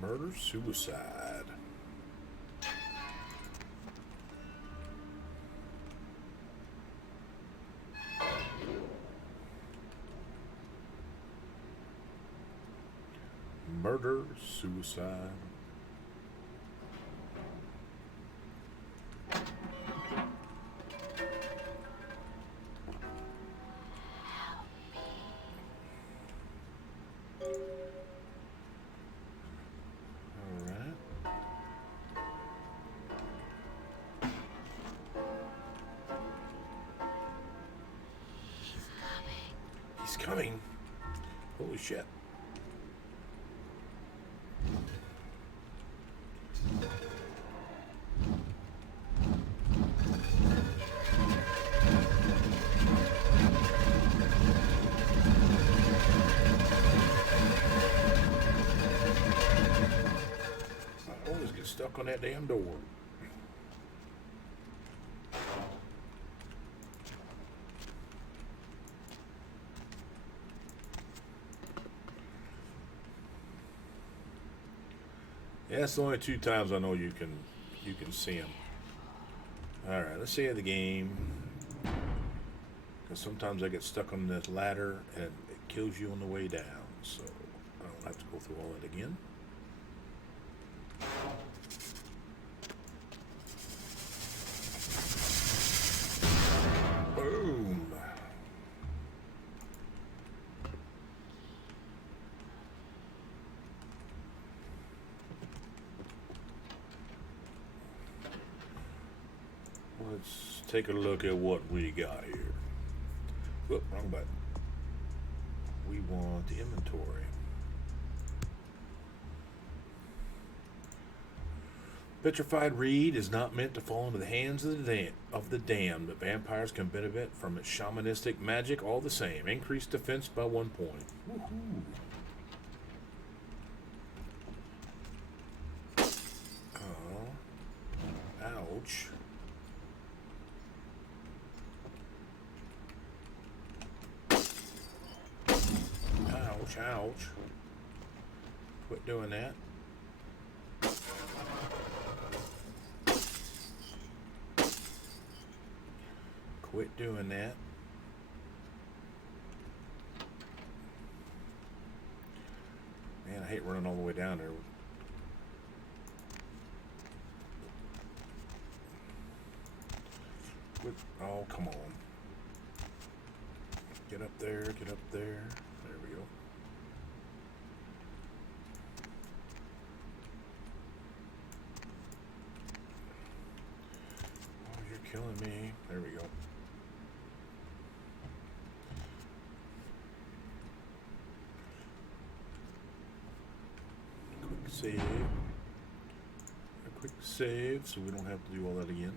Murder, suicide. Murder, suicide. He's coming. Holy shit. I always get stuck on that damn door. Yeah, that's the only 2 times I know you can see them. All right, let's save the game. Because sometimes I get stuck on this ladder and it kills you on the way down. So I don't have to go through all that again. Boom. Let's take a look at what we got here. Whoop, wrong button. We want the inventory. Petrified reed is not meant to fall into the hands of the damned, but vampires can benefit from its shamanistic magic all the same. Increased defense by 1 point. Woohoo. Oh. Ouch. Ouch, ouch. Quit doing that. Quit doing that. Man, I hate running all the way down there. Quit. Oh, come on. Get up there, get up there. There we go. Oh, you're killing me. There we go. Quick save. A quick save so we don't have to do all that again.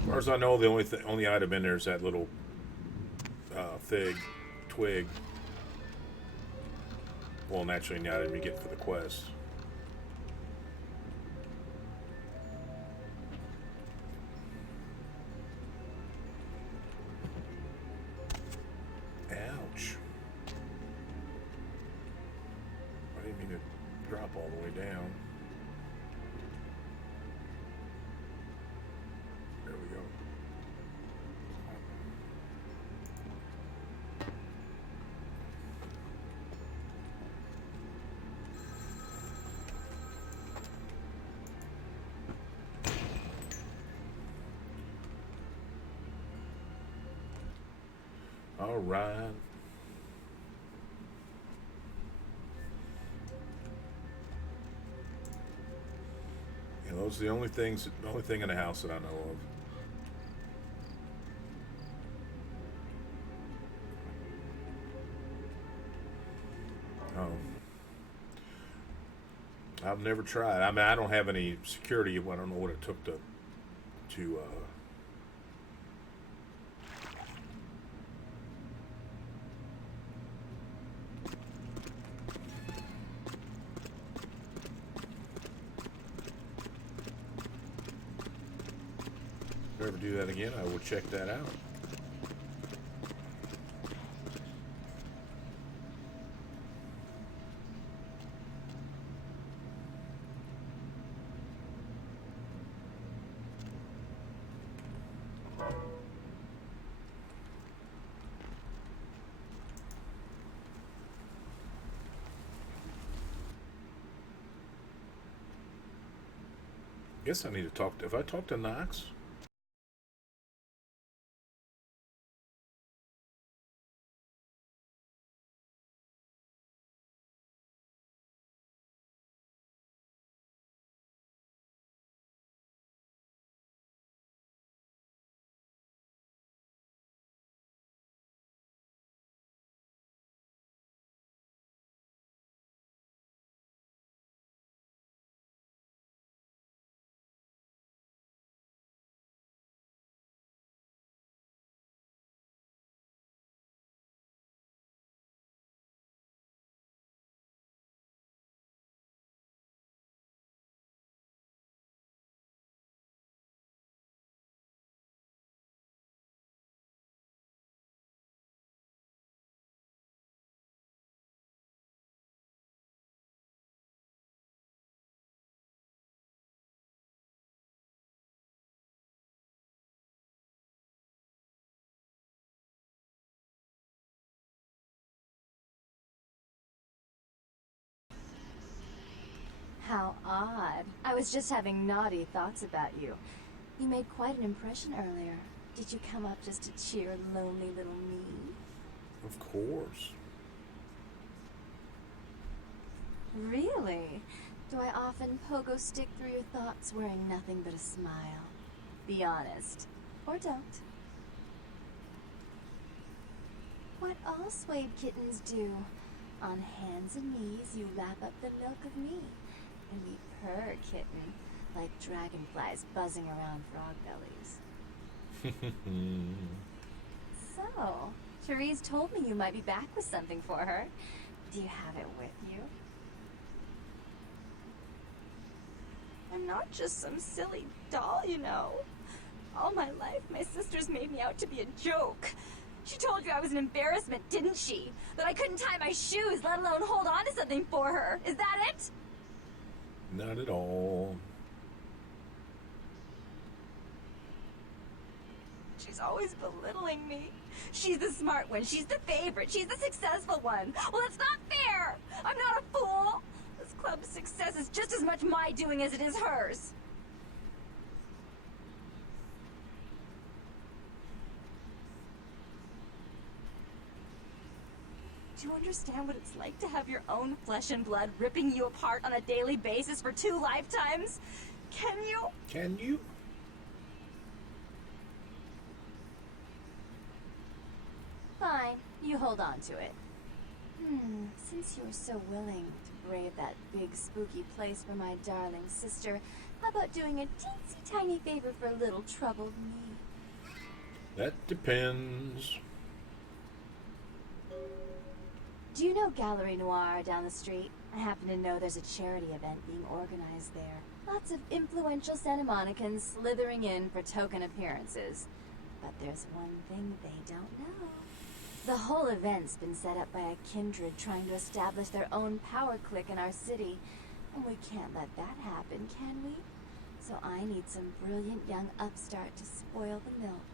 As far as I know, the only item in there is that little twig. Well, naturally, the item you get for the quest. Ouch. I didn't mean to drop all the way down. There we go. All right. You know, those are the only things, the only thing in the house that I know of. I've never tried. I mean, I don't have any security. I don't know what it took to if I ever do that again, I will check that out. Guess I need to talk to. If I talk to Knox, How odd. I was just having naughty thoughts about you. You made quite an impression earlier. Did you come up just to cheer lonely little me? of course. Really? Do I often pogo stick through your thoughts wearing nothing but a smile? Be honest. Or don't. What all swayed kittens do. On hands and knees, you lap up the milk of me. And we purr, kitten, like dragonflies buzzing around frog bellies. So, Therese told me you might be back with something for her. Do you have it with you? I'm not just some silly doll, you know. All my life, my sisters made me out to be a joke. She told you I was an embarrassment, didn't she? That I couldn't tie my shoes, let alone hold on to something for her. Is that it? Not at all. She's always belittling me. She's the smart one. She's the favorite. She's the successful one. Well, it's not fair. I'm not a fool. This club's success is just as much my doing as it is hers. Do you understand what it's like to have your own flesh and blood ripping you apart on a daily basis for 2 lifetimes? Can you? Can you? Fine, you hold on to it. Since you were so willing to brave that big spooky place for my darling sister, how about doing a teensy tiny favor for little troubled me? That depends. Do you know Gallery Noir down the street? I happen to know there's a charity event being organized there. Lots of influential Santa Monicans slithering in for token appearances. But there's one thing they don't know. The whole event's been set up by a kindred trying to establish their own power clique in our city. And we can't let that happen, can we? So I need some brilliant young upstart to spoil the milk.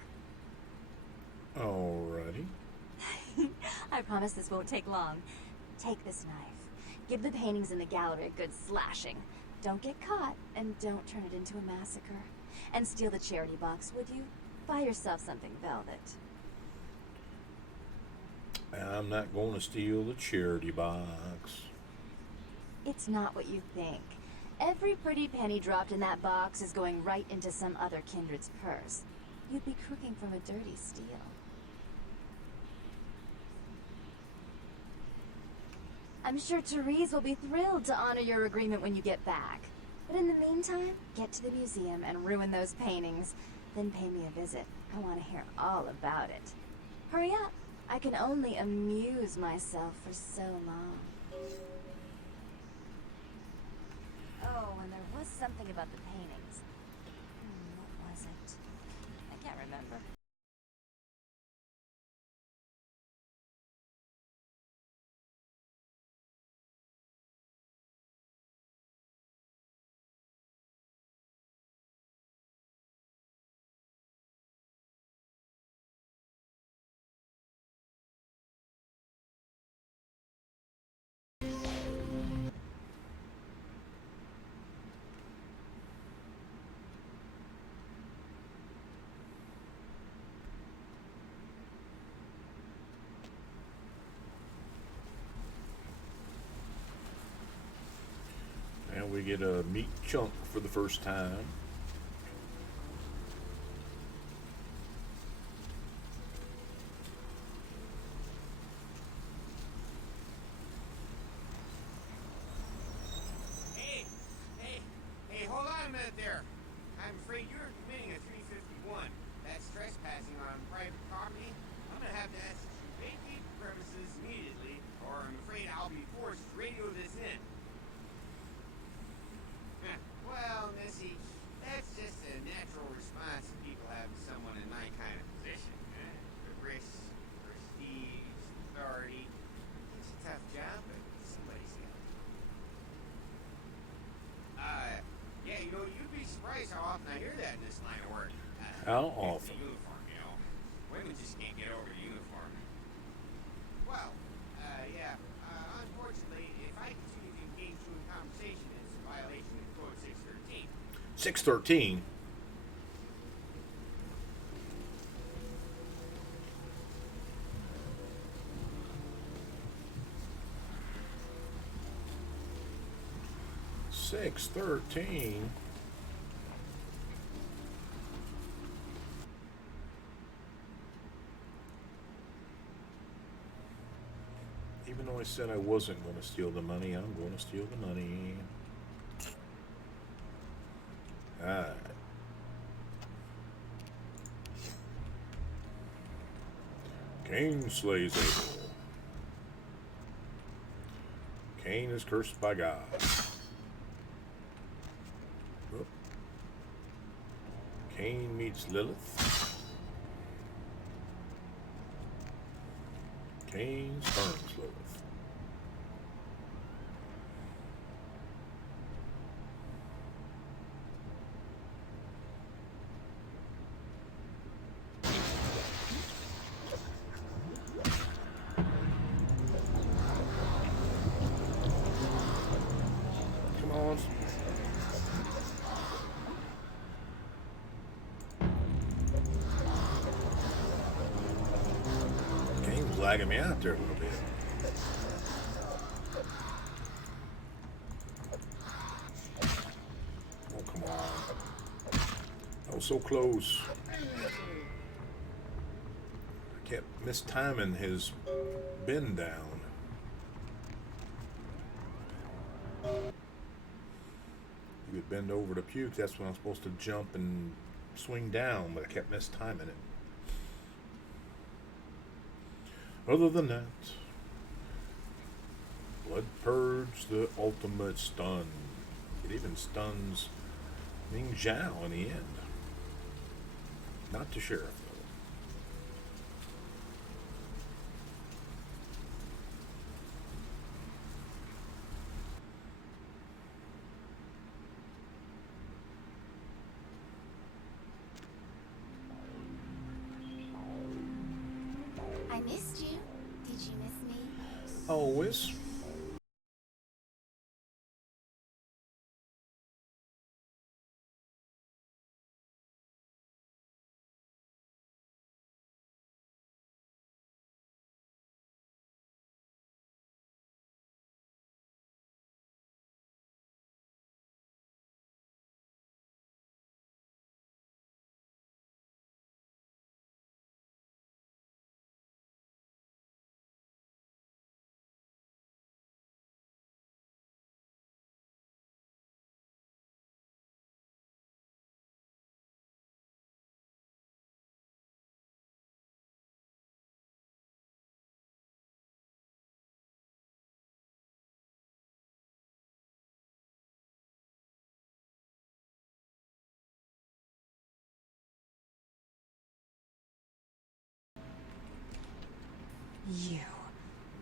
Alrighty. I promise this won't take long. Take this knife. Give the paintings in the gallery a good slashing. Don't get caught, and don't turn it into a massacre. And steal the charity box, would you? Buy yourself something velvet. I'm not going to steal the charity box. It's not what you think. Every pretty penny dropped in that box is going right into some other kindred's purse. You'd be crooking from a dirty steal. I'm sure Therese will be thrilled to honor your agreement when you get back. But in the meantime, get to the museum and ruin those paintings. Then pay me a visit. I want to hear all about it. Hurry up. I can only amuse myself for so long. Oh, and there was something about the paintings. What was it? I can't remember. And we get a meat chunk for the first time. Hey, hold on a minute there. I'm afraid you're committing a 351. That's trespassing on private property. I'm gonna have to ask you to vacate the premises immediately, or I'm afraid I'll be forced to radio this in. Well, Missy, that's just a natural response that people have to someone in my kind of position. The risk, prestige, authority. It's a tough job, but somebody's got to. Yeah, you'd be surprised how often I hear that in this line of work. How It's often? the uniform, Women just can't get over the uniform. Well, yeah. Unfortunately, if I continue to engage you in conversation, it's a violation of Code 613. 613. $613. Even though I said I wasn't going to steal the money, I'm going to steal the money. Alright. Cain slays Abel. Cain is cursed by God. Whoop. Cain meets Lilith. Cain spurns Lilith. Come on. Cain's lagging me out there a little bit. Oh, come on. That was so close. I kept mistiming his bend down. He would bend over to puke. That's when I'm supposed to jump and swing down, but I kept mistiming it. Other than that, Blood Purge, the ultimate stun. It even stuns Ming Zhao in the end. Not the sheriff, though. I missed you. Did you miss me? Always. You.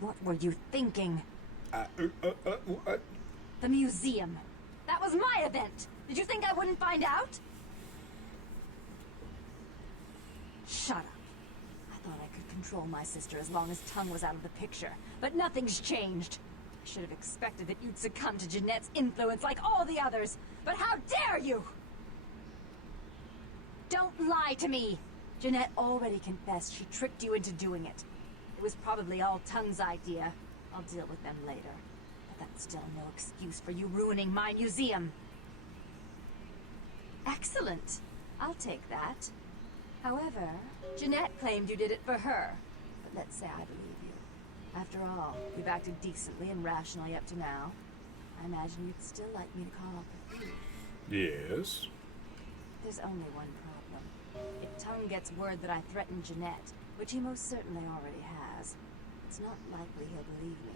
What were you thinking? What? The museum. That was my event. Did you think I wouldn't find out? Shut up. I thought I could control my sister as long as Tongue was out of the picture. But nothing's changed. I should have expected that you'd succumb to Jeanette's influence like all the others. But how dare you! Don't lie to me! Jeanette already confessed she tricked you into doing it. It was probably all Tongue's idea. I'll deal with them later. But that's still no excuse for you ruining my museum. Excellent. I'll take that. However, Jeanette claimed you did it for her. But let's say I believe you. After all, you've acted decently and rationally up to now. I imagine you'd still like me to call off the feud. Yes. There's only one problem. If Tongue gets word that I threatened Jeanette, which he most certainly already has, it's not likely he'll believe me.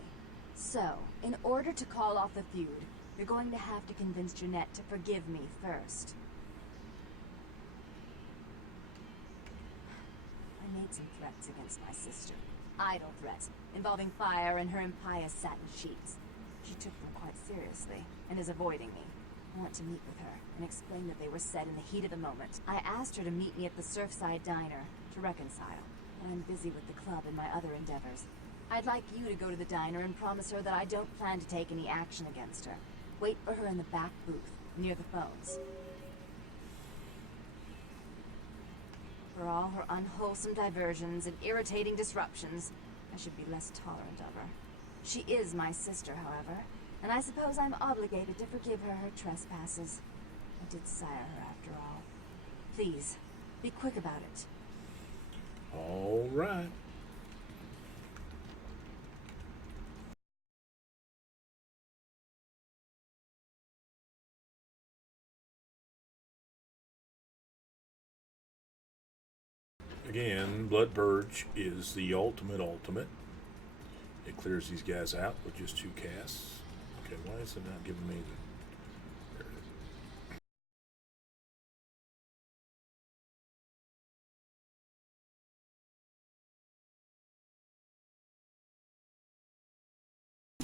So, in order to call off the feud, you're going to have to convince Jeanette to forgive me first. I made some threats against my sister. Idle threats, involving fire and her impious satin sheets. She took them quite seriously, and is avoiding me. I want to meet with her, and explain that they were said in the heat of the moment. I asked her to meet me at the Surfside Diner, to reconcile, but I'm busy with the club and my other endeavors. I'd like you to go to the diner and promise her that I don't plan to take any action against her. Wait for her in the back booth, near the phones. For all her unwholesome diversions and irritating disruptions, I should be less tolerant of her. She is my sister, however, and I suppose I'm obligated to forgive her her trespasses. I did sire her after all. Please, be quick about it. All right. Again, Blood Purge is the ultimate. It clears these guys out with just 2 casts. Okay, why is it not giving me the... There it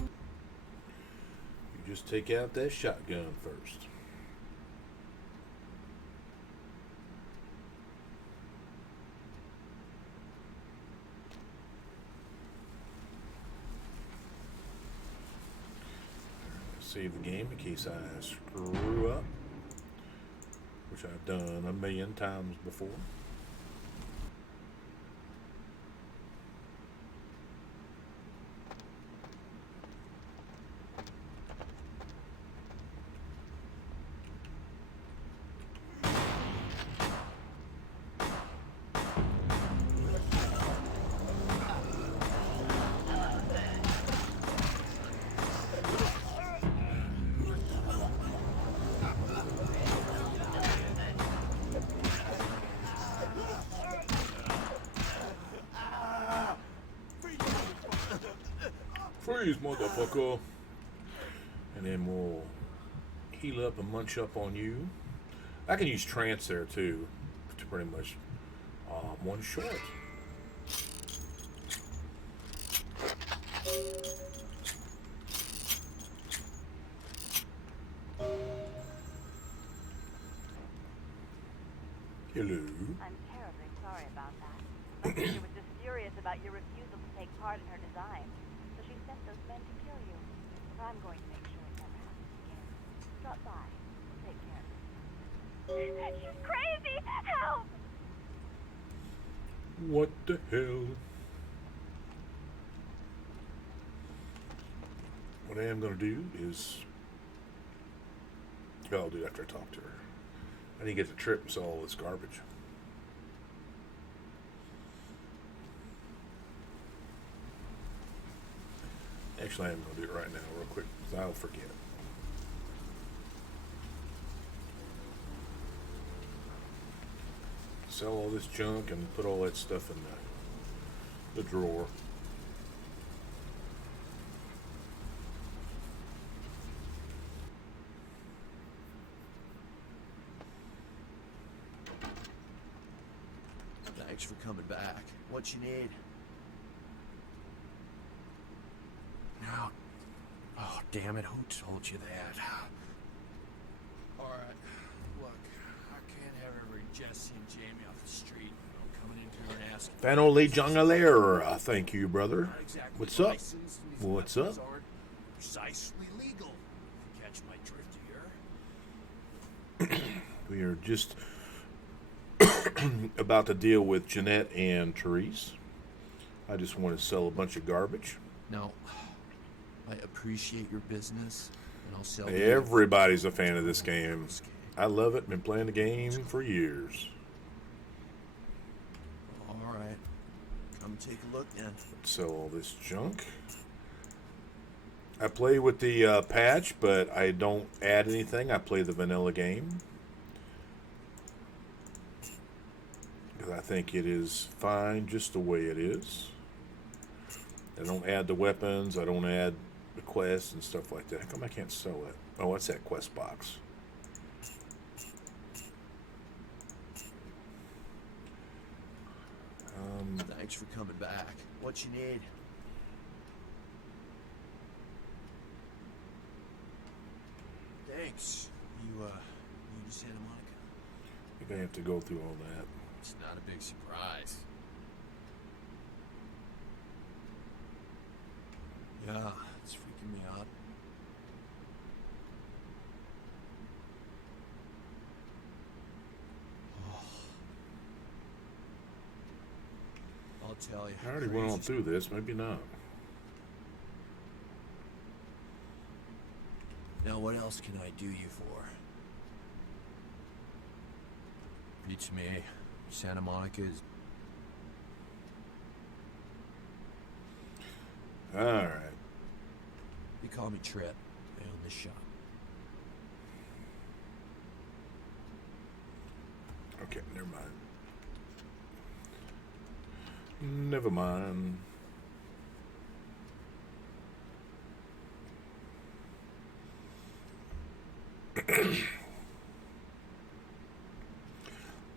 is. You just take out that shotgun first. Save the game in case I screw up, which I've done a million times before. Freeze, motherfucker. And then we'll heal up and munch up on you. I can use trance there too, to pretty much one shot. Hello. I'm terribly sorry about that. My sister was just furious about your refusal to take part in her design, so she sent those men to kill you. But I'm going to make sure it never happens again. Drop by. We'll take care of it. She's crazy! Help! What the hell? What I am going to do is... I'll do it after I talk to her. I need to get the trip and sell all this garbage. Actually, I'm going to do it right now real quick because I'll forget. Sell all this junk and put all that stuff in the drawer. Thanks for coming back. What you need? damn it, who told you that? Alright, look, I can't have every Jesse and Jamie off the street, coming in here and asking. Fanole Jongalair, thank you, brother. Not exactly What's up? licensed, and these What's up? weapons aren't precisely legal. If you catch my drift here. We are just about to deal with Jeanette and Therese. I just want to sell a bunch of garbage. No, I appreciate your business, and I'll sell. Everybody's a fan of this game. I love it. Been playing the game for years. All right, come take a look then. Sell all this junk. I play with the patch, but I don't add anything. I play the vanilla game. Because I think it is fine just the way it is. I don't add the weapons. I don't add the quests and stuff like that. How come I can't sell it? Oh, what's that quest box? Thanks for coming back. What you need? Thanks. You to Santa Monica? I think I have to go through all that. It's not a big surprise. Yeah, it's freaking me out. I'll tell you. I already went on through this. Maybe not. Now, what else can I do you for? Reach me. Santa Monica is... Alright. They call me Trip. I own this shop. Okay, never mind. Never mind.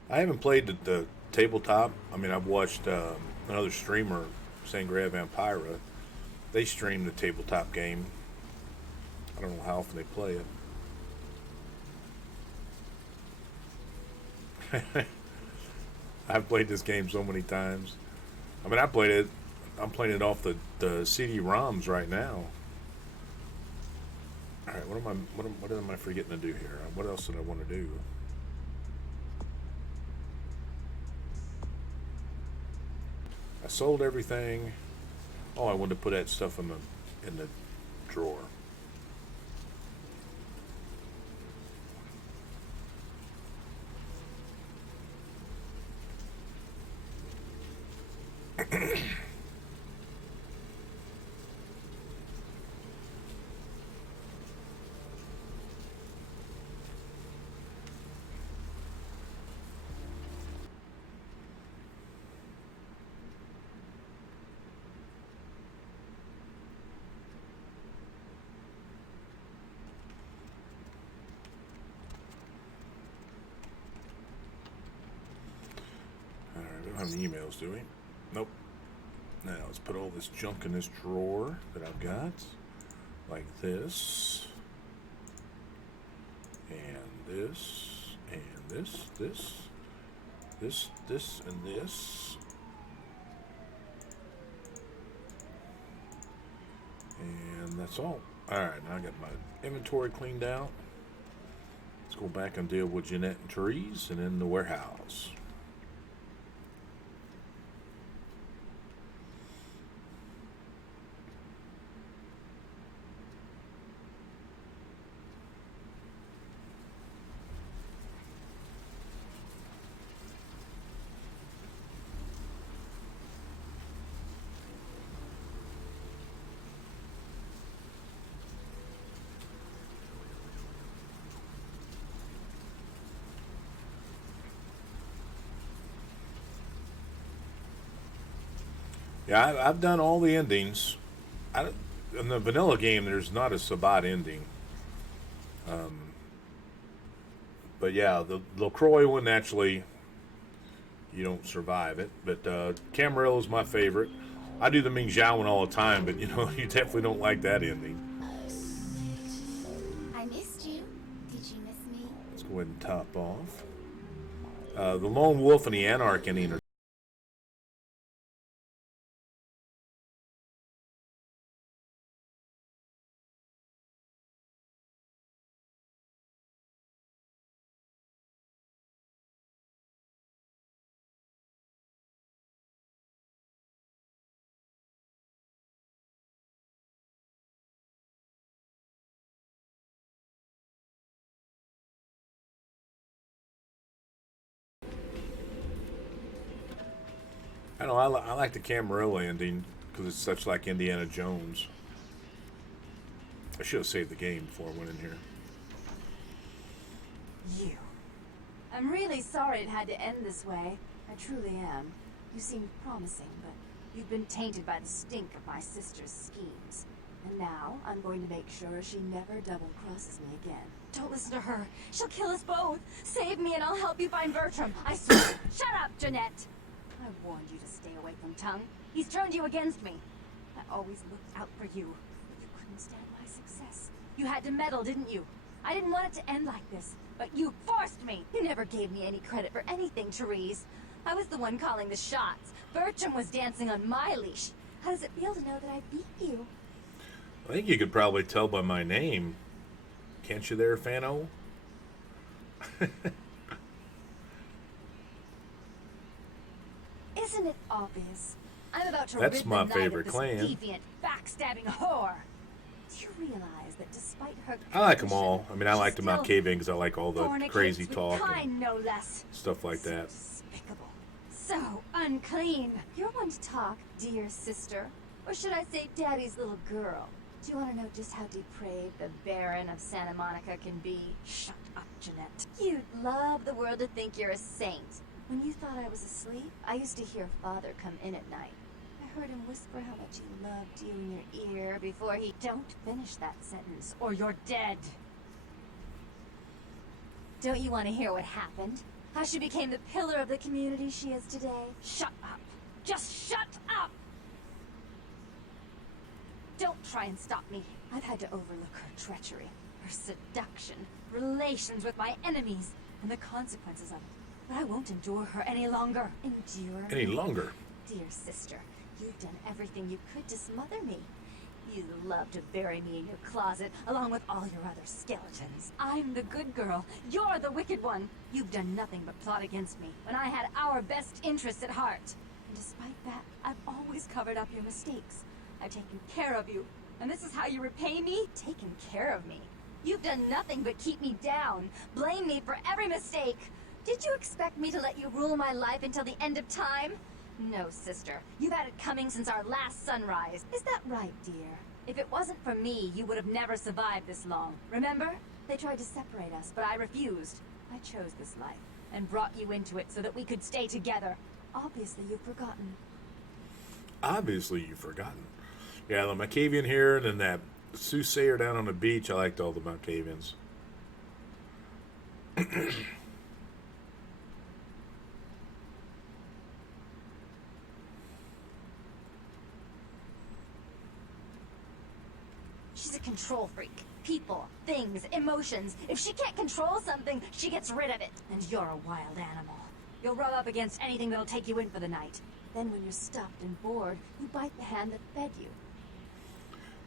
I haven't played the tabletop. I mean, I've watched another streamer, Sangria Vampira. They stream the tabletop game. I don't know how often they play it. I've played this game so many times. I mean, I played it. I'm playing it off the CD-ROMs right now. All right, what am I forgetting to do here? What else did I want to do? I sold everything. Oh, I wanted to put that stuff in the drawer. We don't have any emails, do we? Nope. Now, let's put all this junk in this drawer that I've got. Like this. And this. And this. This, and this. And that's all. Alright, now I got my inventory cleaned out. Let's go back and deal with Jeanette and Therese and in the warehouse. Yeah, I've done all the endings. In the vanilla game, there's not a Sabat ending. But yeah, the LaCroix one, actually, you don't survive it. But Camarillo is my favorite. I do the Ming Zhao one all the time, but you know, you definitely don't like that ending. I missed you. Did you miss me? Let's go ahead and top off. The Lone Wolf and the Anarch ending are I know I like the Camarillo ending because it's such like Indiana Jones. I should have saved the game before I went in here. You. I'm really sorry it had to end this way. I truly am. You seemed promising, but you've been tainted by the stink of my sister's schemes. And now I'm going to make sure she never double-crosses me again. Don't listen to her. She'll kill us both. Save me and I'll help you find Bertram. I swear. Shut up, Jeanette. I warned you to stay away from Tongue. He's turned you against me. I always looked out for you, but you couldn't stand my success. You had to meddle, didn't you? I didn't want it to end like this, but you forced me. You never gave me any credit for anything, Therese. I was the one calling the shots. Bertram was dancing on my leash. How does it feel to know that I beat you? I think you could probably tell by my name. Can't you there, Fano? Isn't it obvious? I'm about to That's rid my the night favorite of this clan. deviant, backstabbing whore. Do you realize that despite her I like them all. I mean, I she like them out still caving because I like all the fornicates crazy with talk and kind, no less. stuff like that. Despicable. So unclean. You're one to talk, dear sister. Or should I say daddy's little girl? Do you want to know just how depraved the Baron of Santa Monica can be? Shut up, Jeanette. You'd love the world to think you're a saint. When you thought I was asleep, I used to hear Father come in at night. I heard him whisper how much he loved you in your ear before he... Don't finish that sentence, or you're dead. Don't you want to hear what happened? How she became the pillar of the community she is today? Shut up. Just shut up! Don't try and stop me. I've had to overlook her treachery, her seduction, relations with my enemies, and the consequences of it. But I won't endure her any longer. Endure? Any longer? Dear sister, you've done everything you could to smother me. You love to bury me in your closet, along with all your other skeletons. I'm the good girl. You're the wicked one. You've done nothing but plot against me, when I had our best interests at heart. And despite that, I've always covered up your mistakes. I've taken care of you. And this is how you repay me? Taken care of me. You've done nothing but keep me down. Blame me for every mistake. Did you expect me to let you rule my life until the end of time? No, sister. You've had it coming since our last sunrise. Is that right, dear? If it wasn't for me, you would have never survived this long. Remember? They tried to separate us, but I refused. I chose this life, and brought you into it so that we could stay together. Obviously, you've forgotten. Obviously, you've forgotten. Yeah, the Malkavian here, and then that soothsayer down on the beach. I liked all the Malkavians. She's a control freak. People, things, emotions. If she can't control something, she gets rid of it. And you're a wild animal. You'll rub up against anything that'll take you in for the night. Then when you're stuffed and bored, you bite the hand that fed you.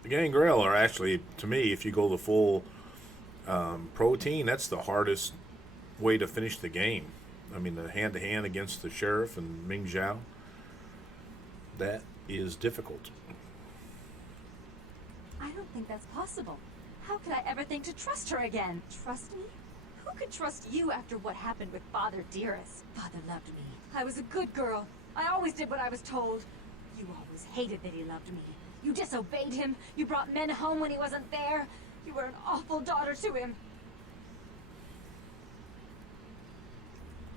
The Gangrel are actually, to me, if you go the full protein, that's the hardest way to finish the game. I mean, the hand-to-hand against the Sheriff and Ming Zhao, that is difficult. I don't think that's possible. How could I ever think to trust her again? Trust me? Who could trust you after what happened with Father Dearest? Father loved me. I was a good girl. I always did what I was told. You always hated that he loved me. You disobeyed him. You brought men home when he wasn't there. You were an awful daughter to him.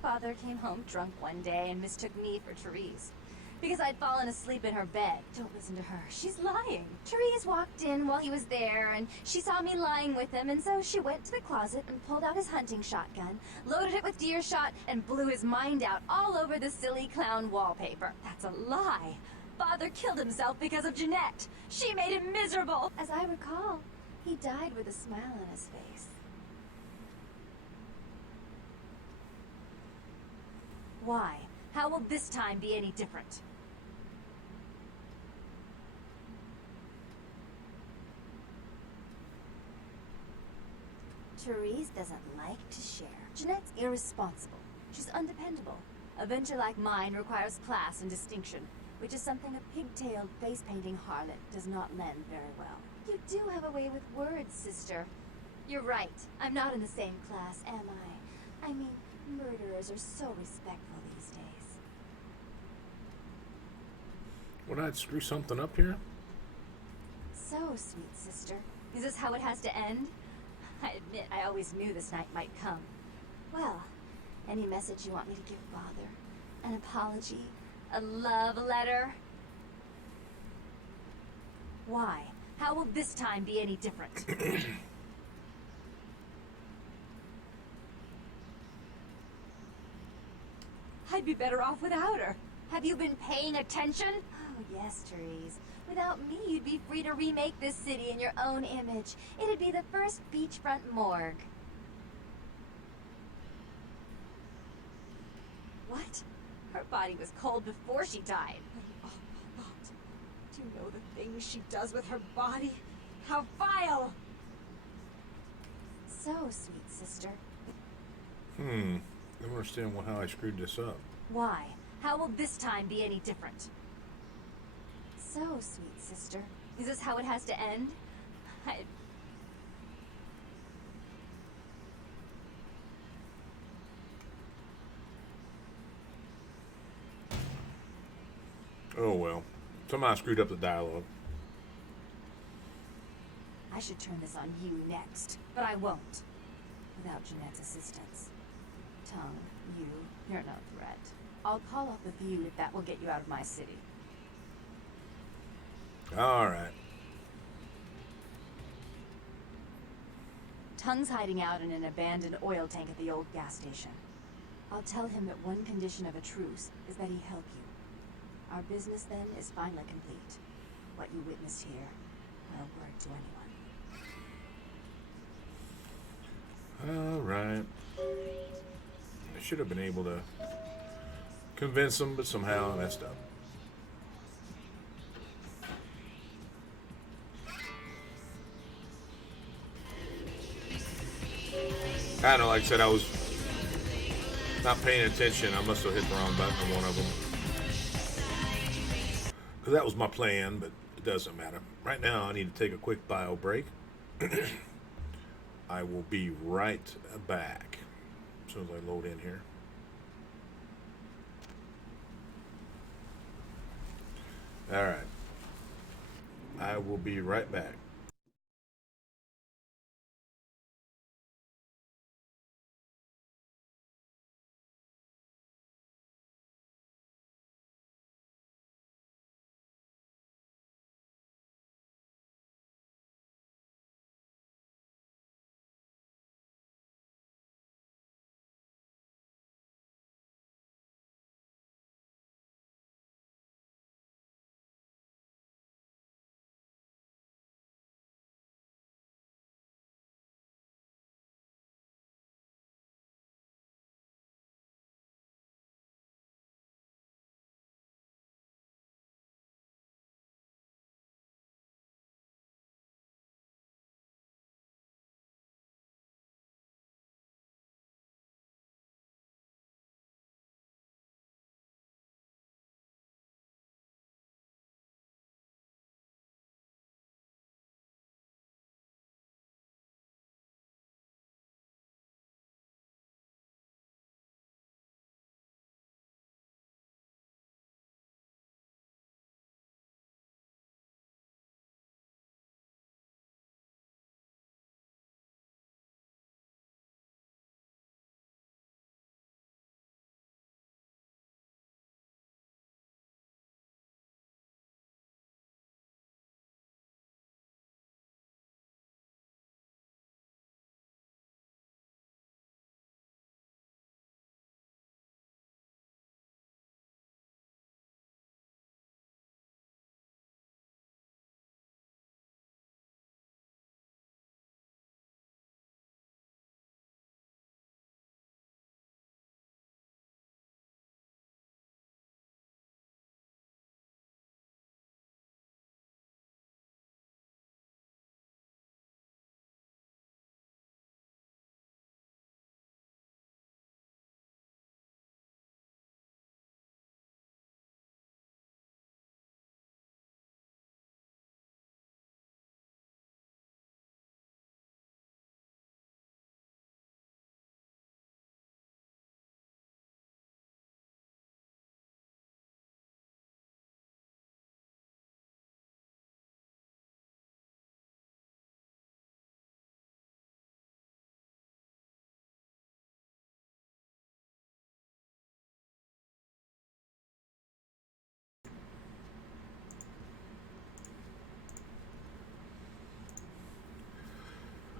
Father came home drunk one day and mistook me for Therese. Because I'd fallen asleep in her bed. Don't listen to her. She's lying. Therese walked in while he was there, and she saw me lying with him, and so she went to the closet and pulled out his hunting shotgun, loaded it with deer shot, and blew his mind out all over the silly clown wallpaper. That's a lie. Father killed himself because of Jeanette. She made him miserable. As I recall, He died with a smile on his face. Why? How will this time be any different? Therese doesn't like to share. Jeanette's irresponsible. She's undependable. A venture like mine requires class and distinction, which is something a pigtailed, face-painting harlot does not lend very well. You do have a way with words, sister. You're right. I'm not in the same class, am I? I mean, murderers are so respectful these days. Would I screw something up here? So, sweet sister, is this how it has to end? I admit I always knew this night might come. Well, any message you want me to give Father? An apology? A love letter? Why? How will this time be any different? I'd be better off without her. Have you been paying attention? Oh, yes, Therese. Without me, you'd be free to remake this city in your own image. It'd be the first beachfront morgue. What? Her body was cold before she died. Oh, God. Do you know the things she does with her body? How vile! So, sweet sister. I don't understand how I screwed this up. Why? How will this time be any different? So, sweet sister, is this how it has to end? Oh well. Somehow I screwed up the dialogue. I should turn this on you next, but I won't. Without Jeanette's assistance. Tongue, you're no threat. I'll call off the feud if that will get you out of my city. Alright. Tongue's hiding out in an abandoned oil tank at the old gas station. I'll tell him that one condition of a truce is that he help you. Our business then is finally complete. What you witnessed here, no word to anyone. Alright. I should have been able to convince him, but somehow I messed up. I don't know, like I said, I was not paying attention. I must have hit the wrong button on one of them. Because that was my plan, but it doesn't matter. Right now, I need to take a quick bio break. I will be right back as soon as I load in here. Alright. I will be right back.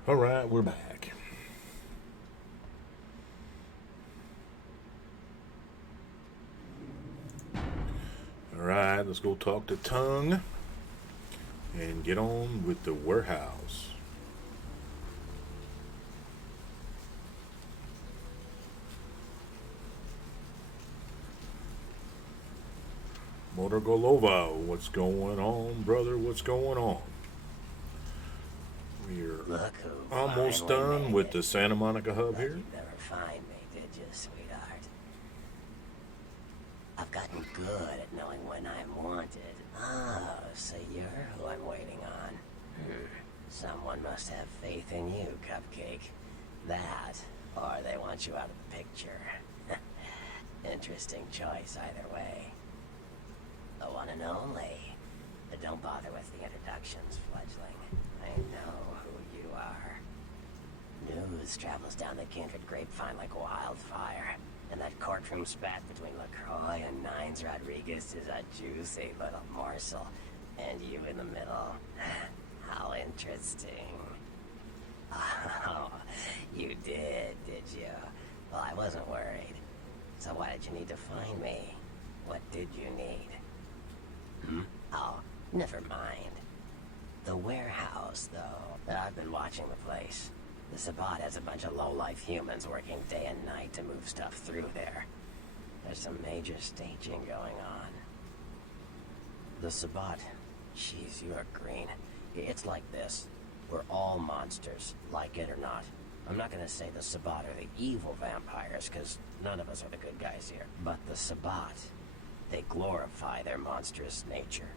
All right, we're back. All right, let's go talk to Tongue and get on with the warehouse. Motorgolova, what's going on, brother? What's going on? We're Look who almost finally done made with it. the Santa Monica hub Thought here. you'd never find me, did you, sweetheart? I've gotten good at knowing when I'm wanted. Oh, so you're who I'm waiting on. Someone must have faith in you, Cupcake. That, or they want you out of the picture. Interesting choice either way. The one and only. But don't bother with the introductions, fledgling. I know who you are. News travels down the kindred grapevine like wildfire. And that courtroom spat between LaCroix and Nines Rodriguez is a juicy little morsel. And you in the middle. How interesting. Oh, you did you? Well, I wasn't worried. So why did you need to find me? What did you need? Oh, never mind. The warehouse, though. I've been watching the place. The Sabbat has a bunch of low-life humans working day and night to move stuff through there. There's some major staging going on. The Sabbat. Jeez, you are green. It's like this. We're all monsters, like it or not. I'm not gonna say the Sabbat are the evil vampires, because none of us are the good guys here. But the Sabbat, they glorify their monstrous nature.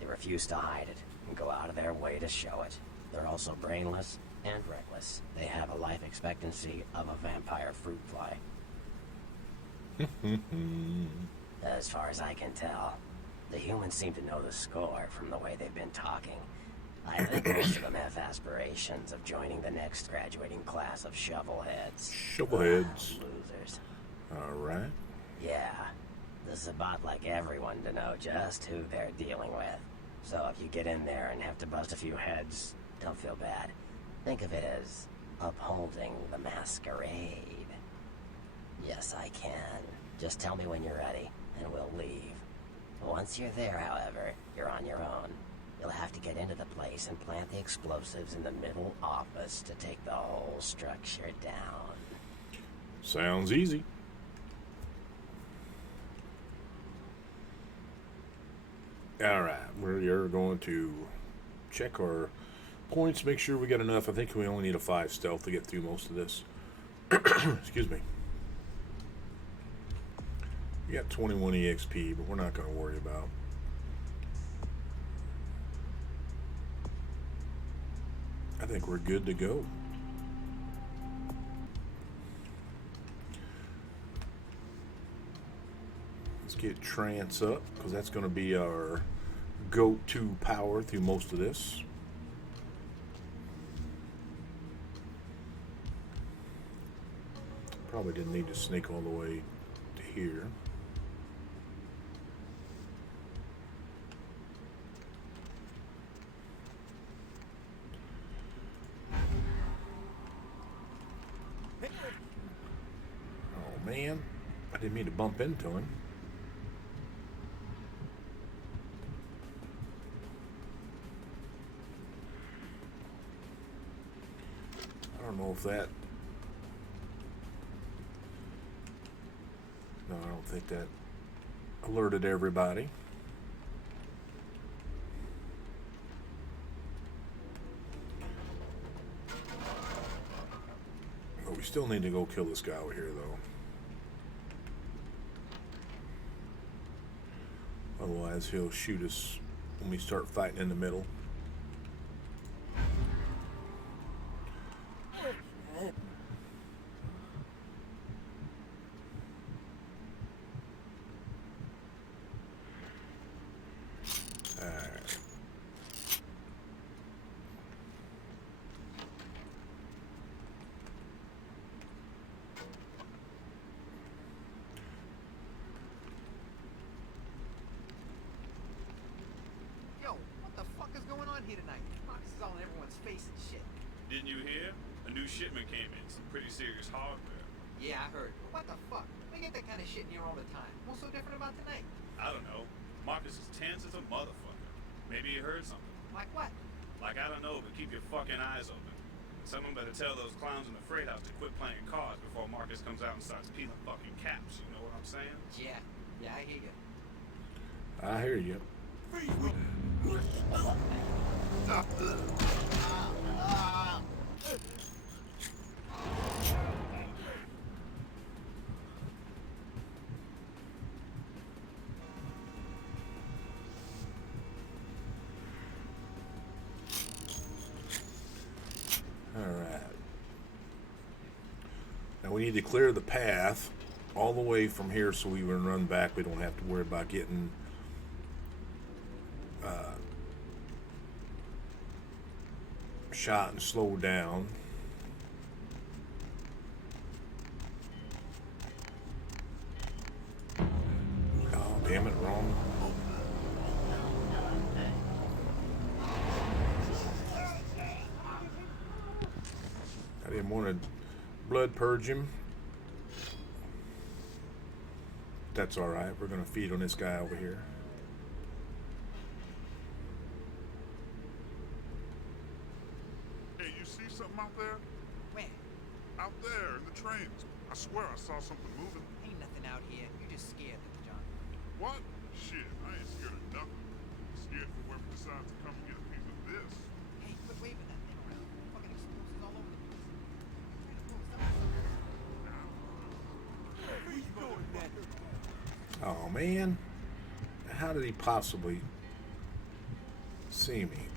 They refuse to hide it, and go out of their way to show it. They're also brainless and reckless. They have a life expectancy of a vampire fruit fly. As far as I can tell, the humans seem to know the score from the way they've been talking. I think most of them have aspirations of joining the next graduating class of shovelheads. Shovelheads. Losers. All right. Yeah. The Sabbat like everyone to know just who they're dealing with. So if you get in there and have to bust a few heads, don't feel bad. Think of it as upholding the masquerade. Yes, I can. Just tell me when you're ready, and we'll leave. Once you're there, however, you're on your own. You'll have to get into the place and plant the explosives in the middle office to take the whole structure down. Sounds easy. All right, we're going to check our points, make sure we got enough. I think we only need a 5 stealth to get through most of this. Excuse me. We got 21 EXP, but we're not going to worry about. I think we're good to go. Let's get trance up, because that's going to be our go-to power through most of this. Probably didn't need to sneak all the way to here. Oh man, I didn't mean to bump into him. I don't know if that... No, I don't think that alerted everybody. But we still need to go kill this guy over here, though. Otherwise, he'll shoot us when we start fighting in the middle. Yo, what the fuck is going on here tonight? This is all in everyone's face and shit. Didn't you hear? A new shipment came in, some pretty serious hardware. Yeah, I heard. What the fuck? We get that kind of shit in here all the time. What's so different about tonight? I don't know. Marcus is tense as a motherfucker. Maybe he heard something. Like what? Like, I don't know, but keep your fucking eyes open. And someone better tell those clowns in the freight house to quit playing cards before Marcus comes out and starts peeling fucking caps. You know what I'm saying? Yeah. Yeah, I hear you. I hear you. All right. Now we need to clear the path all the way from here so we can run back. We don't have to worry about getting shot and slowed down. Oh, damn it, wrong. I didn't want to blood purge him. That's all right. We're going to feed on this guy over here. Hey, you see something out there? Where? Out there in the trains. I swear I saw something moving. Ain't nothing out here. You're just scared, Little John. What? Shit, I ain't scared of nothing. Scared for whoever decides to come and get a piece of this. Hey, quit waving that thing around. Fucking explosives all over the place. Where you going, Ned? Oh, man. How did he possibly see me?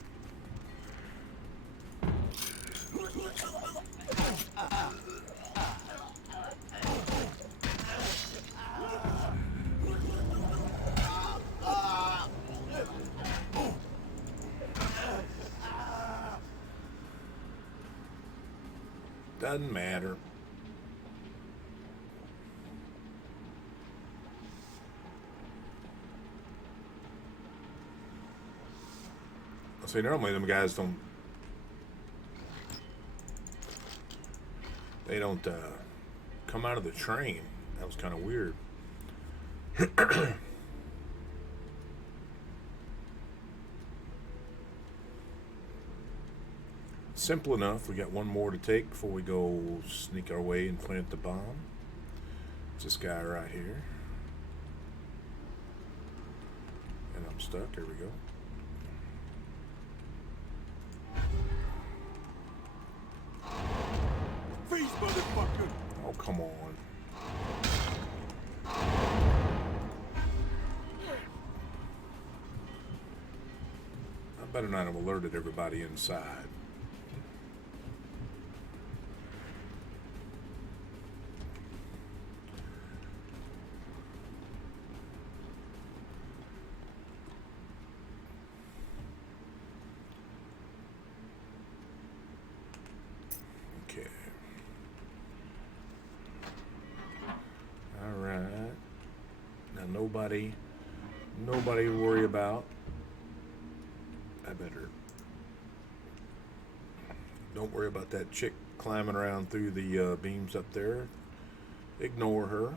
Doesn't matter. I say normally them guys don't. They don't come out of the train. That was kind of weird. Simple enough. We got one more to take before we go sneak our way and plant the bomb. It's this guy right here. And I'm stuck. There we go. Freeze, motherfucker! Oh, come on. I better not have alerted everybody inside. Okay. All right. Now nobody to worry about. I better. Don't worry about that chick climbing around through the beams up there. Ignore her.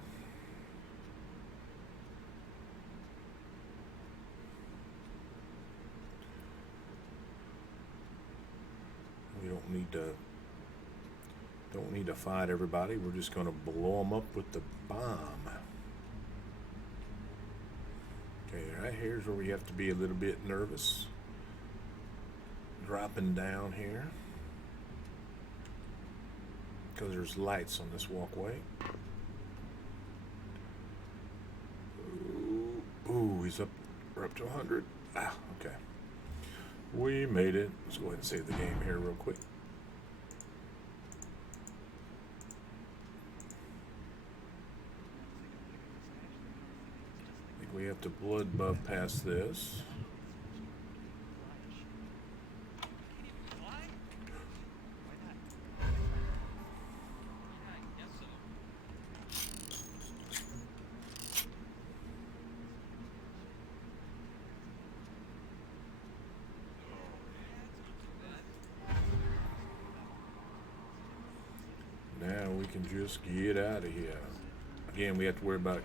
We don't need to fight everybody. We're just going to blow them up with the bomb. Okay, right here's where we have to be a little bit nervous. Dropping down here because there's lights on this walkway. Ooh, he's up. We're up to 100. Ah, okay. We made it. Let's go ahead and save the game here real quick. I think we have to blood buff past this. Now we can just get out of here. Again, we have to worry about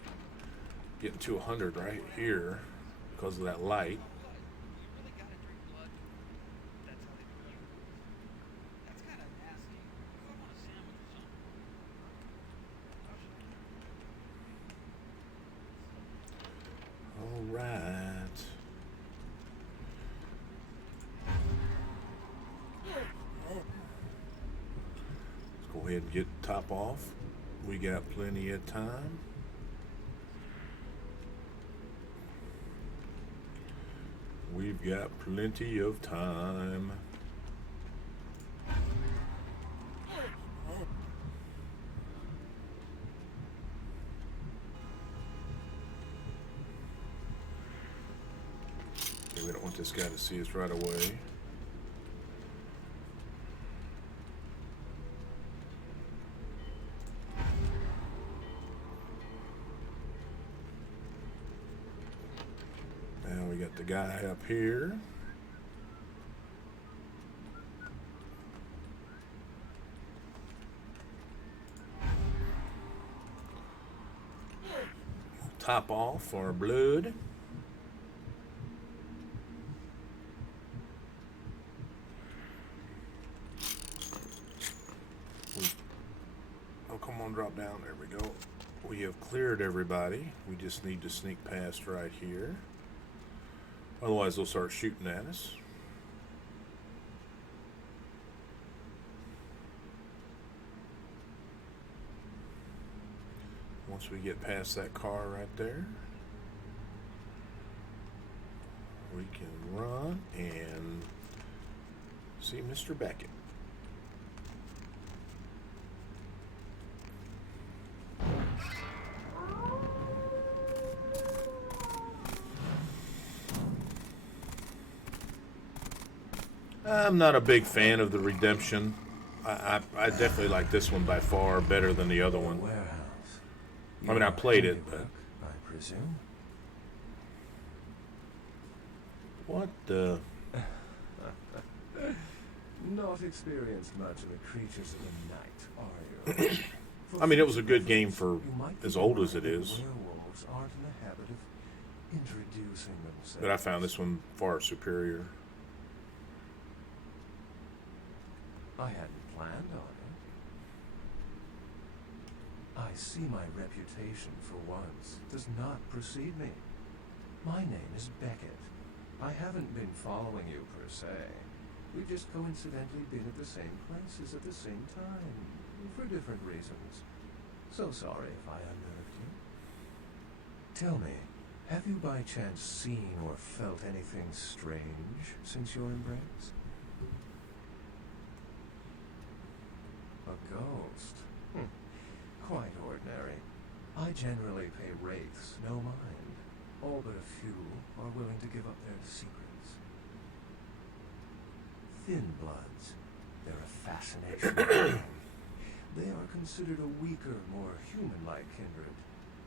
getting to 100 right here because of that light. All right. Let's go ahead and get the top off. We got plenty of time. We've got plenty of time. Okay, we don't want this guy to see us right away. Now we got the guy up here. Top off our blood. Oh, come on, drop down. There we go. We have cleared everybody. We just need to sneak past right here. Otherwise, they'll start shooting at us. Once we get past that car right there, we can run and see Mr. Beckett. I'm not a big fan of the Redemption. I definitely like this one by far better than the other one. I mean, I played it, but I presume. What the? Not experienced much of the creatures of the night, are you? I mean, it was a good game for as old as it is. Werewolves aren't in the habit of introducing themselves. But I found this one far superior. I hadn't planned on it. I see my reputation for once does not precede me. My name is Beckett. I haven't been following you per se. We've just coincidentally been at the same places at the same time, for different reasons. So sorry if I unnerved you. Tell me, have you by chance seen or felt anything strange since your embrace? A ghost? Quite ordinary. I generally pay wraiths no mind. All but a few are willing to give up their secrets. Thin bloods. They're a fascination. They are considered a weaker, more human-like kindred.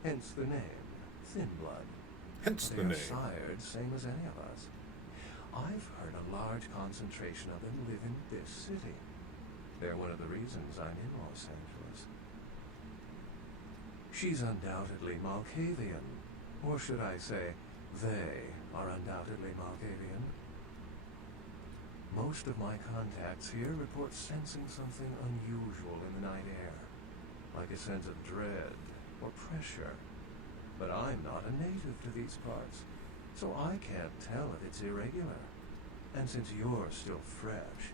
Hence the name, Thin Blood. Hence the They are name. sired, same as any of us. I've heard a large concentration of them live in this city. They're one of the reasons I'm in Los Angeles. She's undoubtedly Malkavian. Or should I say, they are undoubtedly Malkavian. Most of my contacts here report sensing something unusual in the night air, like a sense of dread or pressure. But I'm not a native to these parts, so I can't tell if it's irregular. And since you're still fresh,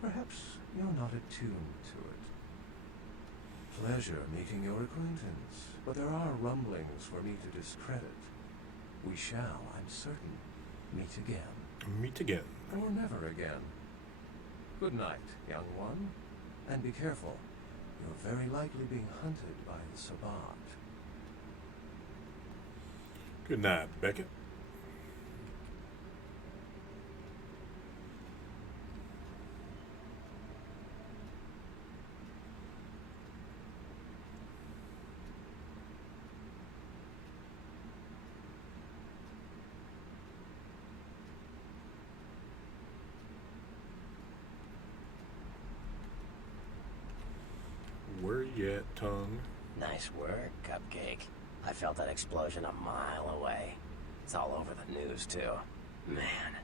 perhaps you're not attuned to it. Pleasure meeting your acquaintance, but there are rumblings for me to discredit. We shall, I'm certain, meet again. Meet again. Or never again. Good night, young one. And be careful. You're very likely being hunted by the Sabbat. Good night, Beckett. Where you at, tongue? Nice work, Cupcake. I felt that explosion a mile away. It's all over the news, too. Man,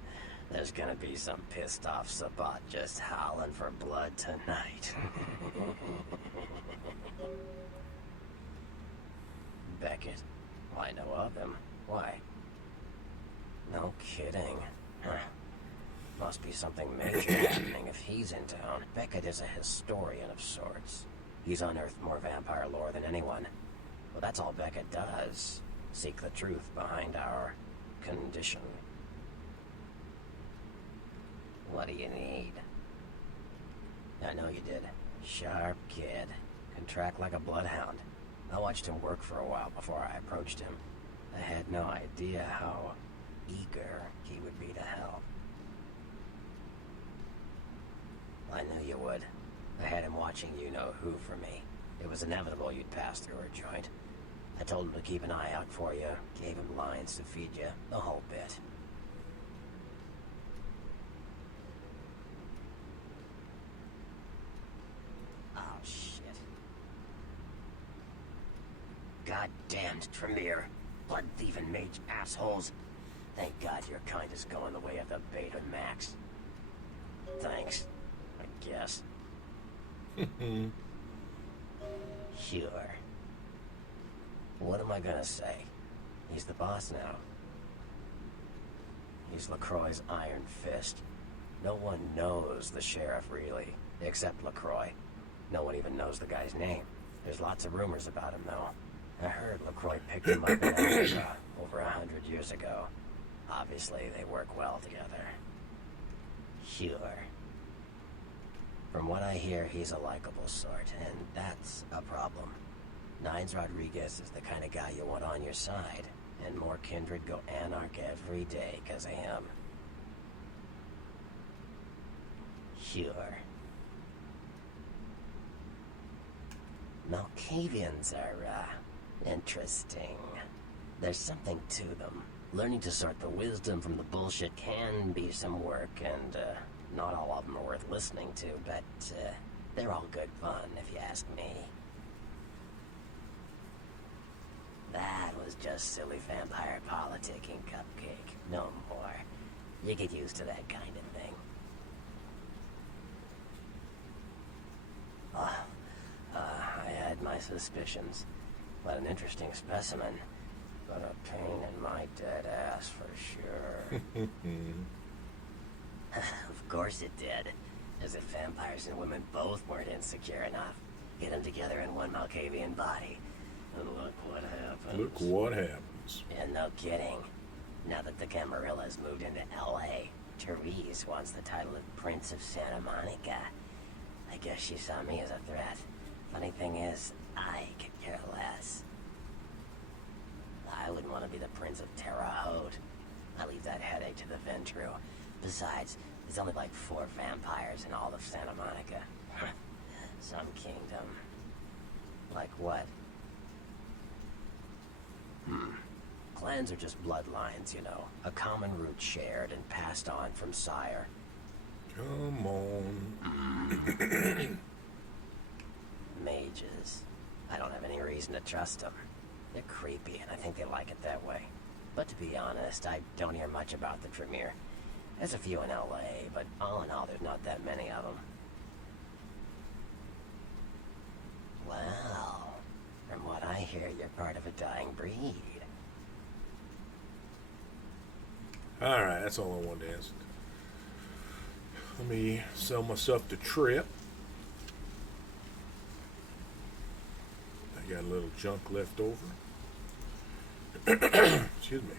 there's gonna be some pissed off Sabat just howling for blood tonight. Beckett. Well, I know of him. Why? No kidding. Huh. Must be something major happening if he's in town. Beckett is a historian of sorts. He's unearthed more vampire lore than anyone. Well, that's all Beckett does. Seek the truth behind our condition. What do you need? I know you did. Sharp kid. Can track like a bloodhound. I watched him work for a while before I approached him. I had no idea how eager he would be to help. I knew you would. I had him watching you-know-who for me. It was inevitable you'd pass through our joint. I told him to keep an eye out for you, gave him lines to feed you, the whole bit. Oh, shit. Goddamned Tremere. Blood-thieving mage assholes. Thank God your kind is going the way of the Beta Max. Thanks, I guess. Sure. What am I gonna say? He's the boss now. He's LaCroix's iron fist. No one knows the sheriff, really, except LaCroix. No one even knows the guy's name. There's lots of rumors about him, though. I heard LaCroix picked him up in Africa over 100 years ago. Obviously, they work well together. Sure. From what I hear, he's a likable sort, and that's a problem. Nines Rodriguez is the kind of guy you want on your side, and more kindred go anarch every day because of him. Sure. Malkavians are, interesting. There's something to them. Learning to sort the wisdom from the bullshit can be some work, and, not all of them are worth listening to, but, they're all good fun, if you ask me. That was just silly vampire politicking, Cupcake. No more. You get used to that kind of thing. I had my suspicions. But an interesting specimen. But a pain in my dead ass for sure. Of course it did. As if vampires and women both weren't insecure enough. Get them together in one Malkavian body. And look what happens. Look what happens. Yeah, no kidding. Now that the Camarillas moved into L.A., Therese wants the title of Prince of Santa Monica. I guess she saw me as a threat. Funny thing is, I could care less. I wouldn't want to be the Prince of Terre Haute. I leave that headache to the Ventru. Besides, there's only like 4 vampires in all of Santa Monica. Some kingdom. Like what? Clans are just bloodlines, you know. A common root shared and passed on from sire. Come on. Mages. I don't have any reason to trust them. They're creepy, and I think they like it that way. But to be honest, I don't hear much about the Tremere. There's a few in L.A., but all in all, there's not that many of them. Well, from what I hear, you're part of a dying breed. Alright, that's all I wanted to ask. Let me sell myself to Trip. I got a little junk left over. Excuse me.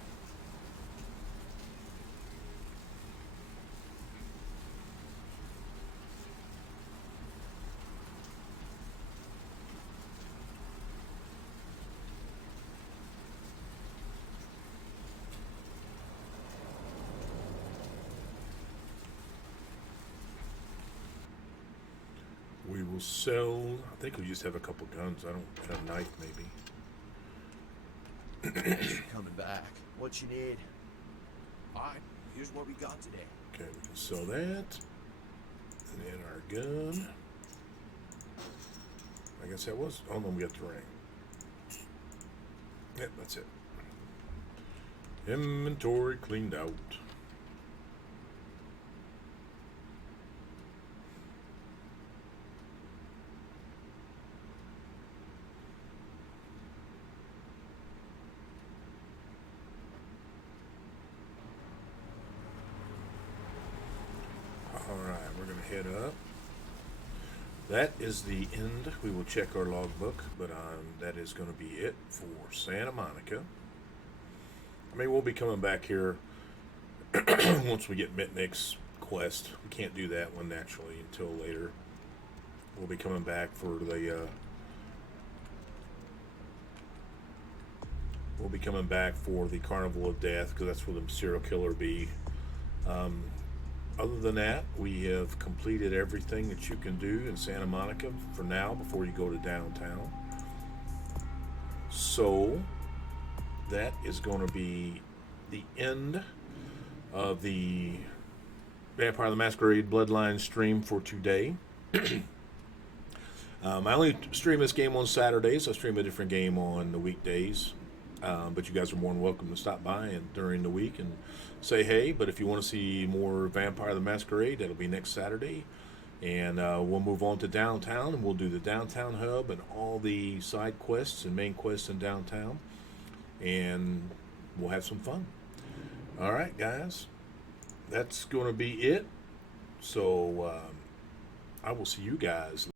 We will sell. I think we just have a couple guns. I don't have a knife, maybe. Coming back. What you need? Alright, here's what we got today. Okay, we can sell that. And then our gun. I guess that was. Oh no, we got the ring. Yep, that's it. Inventory cleaned out. Alright, we're going to head up. That is the end. We will check our logbook, but that is going to be it for Santa Monica. I mean, we'll be coming back here once we get Mitnick's quest. We can't do that one naturally until later. We'll be coming back for the Carnival of Death, because that's where the serial killer be. Other than that, we have completed everything that you can do in Santa Monica for now before you go to downtown. So that is going to be the end of the Vampire the Masquerade Bloodline stream for today. I only stream this game on Saturdays. I stream a different game on the weekdays. But you guys are more than welcome to stop by and during the week and say hey. But if you want to see more Vampire the Masquerade, that'll be next Saturday. And we'll move on to downtown, and we'll do the downtown hub and all the side quests and main quests in downtown. And we'll have some fun. All right, guys. That's going to be it. So I will see you guys